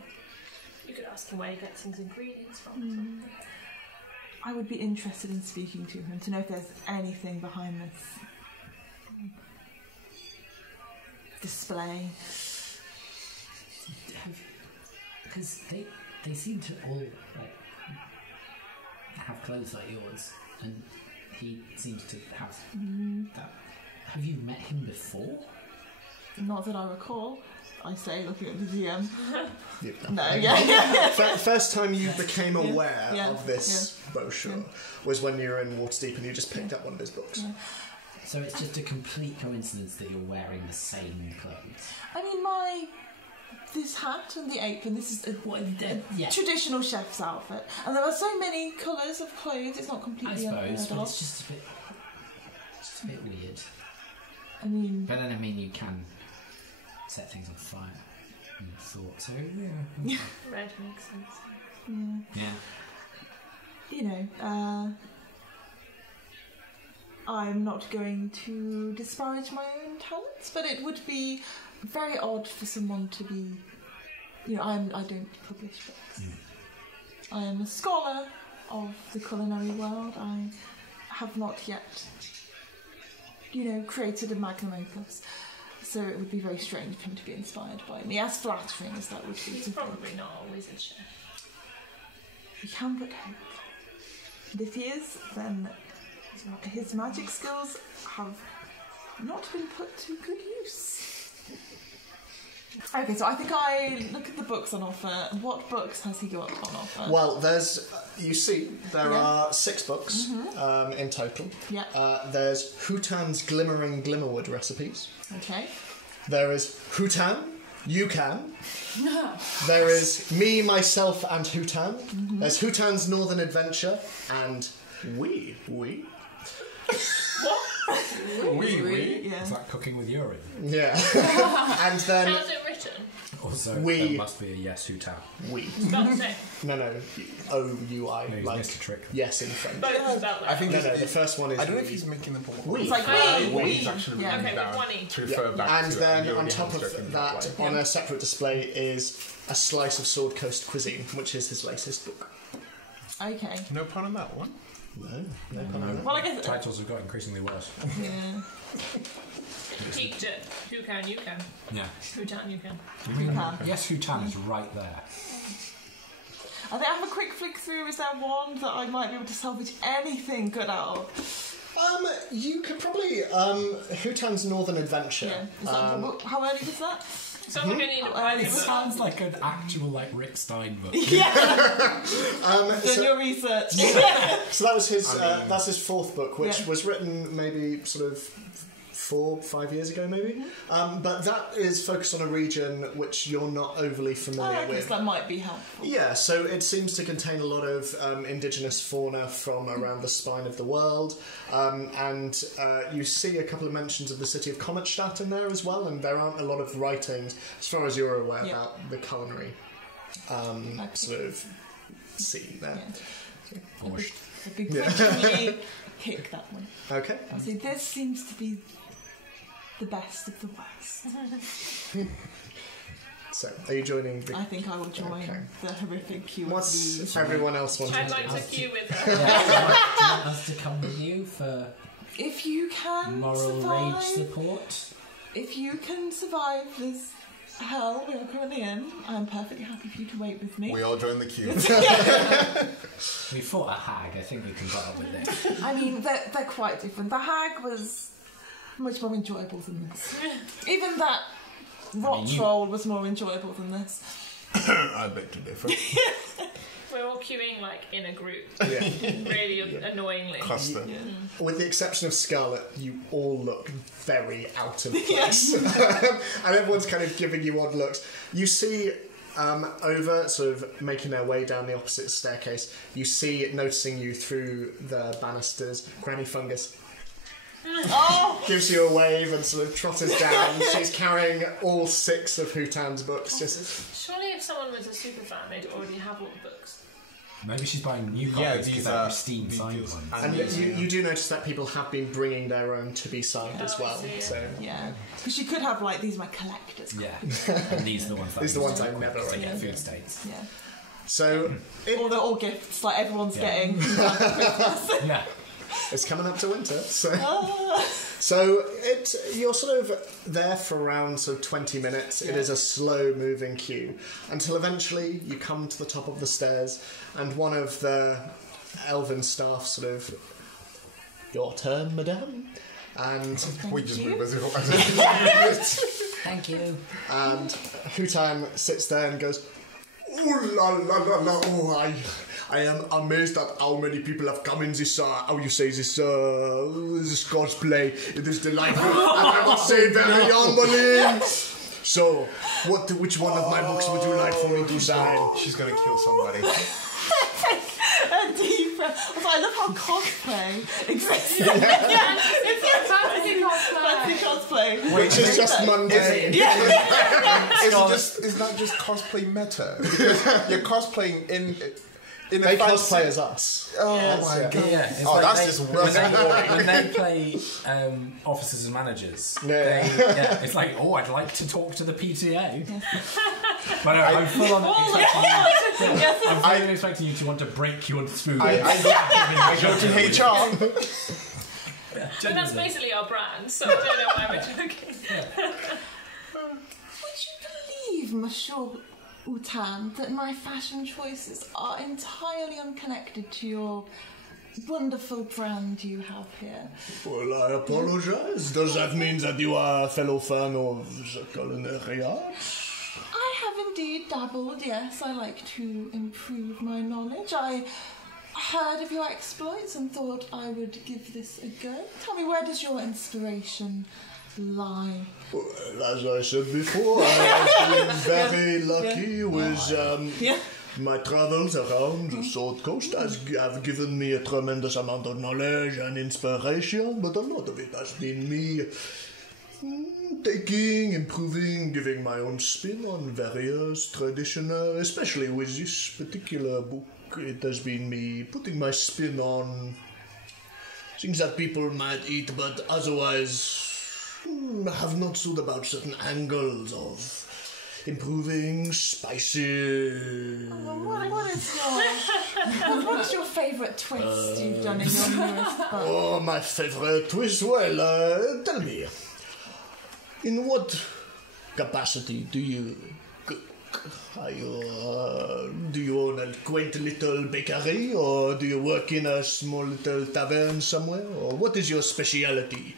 You could ask him where he gets his ingredients from. Or something. I would be interested in speaking to him to know if there's anything behind this display. Because they seem to all like have clothes like yours, and he seems to have that. Have you met him before? Not that I recall, I say, looking at the GM. Yeah. No, yeah. First time you became aware Yeah. of this brochure was when you were in Waterdeep and you just picked up one of his books. Yeah. So it's just a complete coincidence that you're wearing the same clothes. I mean, this hat and the apron, this is a Yeah. traditional chef's outfit. And there are so many colours of clothes, it's not I completely suppose, unheard but of. it's just a bit weird. I mean, But then, I mean, you can set things on fire. And thought so. Yeah. Red makes sense. yeah. Yeah. You know, I'm not going to disparage my own talents, but it would be very odd for someone to be, I don't publish books. I am a scholar of the culinary world. I have not yet, created a magnum opus. So it would be very strange for him to be inspired by me, as flattering as that would be. He's to probably think. not always a chef. We can but hope. And if he is, then his magic skills have not been put to good use. Okay, so I think I look at the books on offer. What books has he got on offer? Well, there are 6 books in total. Yeah. There's Houtan's Glimmering Glimmerwood recipes. Okay. There is Houtan, You Can. There is Me, Myself and Houtan. There's Houtan's Northern Adventure and We. Oui. Yeah. Is that cooking with urine? Yeah. And then How's it written? Also, We- there must be a yes who tap. We. Spelled the same. No. O-U-I. No, he's like missed a trick. yes in French. Both spelled I like think No, the first one is I don't know if we. he's making the point. We. It's like He's actually Yeah. written Okay, down with one E. to refer back And to then it. on top of that, on a separate display, is A Slice of Sword Coast Cuisine, which is his latest book. Okay. No pun on that one. No pun on that. Well, I guess. Titles have got increasingly worse. Yeah. Peaked it. Who can, you can. Yeah. Who can, you can. Can. Yes, Houtan is right there. I think I have a quick flick through. Is there one that I might be able to salvage anything good out of? You could probably Houtan's Northern Adventure. Yeah. Is that, how early was that? Sounds like I need a private It book. sounds like an actual like Rick Stein book. Yeah. Done so, your research. so that was his. That's his fourth book, which Yeah. was written maybe sort of 4-5 years ago, maybe. But that is focused on a region which you're not overly familiar I guess with. that might be helpful. Yeah, so it seems to contain a lot of indigenous fauna from around the spine of the world, and you see a couple of mentions of the city of Kometstadt in there as well, and there aren't a lot of writings, as far as you're aware, Yeah. about the culinary sort of scene there. Borscht. A big grudgingly pick that one. Okay. I'll say this seems to be the best of the worst. So, are you joining the... I think I will join Okay. the horrific queue What's of everyone else wanting I'd to like do? to queue with her. Yeah, do you want us to come with you for If you can moral survive, rage support? if you can survive this hell we are currently in, I'm perfectly happy for you to wait with me. We all join the queue. We fought a hag. I think we can put up with it. I mean, they're quite different. The hag was much more enjoyable than this. Even that rot you- troll was more enjoyable than this. I beg to differ. We're all queuing like in a group, Yeah. really annoyingly. Cluster. With the exception of Scarlett, you all look very out of place. And everyone's kind of giving you odd looks. You see, over, sort of making their way down the opposite staircase, you see, noticing you through the banisters, Granny Fungus. Oh! Gives you a wave and sort of trotters down. She's carrying all 6 of Houtan's books. Just Surely if someone was a super fan, they'd already have all the books. Maybe she's buying new Yeah, copies these because are they're pristine signed these- ones. and you do notice that people have been bringing their own to be signed as Oh, I well. see, yeah. So Yeah. Because you could have, like, these are my collector's Yeah, copies. and these are the ones that These are the ones I use never because they read. get food states. Yeah. So Or they're all gifts, like everyone's Yeah. getting. Yeah, it's coming up to winter. So Ah. so you're sort of there for around sort of 20 minutes. It Yeah. is a slow moving queue until eventually you come to the top of the stairs and one of the elven staff sort of, your turn, madame. And We just you. move as if Thank you. And Houtan sits there and goes, "Ooh la la la la! Oh, I am amazed at how many people have come in this. How you say this? This cosplay. It is delightful, and I must say very humbling. So, which one of my books would you like for me to sign?" she's going to kill somebody. I love how cosplay exists. Fantasy Fancy cosplay. cosplay. Which is just mundane. Is that just cosplay meta? Because you're cosplaying in a They fancy- cosplay as us. Oh Yes, my yeah. god! yeah. It's Oh, like that's they, just when worse. when they play officers and managers. Yeah. It's like, oh, I'd like to talk to the PTA. But I'm full on I'm fully expecting you to want to break your spoon. I go to HR. But that's basically our brand, so I don't know why we're joking. Would you believe, Monsieur Houtan, that my fashion choices are entirely unconnected to your wonderful brand you have here? Well, I apologize. Does that mean that you are a fellow fan of the culinary arts? I have indeed dabbled, yes. I like to improve my knowledge. I heard of your exploits and thought I would give this a go. Tell me, where does your inspiration lie? Well, as I said before, I have been very lucky with Yeah. my travels around the South Coast have given me a tremendous amount of knowledge and inspiration, but a lot of it has been me taking, improving, giving my own spin on various traditional, especially with this particular book. It has been me putting my spin on things that people might eat, but otherwise have not thought about certain angles of improving spices. What is your favourite twist you've done in your newest book? Oh, my favourite twist? Well, tell me, in what capacity do you Are you, do you own a quaint little bakery, or do you work in a small little tavern somewhere, or what is your speciality?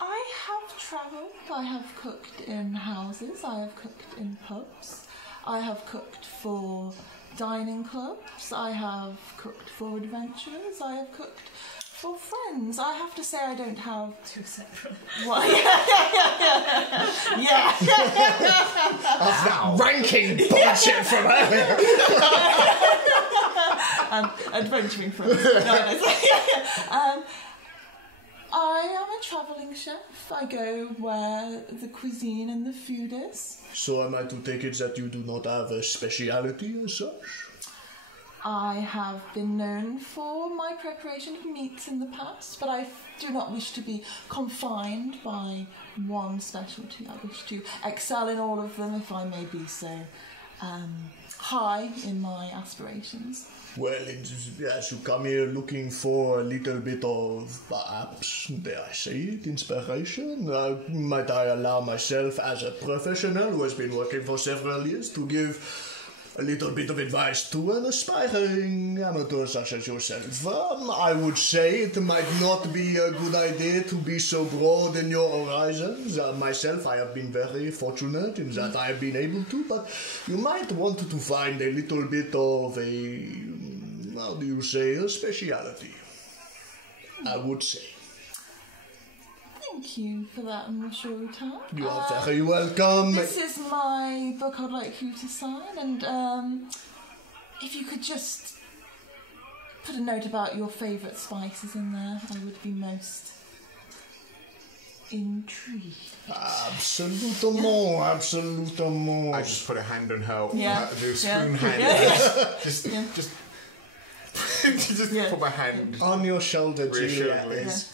I have travelled. I have cooked in houses. I have cooked in pubs. I have cooked for dining clubs. I have cooked for adventurers. I have cooked for friends. I have to say I don't have... Two separate. Well, yeah. That ranking bullshit from earlier. And adventuring friends. I am a travelling chef. I go where the cuisine and the food is. So am I to take it that you do not have a speciality as such? I have been known for my preparation of meats in the past, but I do not wish to be confined by one specialty. I wish to excel in all of them, if I may be so high in my aspirations. Well, as you come here looking for a little bit of, perhaps, dare I say it, inspiration, might I allow myself as a professional who has been working for several years to give a little bit of advice to an aspiring amateur such as yourself. I would say it might not be a good idea to be so broad in your horizons. Myself, I have been very fortunate in that I have been able to, but you might want to find a little bit of a, how do you say, a speciality, I would say. Thank you for that, Monsieur Houtan. You are very welcome. This is my book I'd like you to sign, and if you could just put a note about your favourite spices in there, I would be most intrigued. Absolutement. I just put a hand on her, the spoon hand. Just put my hand on your shoulder, Juliet reassuringly. is.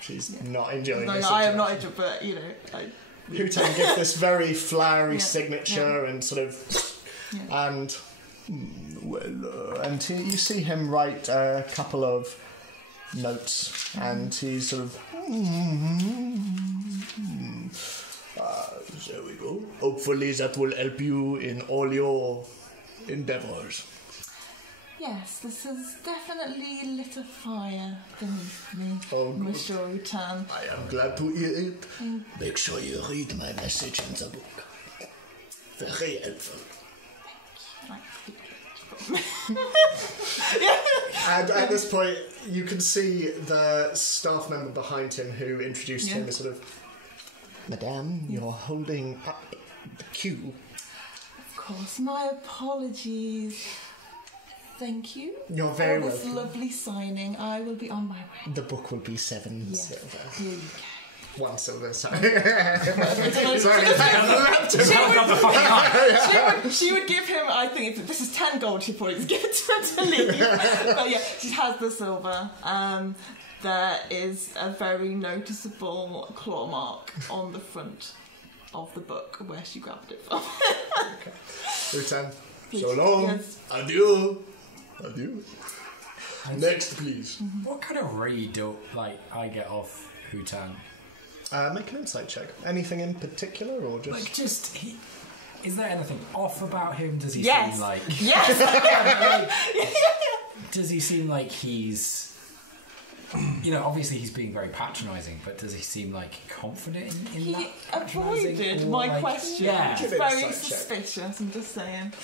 She's not enjoying this. I am not enjoying, but you know. Houtan gives this very flowery signature and sort of, and and you see him write a couple of notes, and he's sort of. There we go. Hopefully that will help you in all your endeavours. Yes, this has definitely lit a fire beneath me, Monsieur Houtan. I am glad to hear it. Make sure you read my message in the book. Very helpful. And at this point, you can see the staff member behind him who introduced him as sort of, Madame, you're holding up the cue. Of course, my apologies. Thank you. You're very for this welcome. lovely signing. I will be on my way. The book will be 7 silver. Here you go. 1 silver, sorry. She would give him, I think, if this is 10 gold, she'd probably just give it to him to leave. But yeah, she has the silver. There is a very noticeable claw mark on the front of the book where she grabbed it from. Houtan. So long. Yes. Adieu. Adieu. Next, please. What kind of read do I get off Houtan? Make an insight check. Anything in particular, or just is there anything off about him? Does he seem like? Yes. Does he seem like he's? Obviously he's being very patronising, but does he seem like confident in He that? avoided my question. Yeah. Which is very suspicious, I'm just saying.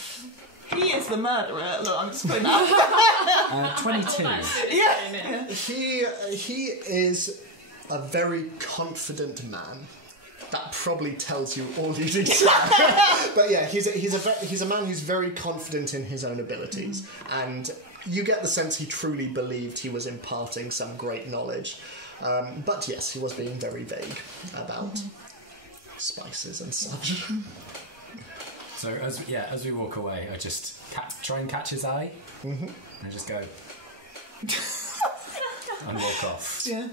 He is the murderer. Look, I'm just putting that. 22. Yeah. He is a very confident man. That probably tells you all you need to know. But yeah, he's a man who's very confident in his own abilities, and you get the sense he truly believed he was imparting some great knowledge. But yes, he was being very vague about spices and such. So as we walk away, I just try and catch his eye, and I just go and walk off. Yeah.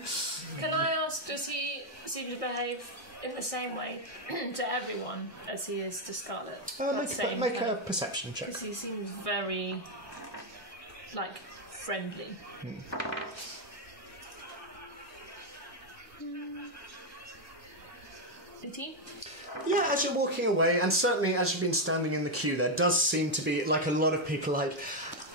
Can I ask, does he seem to behave in the same way to everyone as he is to Scarlett? Make a perception check. Because he seems very, friendly. routine? Yeah, as you're walking away, and certainly as you've been standing in the queue, there does seem to be, like, a lot of people like,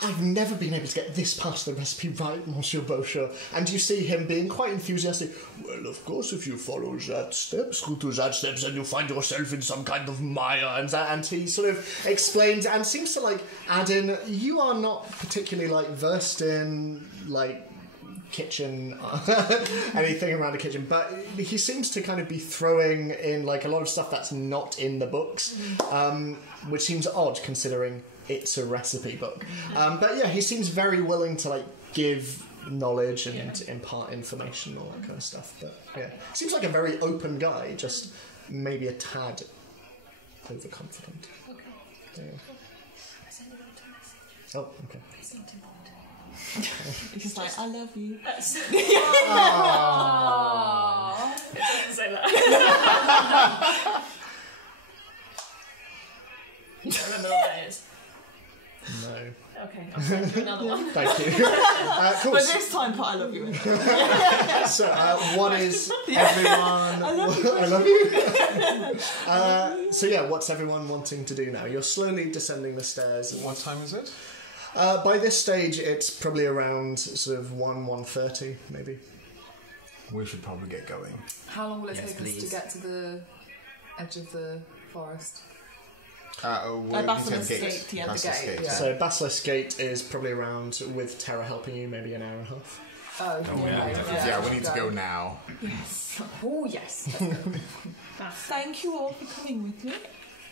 I've never been able to get this part of the recipe right, Monsieur Beauchamp. And you see him being quite enthusiastic. Well, of course, if you follow that steps, go to that steps, and you find yourself in some kind of mire, and that. And he sort of explains and seems to, like, add in, you are not particularly, like, versed in, like, kitchen anything around a kitchen, but he seems to kind of be throwing in like a lot of stuff that's not in the books, which seems odd considering it's a recipe book, but yeah, he seems very willing to like give knowledge and impart information and all that kind of stuff. But yeah, seems like a very open guy, just maybe a tad overconfident. Okay. Yeah. I send you a message. Oh, okay. It's not important. It's just like, I love you. It doesn't say that. You don't remember what that is? No. Okay, I'll send you another one. Thank you. Cool. But this time, put I love you in. So, one is everyone... I love you. So yeah, what's everyone wanting to do now? You're slowly descending the stairs. What time is it? By this stage, it's probably around sort of 1:30, maybe. We should probably get going. How long will it Yes, take please. us to get to the edge of the forest? Basilisk Gate, yeah, the Basilisk gate, Gate. yeah. So Basilisk Gate is probably around, with Terra helping you, maybe an hour and a half. Oh, Yeah, we need to go now. Yes. Oh, yes. Let's go. Thank you all for coming with me.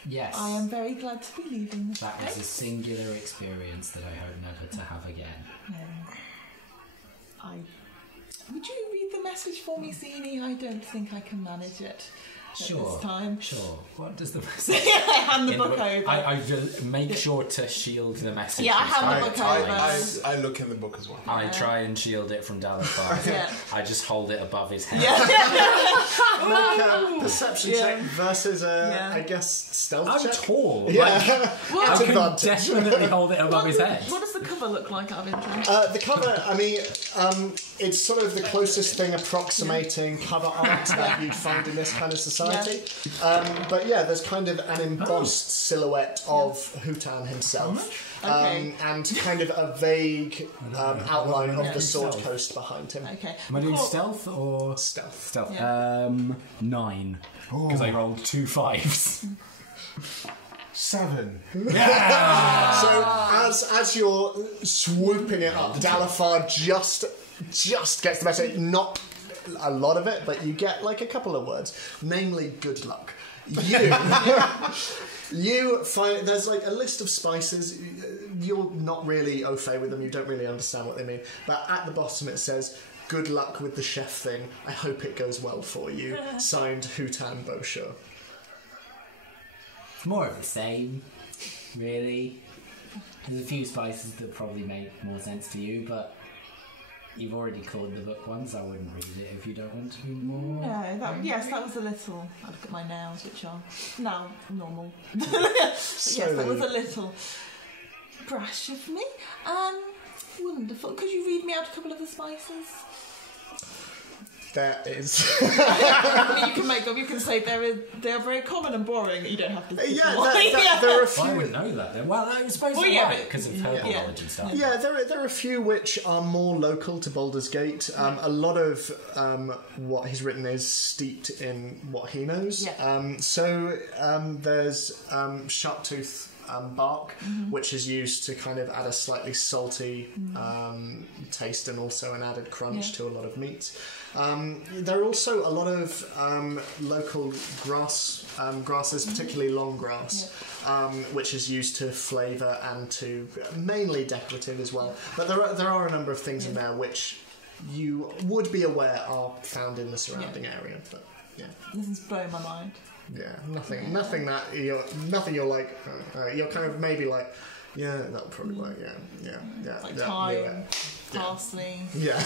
Yes. I am very glad to be leaving this That was a place. singular experience that I hope never to have again. Would you read the message for me, Zini? I don't think I can manage it at Sure. this time. Sure. What does the message? I hand the in book over. I will make sure to shield the message. Yeah, I from hand the book Scarlett. over. I look in the book as well. I try and shield it from Dalifar. Yeah. I just hold it above his head. Make a perception check versus Yeah. I guess, stealth I'm check. tall. Yeah. Like, I can advantage. definitely hold it above his head. What does the cover look like out of interest? The cover, I mean, it's sort of the closest thing approximating cover art that you'd find in this kind of society. But yeah, there's kind of an embossed silhouette of Houtan himself. Okay. And kind of a vague outline of the Sword Stealth. Coast behind him. Okay. Am I doing Cool. stealth or Stealth. stealth? Yeah. 9. Because I rolled 2 5s. 7. So as you're swooping it up, Dalifar just gets the message. Not a lot of it, but you get like a couple of words, namely "good luck." You find there's like a list of spices. You're not really au fait with them. You don't really understand what they mean. But at the bottom it says, "Good luck with the chef thing. I hope it goes well for you." Signed, Houtan Beauchamp. It's more of the same, really. There's a few spices that probably make more sense to you, but you've already called the book once. I wouldn't read it if you don't want to be more. No, that was a little. I look at my nails, which are now normal. Yes, that was a little brash of me. Wonderful. Could you read me out a couple of the spices? There is. I mean, you can make them. You can say they're very common and boring. You don't have to. There are a few. Well, I wouldn't know that then. Well, I suppose Well, you're yeah, right, but- because of herbal yeah. knowledge and stuff. Yeah, there are a few which are more local to Baldur's Gate. A lot of what he's written is steeped in what he knows. Yeah. There's Sharptooth bark, which is used to kind of add a slightly salty taste and also an added crunch to a lot of meats. There are also a lot of local grasses, particularly long grass, which is used to flavour and to mainly decorative as well. But there are a number of things in there which you would be aware are found in the surrounding area. But yeah, This is blowing my mind. yeah, nothing that you're like. You're kind of maybe like, yeah, that'll probably work. Yeah. Like yeah, thyme, parsley, Yeah.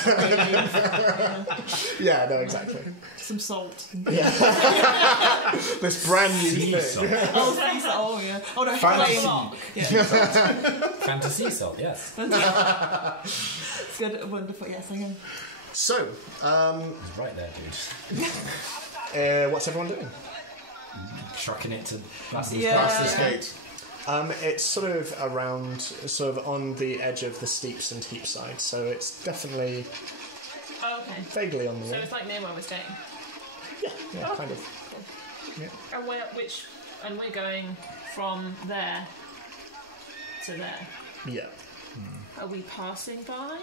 Yeah, no, exactly. some salt. Yeah. This brand new Sea thing. salt. Oh yeah. Oh no, Fantasy. flame. Fantasy salt, yes. It's good, wonderful. Yes, I can. So, He's right there, dude. what's everyone doing? Trucking it to blast Past this gate. It's sort of around, sort of on the edge of the steeps and heap side, so it's definitely Oh, okay. vaguely on the So way. it's like near where we're staying. Yeah, kind of. Yeah. And we're going from there to there. Yeah. Are we passing by?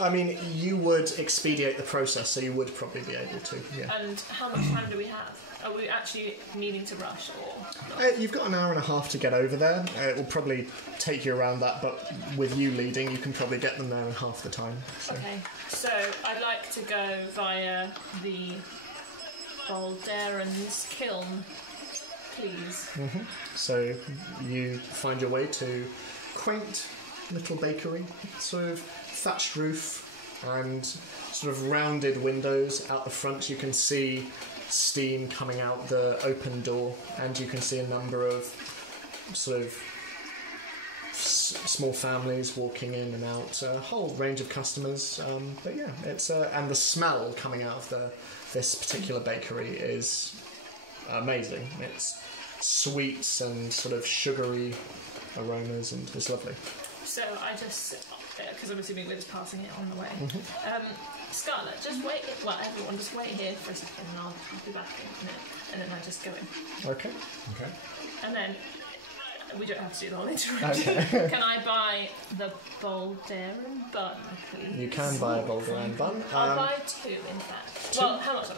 I mean, you would expedite the process, so you would probably be able to. Yeah. And how much time do we have? Are we actually needing to rush or not? You've got an hour and a half to get over there. It will probably take you around that, but with you leading, you can probably get them there in half the time. So. Okay, so I'd like to go via the Balderan's kiln, please. So you find your way to quaint little bakery, sort of thatched roof and sort of rounded windows out the front. You can see steam coming out the open door, and you can see a number of sort of small families walking in and out, a whole range of customers. But yeah, it's and the smell coming out of this particular bakery is amazing. It's sweets and sort of sugary aromas, and it's lovely. So I just, because I'm assuming we're just passing it on the way. Scarlett, just wait. Well, everyone, just wait here for a second, and I'll be back in a minute. And then I just go in. Okay. And then we don't have to do the whole interruption. Okay. Can I buy the Balderan bun, please? You can buy a Balderan bun. I'll buy two, in fact. Two? Well, how much are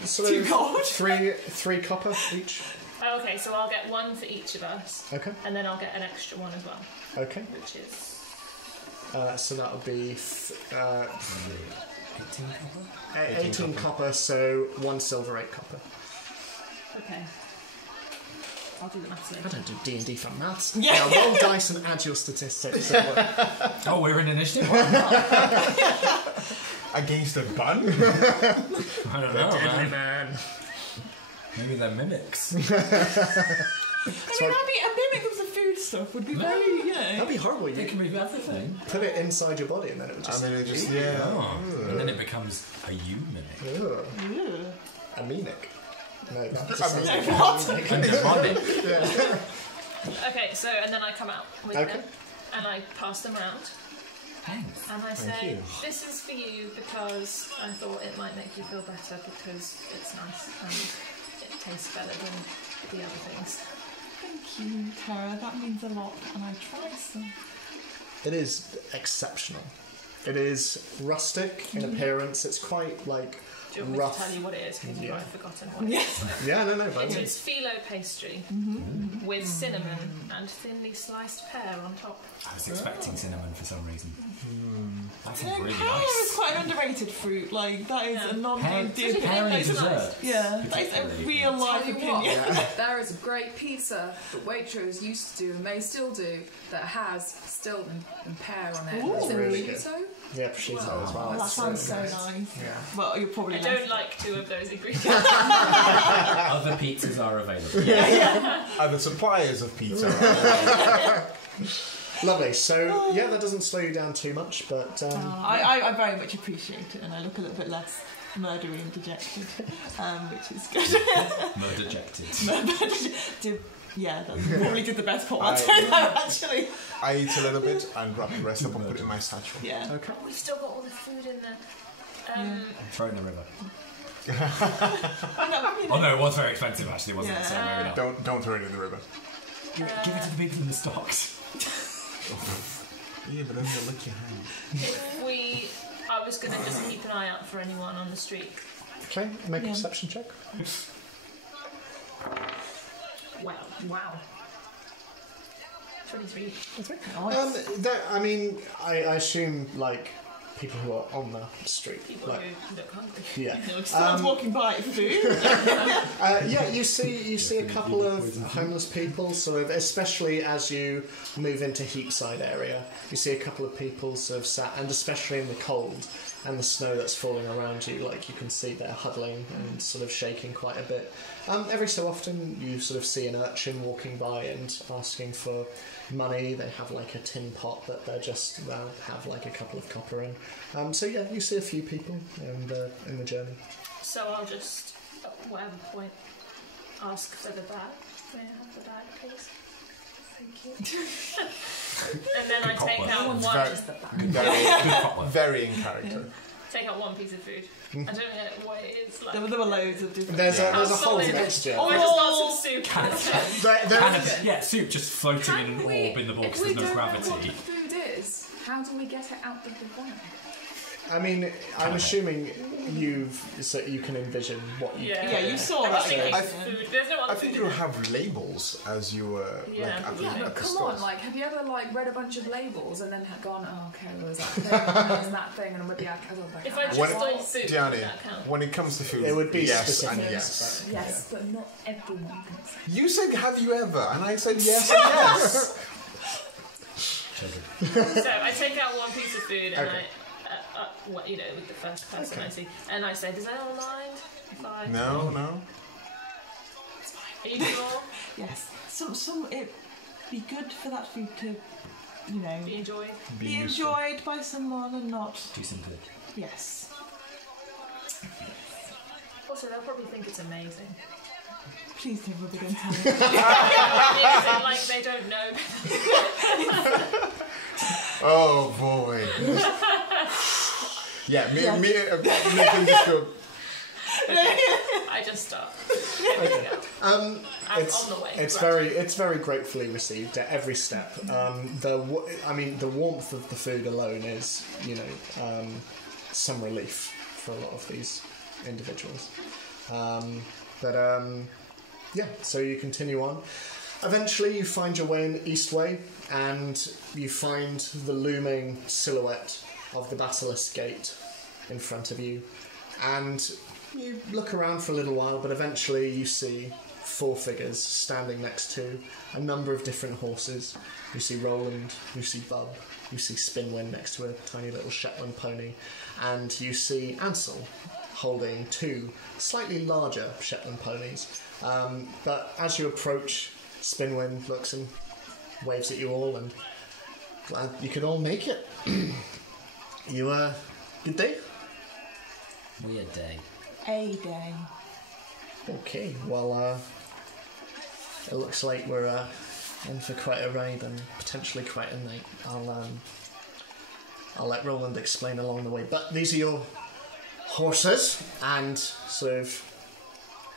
they? Sort of three copper each. Oh, okay, so I'll get one for each of us. Okay. And then I'll get an extra one as well. Okay. Which is... So that'll be 18 copper? 18 copper, so 1 silver, 8 copper. Okay. I'll do the maths later. I don't do D&D for maths. Yeah, roll dice and add your statistics. Oh, we're in initiative? Against a bun? I don't know, Deadly man. man. Maybe they're mimics. I mean, a mimic of the food stuff would be very, you know. That'd be horrible. They You can move everything. put it inside your body and then it would just... And then it just, Oh. And then it becomes a you mimic. Ugh. Ugh. A mimic. No, that's What? And demonic. Okay, so, and then I come out with Okay. them. And I pass them around. Thanks. And I say, you. this is for you because I thought it might make you feel better because it's nice and it tastes better than the other things. Thank you, Tara. That means a lot, and I tried some. It is exceptional. It is rustic in appearance. It's quite like Do you want me to rough. tell you what it is? Because you Yeah. might have forgotten what it is. Yeah, no, by all It means. is phyllo pastry with cinnamon and thinly sliced pear on top. I was expecting cinnamon for some reason. That You know, sounds really pear is nice. quite an underrated fruit. Like, that is a non-D&D Pear in opinion. dessert. Yeah, that is a Particularly. real life Tell you what, opinion. there is a great pizza that Waitrose used to do and may still do that has stilton and pear on it. Ooh. Is it Really good. prosciutto? Yeah, prosciutto as well. Oh, that It's sounds so really nice. Yeah. Well, you're probably I don't like two of those ingredients. Other pizzas are available. Other suppliers of pizza. Lovely. So, yeah, that doesn't slow you down too much, but... I very much appreciate it, and I look a little bit less murdery and dejected, which is good. Murder-jected. Yeah, that probably did the best portmanteau there, actually. I eat a little bit and wrap the rest up and put it in my satchel. Yeah. Okay. We've still got all the food in there. Throw it in the river. I Oh no, it was very expensive actually, wasn't it? So maybe not. Don't throw it in the river. Give it to the people in the stocks. Yeah, but then they'll lick your hand. If I was going to just keep an eye out for anyone on the street. Okay, make a perception check. Wow. 23. I mean, I assume, like, people who are on the street. People like, who look hungry. yeah. Someone's walking by for food. Yeah, you see a couple of homeless people, sort of, especially as you move into Heapside area. You see a couple of people sort of sat, and especially in the cold and the snow that's falling around you, like you can see they're huddling and sort of shaking quite a bit. Every so often you sort of see an urchin walking by and asking for money. They have like a tin pot that they'll have like a couple of copper in. So yeah, you see a few people in the journey. So I'll just, at whatever point, ask for the bag. May I have the bag, please? Thank you. And then I take out one. Very in character. Take out one piece of food. I don't know what it is. Like, There were loads of different. There's a whole solid. mixture. Or I just got some soup. Soup just floating in an orb in the ball because there's no gravity. If we don't know what the food is, how do we get it out of the bag? I mean, I'm assuming you can envision what you. Yeah, Yeah, you saw I that. think though. it's food. There's no other I think food you'll in there. have labels as you were Yeah, like, yeah, at But the come stores. on, like, have you ever like read a bunch of labels and then gone, oh, okay, there was that thing, and there was that thing, and maybe I don't know. If I just When- stole food, Gianni, does that count? when it comes to food, It would be yes specific. and yes. Yes, but not everyone can say. You said, "Have you ever?" And I said, "Yes and yes." So I take out one piece of food and Okay. with the first person I see, and I say, "Does anyone mind if I?" No. Are you sure? Yes. Some it'd be good for that food to, Be enjoyed. be enjoyed by someone and not. Do some good. Yes. Also, they'll probably think it's amazing. Please don't rub it in. Like they don't know. Oh boy. Yeah, me can just go. I just start. I'm on the way. It's very gratefully received at every step. The warmth of the food alone is, some relief for a lot of these individuals. So you continue on. Eventually you find your way in Eastway and you find the looming silhouette of the Basilisk Gate in front of you. And you look around for a little while, but eventually you see 4 figures standing next to a number of different horses. You see Roland, you see Bub, you see Spinwin next to a tiny little Shetland pony, and you see Ansel holding 2 slightly larger Shetland ponies. But as you approach, Spinwin looks and waves at you all, and glad you could all make it. Good day? Weird day. A day. Okay, well, it looks like we're in for quite a ride and potentially quite a night. I'll let Roland explain along the way. But these are your horses, and sort of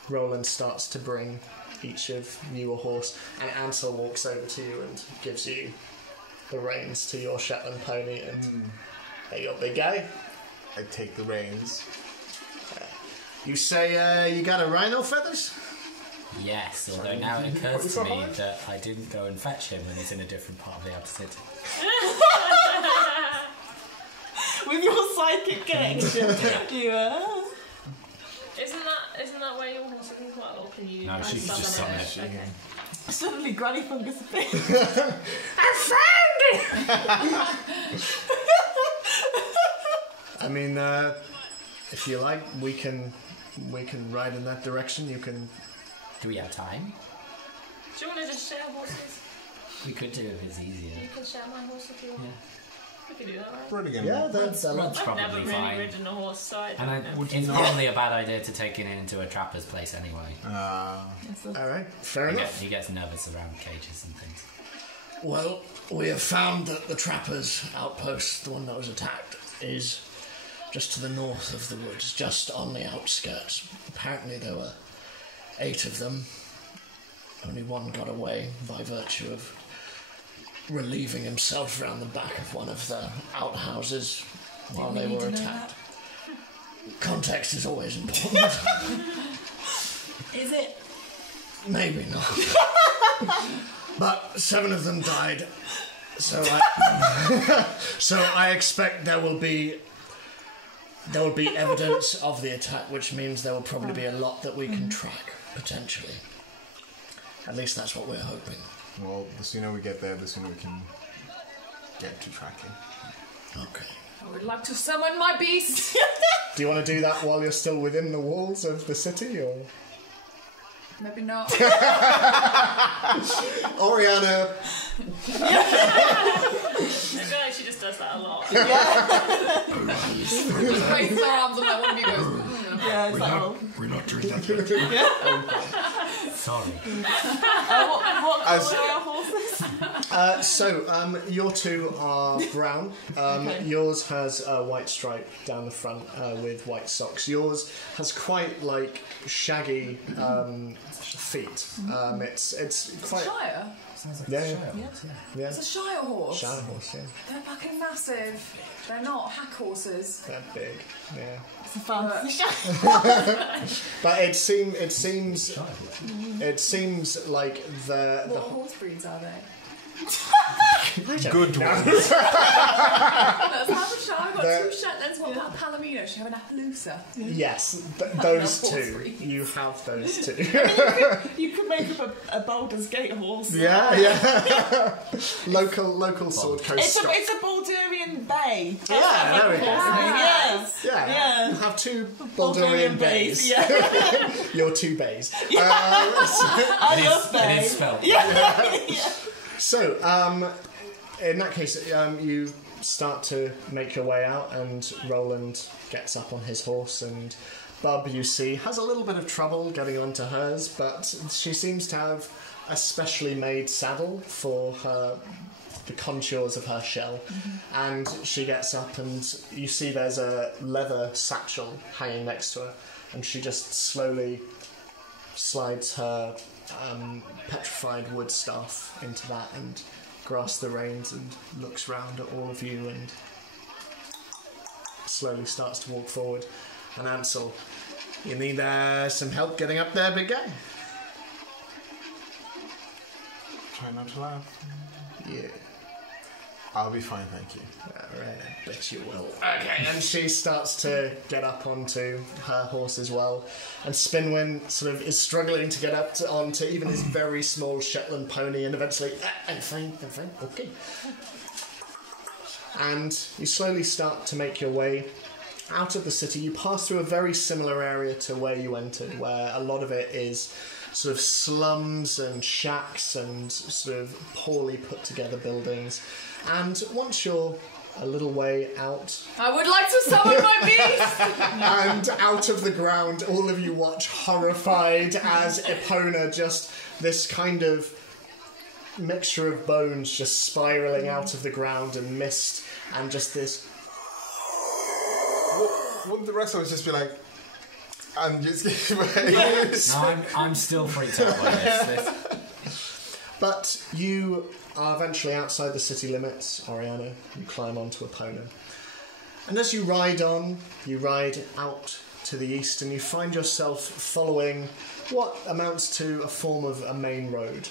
Roland starts to bring each of you a horse, and Ansel walks over to you and gives you the reins to your Shetland pony, and there you go, big guy. I take the reins. You say you got a rhino feathers? Yes, although now it occurs to me that I didn't go and fetch him and he's in a different part of the outer city. With your psychic connection. Isn't that where your horse is as well, or can you? No, she can just summon it. Okay. Suddenly Granny Fungus appears. I found it! I mean, if you like, we can ride in that direction. You can. Do we have time? Do you want to just share horses? We could do it if it's easier. You can share my horse if you want. Yeah. We can do that, right? Brilliant. Yeah, that's Rod's I've probably never really fine. ridden a horse, so I don't And know. it's probably a bad idea to take it into a trapper's place anyway. all right. Fair enough. He gets nervous around cages and things. Well, we have found that the trapper's outpost, the one that was attacked, is just to the north of the woods, just on the outskirts. Apparently there were 8 of them. Only one got away by virtue of relieving himself round the back of one of the outhouses while they were attacked. Context is always important. Is it? Maybe not. But 7 of them died. So I expect there will be evidence of the attack, which means there will probably be a lot that we can track, potentially. At least that's what we're hoping. Well, the sooner we get there, the sooner we can get to tracking. Okay. I would like to summon my beast. Do you want to do that while you're still within the walls of the city, or? Maybe not. Oriana. I feel like she just does that a lot. Just raises her arms and like one of you goes. Yeah, it's like, We're not doing that yet. Sorry. What colour are our horses? So your two are brown. Okay. Yours has a white stripe down the front with white socks. Yours has quite like shaggy feet. It's quite Shire? Sounds like Yeah, a yeah. show. yeah. It's a Shire horse. Shire horse, yeah. They're fucking massive. They're not hack horses. They're big, yeah. It's a fancy But it seems like What the horse breeds are they? Good one. Let's have a shot. I've got They're- 2 Shetlands. What about Palomino? Should we have an Appaloosa? yes, those Horse two. breed. You have those two. You could make up a Baldur's Gate horse. yeah. local sword coast stock. It's a Baldurian Bay. Yeah, there we go. Yes. Yeah. You have 2 Baldurian bays. Yeah. Your 2 bays. I love Bay. It is spelled. So, in that case, you start to make your way out, and Roland gets up on his horse, and Bub, you see, has a little bit of trouble getting onto hers, but she seems to have a specially made saddle for the contours of her shell. And she gets up, and you see there's a leather satchel hanging next to her, and she just slowly slides her petrified wood staff into that and grasps the reins and looks round at all of you and slowly starts to walk forward. And Ansel, you need some help getting up there, big guy? Try not to laugh. Yeah. I'll be fine, thank you. Alright, I bet you will. Okay, and she starts to get up onto her horse as well. And Spinwin sort of is struggling to get up onto even his very small Shetland pony, and eventually, I'm fine, okay. And you slowly start to make your way out of the city. You pass through a very similar area to where you entered, where a lot of it is sort of slums and shacks and sort of poorly put together buildings. And once you're a little way out, I would like to summon my beast! and out of the ground, all of you watch horrified as Epona, just this kind of mixture of bones just spiralling out of the ground and mist, and just this. Wouldn't the rest of us just be like, and just No, I'm still freaked out by this. But you are eventually outside the city limits, Oriana. You climb onto Epona. And as you ride on, you ride out to the east, and you find yourself following what amounts to a form of a main road,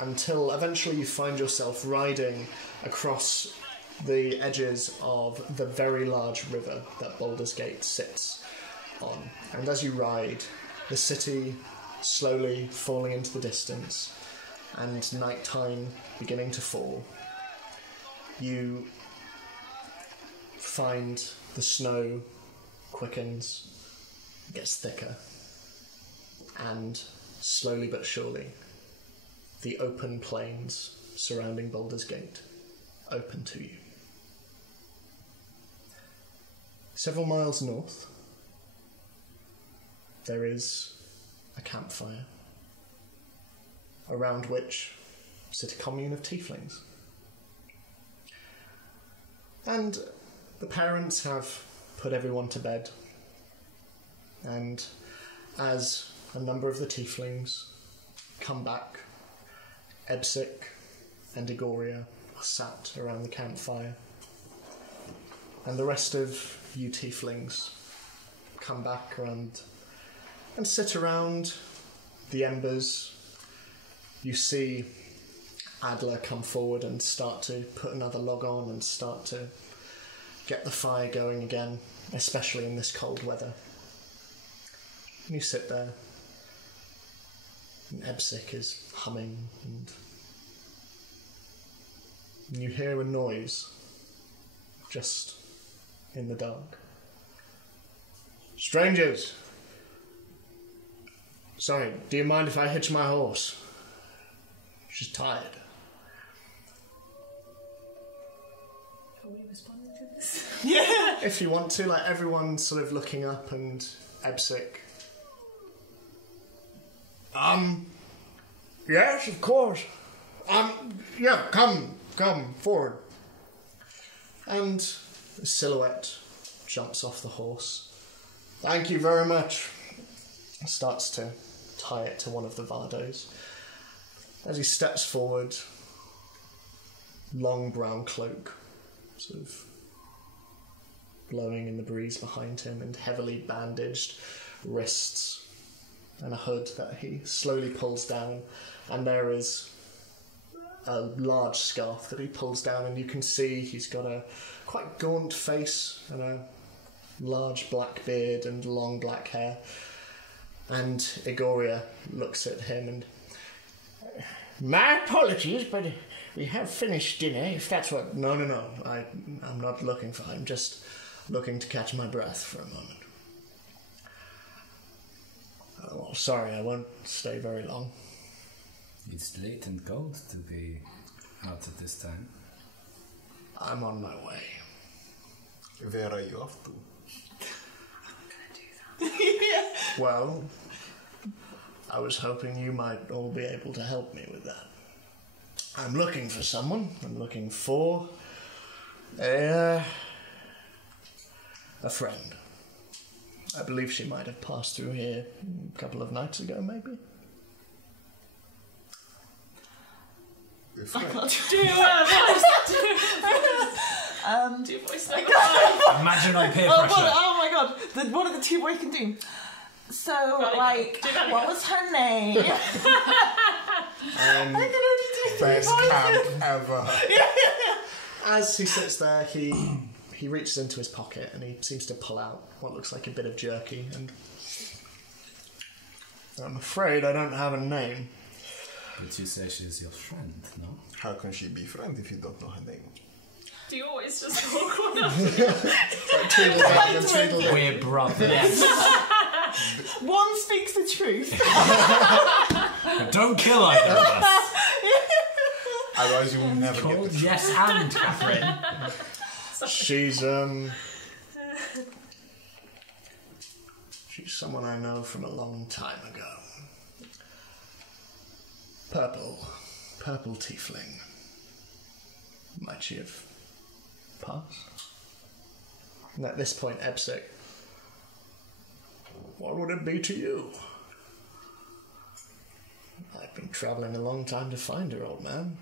until eventually you find yourself riding across the edges of the very large river that Baldur's Gate sits on. And as you ride, the city slowly falling into the distance, and nighttime beginning to fall, you find the snow quickens, gets thicker, and slowly but surely, the open plains surrounding Baldur's Gate open to you. Several miles north, there is a campfire, around which sit a commune of tieflings. And the parents have put everyone to bed, and as a number of the tieflings come back, Ebsic and Igoria are sat around the campfire, and the rest of you tieflings come back around and sit around the embers. You see Adler come forward and start to put another log on and start to get the fire going again, especially in this cold weather. And you sit there, and Ebsic is humming, and you hear a noise just in the dark. Strangers! Sorry, do you mind if I hitch my horse? She's tired. Are we responding to this? Yeah. If you want to, like everyone's sort of looking up, and Ebsic. Yes, of course. Yeah, come forward. And the silhouette jumps off the horse. Thank you very much. Starts to tie it to one of the vardos. As he steps forward, long brown cloak, sort of blowing in the breeze behind him, and heavily bandaged wrists, and a hood that he slowly pulls down, and there is a large scarf that he pulls down, and you can see he's got a quite gaunt face and a large black beard and long black hair. And Igoria looks at him and... My apologies, but we have finished dinner, if that's what... No. I'm not looking for... I'm just looking to catch my breath for a moment. Oh, well, sorry, I won't stay very long. It's late and cold to be out at this time. I'm on my way. Where are you off to? Well, I was hoping you might all be able to help me with that. I'm looking for someone. I'm looking for a friend. I believe she might have passed through here a couple of nights ago, maybe. I can't Do voice number Imaginary peer Oh, pressure. oh my god, what are the two boys can do? So, like, what was her name? I can only do Best camp ever. As he sits there, he reaches into his pocket and he seems to pull out what looks like a bit of jerky, and I'm afraid I don't have a name. But you say she's your friend, no? How can she be friend if you don't know her name? Do you always just walk one after Like, We're brothers. One speaks the truth. But don't kill either of us. Otherwise you will never get Called the truth. yes and Catherine. She's she's someone I know from a long time ago. Purple tiefling. Might she have passed? And at this point, Ebsik, what would it be to you? I've been travelling a long time to find her, old man.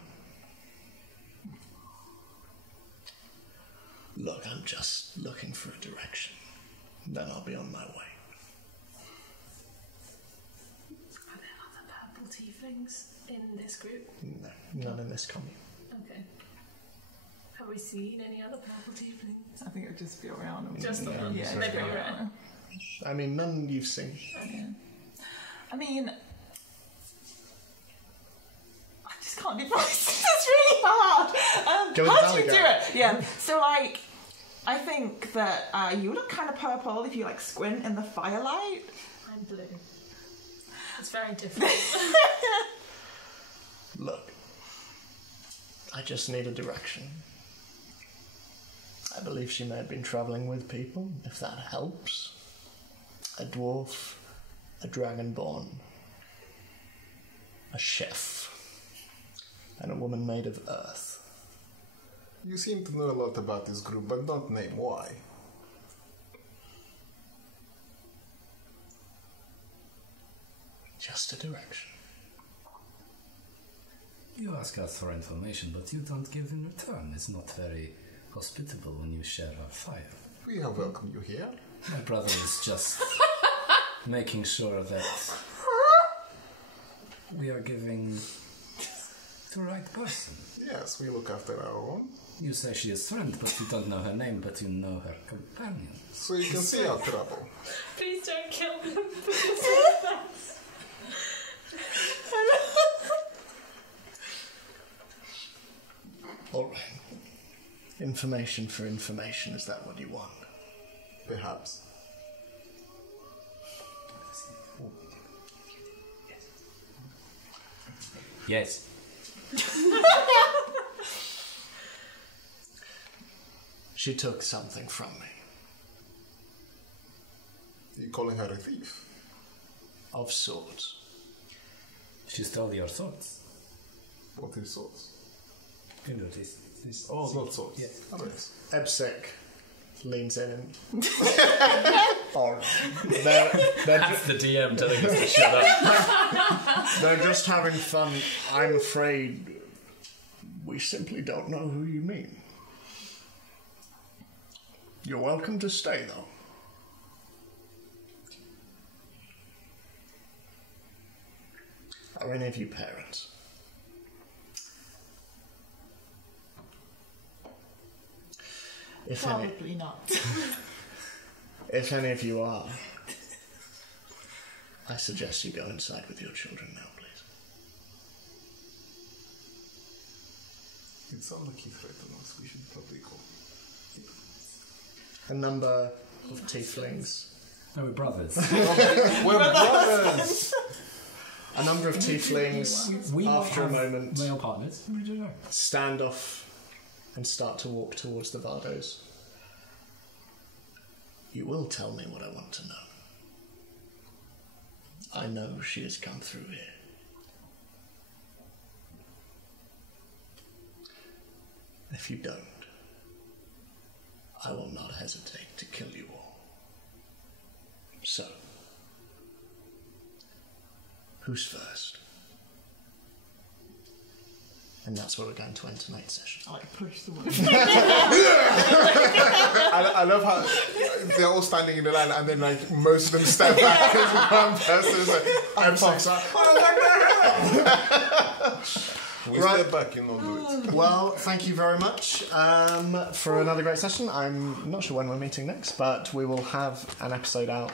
Look, I'm just looking for a direction. Then I'll be on my way. Are there other purple tieflings in this group? No, none in this commune. Okay. Have we seen any other purple tieflings? I think it would just be around. Just the Yeah, one. Yeah, They're just be very rare. around. I mean, none you've seen. Okay. I mean, I just can't do voices. It's really hard. Go with How do you Valley do Girl. it? Yeah. So, like, I think that you look kind of purple if you like squint in the firelight. I'm blue. It's very different. Look, I just need a direction. I believe she may have been travelling with people, if that helps. A dwarf, a dragonborn, a chef, and a woman made of earth. You seem to know a lot about this group, but don't name why. Just a direction. You ask us for information, but you don't give in return. It's not very hospitable when you share our fire. We have welcomed you here. My brother is just making sure that we are giving the right person. Yes, we look after our own. You say she is friend, but you don't know her name, but you know her companion. So you can see our trouble. Please don't kill them. All right. Information for information, is that what you want? Perhaps. Yes. She took something from me. Are you calling her a thief? Of sorts. She stole your swords. What is swords? You know, this Oh, those swords. Yes. Oh, yes. Ebsek leans in and... That's the DM telling us to shut up. They're just having fun. I'm afraid we simply don't know who you mean. You're welcome to stay, though. Are any of you parents? Probably not. If any of you are, I suggest you go inside with your children now, please. It sounds like he threatened us. We should probably go. A number of tieflings. No, we're brothers. We're brothers! A number of tieflings, We after a have moment, male partners. We don't know. stand off and start to walk towards the Vardos. You will tell me what I want to know. I know she has come through here. If you don't, I will not hesitate to kill you all. So, who's first? And that's where we're going to end tonight's session. I like push the one. I love how they're all standing in the line and then like most of them step back and one person is like, I'm pops up. We step back and not do it. Well, thank you very much for another great session. I'm not sure when we're meeting next, but we will have an episode out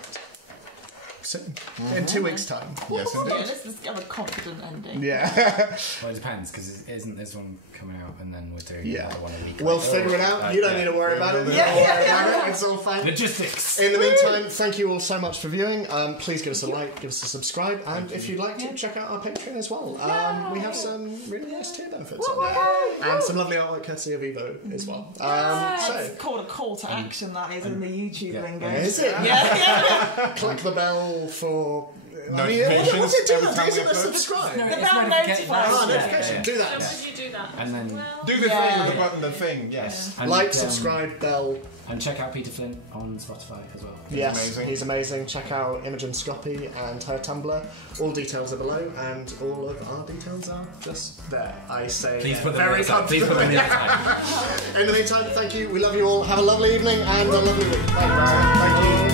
soon. In 2 weeks' time. Yes, Yeah, indeed. let's just have a confident ending. Yeah. Well, it depends, because isn't this one coming out and then we're doing Yeah. another one a week We'll later? figure it out. You don't need to worry about it. Yeah. Don't worry about it. It's all fine. Logistics! In the meantime, thank you all so much for viewing. Please give us a like, give us a subscribe, and if you'd like to, check out our Patreon as well. We have some really nice tier benefits on there. And some lovely artwork courtesy of Evo as well. It's called a call to action, that is, in the YouTube lingo. Is it? Yeah. Click the bell for... Notifications what's it do? every time Is we it a upload? subscribe? No, The it's bell notification. notifies. Notification. Do How that. would you do that? And then- Do the thing Yeah. with the button, the thing, yes. And, Like, subscribe, bell. And check out Peter Flint on Spotify as well. Yes, amazing. he's amazing. Check out Imogen Scoppy and her Tumblr. All details are below, and all of our details are just there. I say Please put them very in the Please put them in the confidently. In the meantime, thank you. We love you all. Have a lovely evening and a lovely week. Bye. Thank you.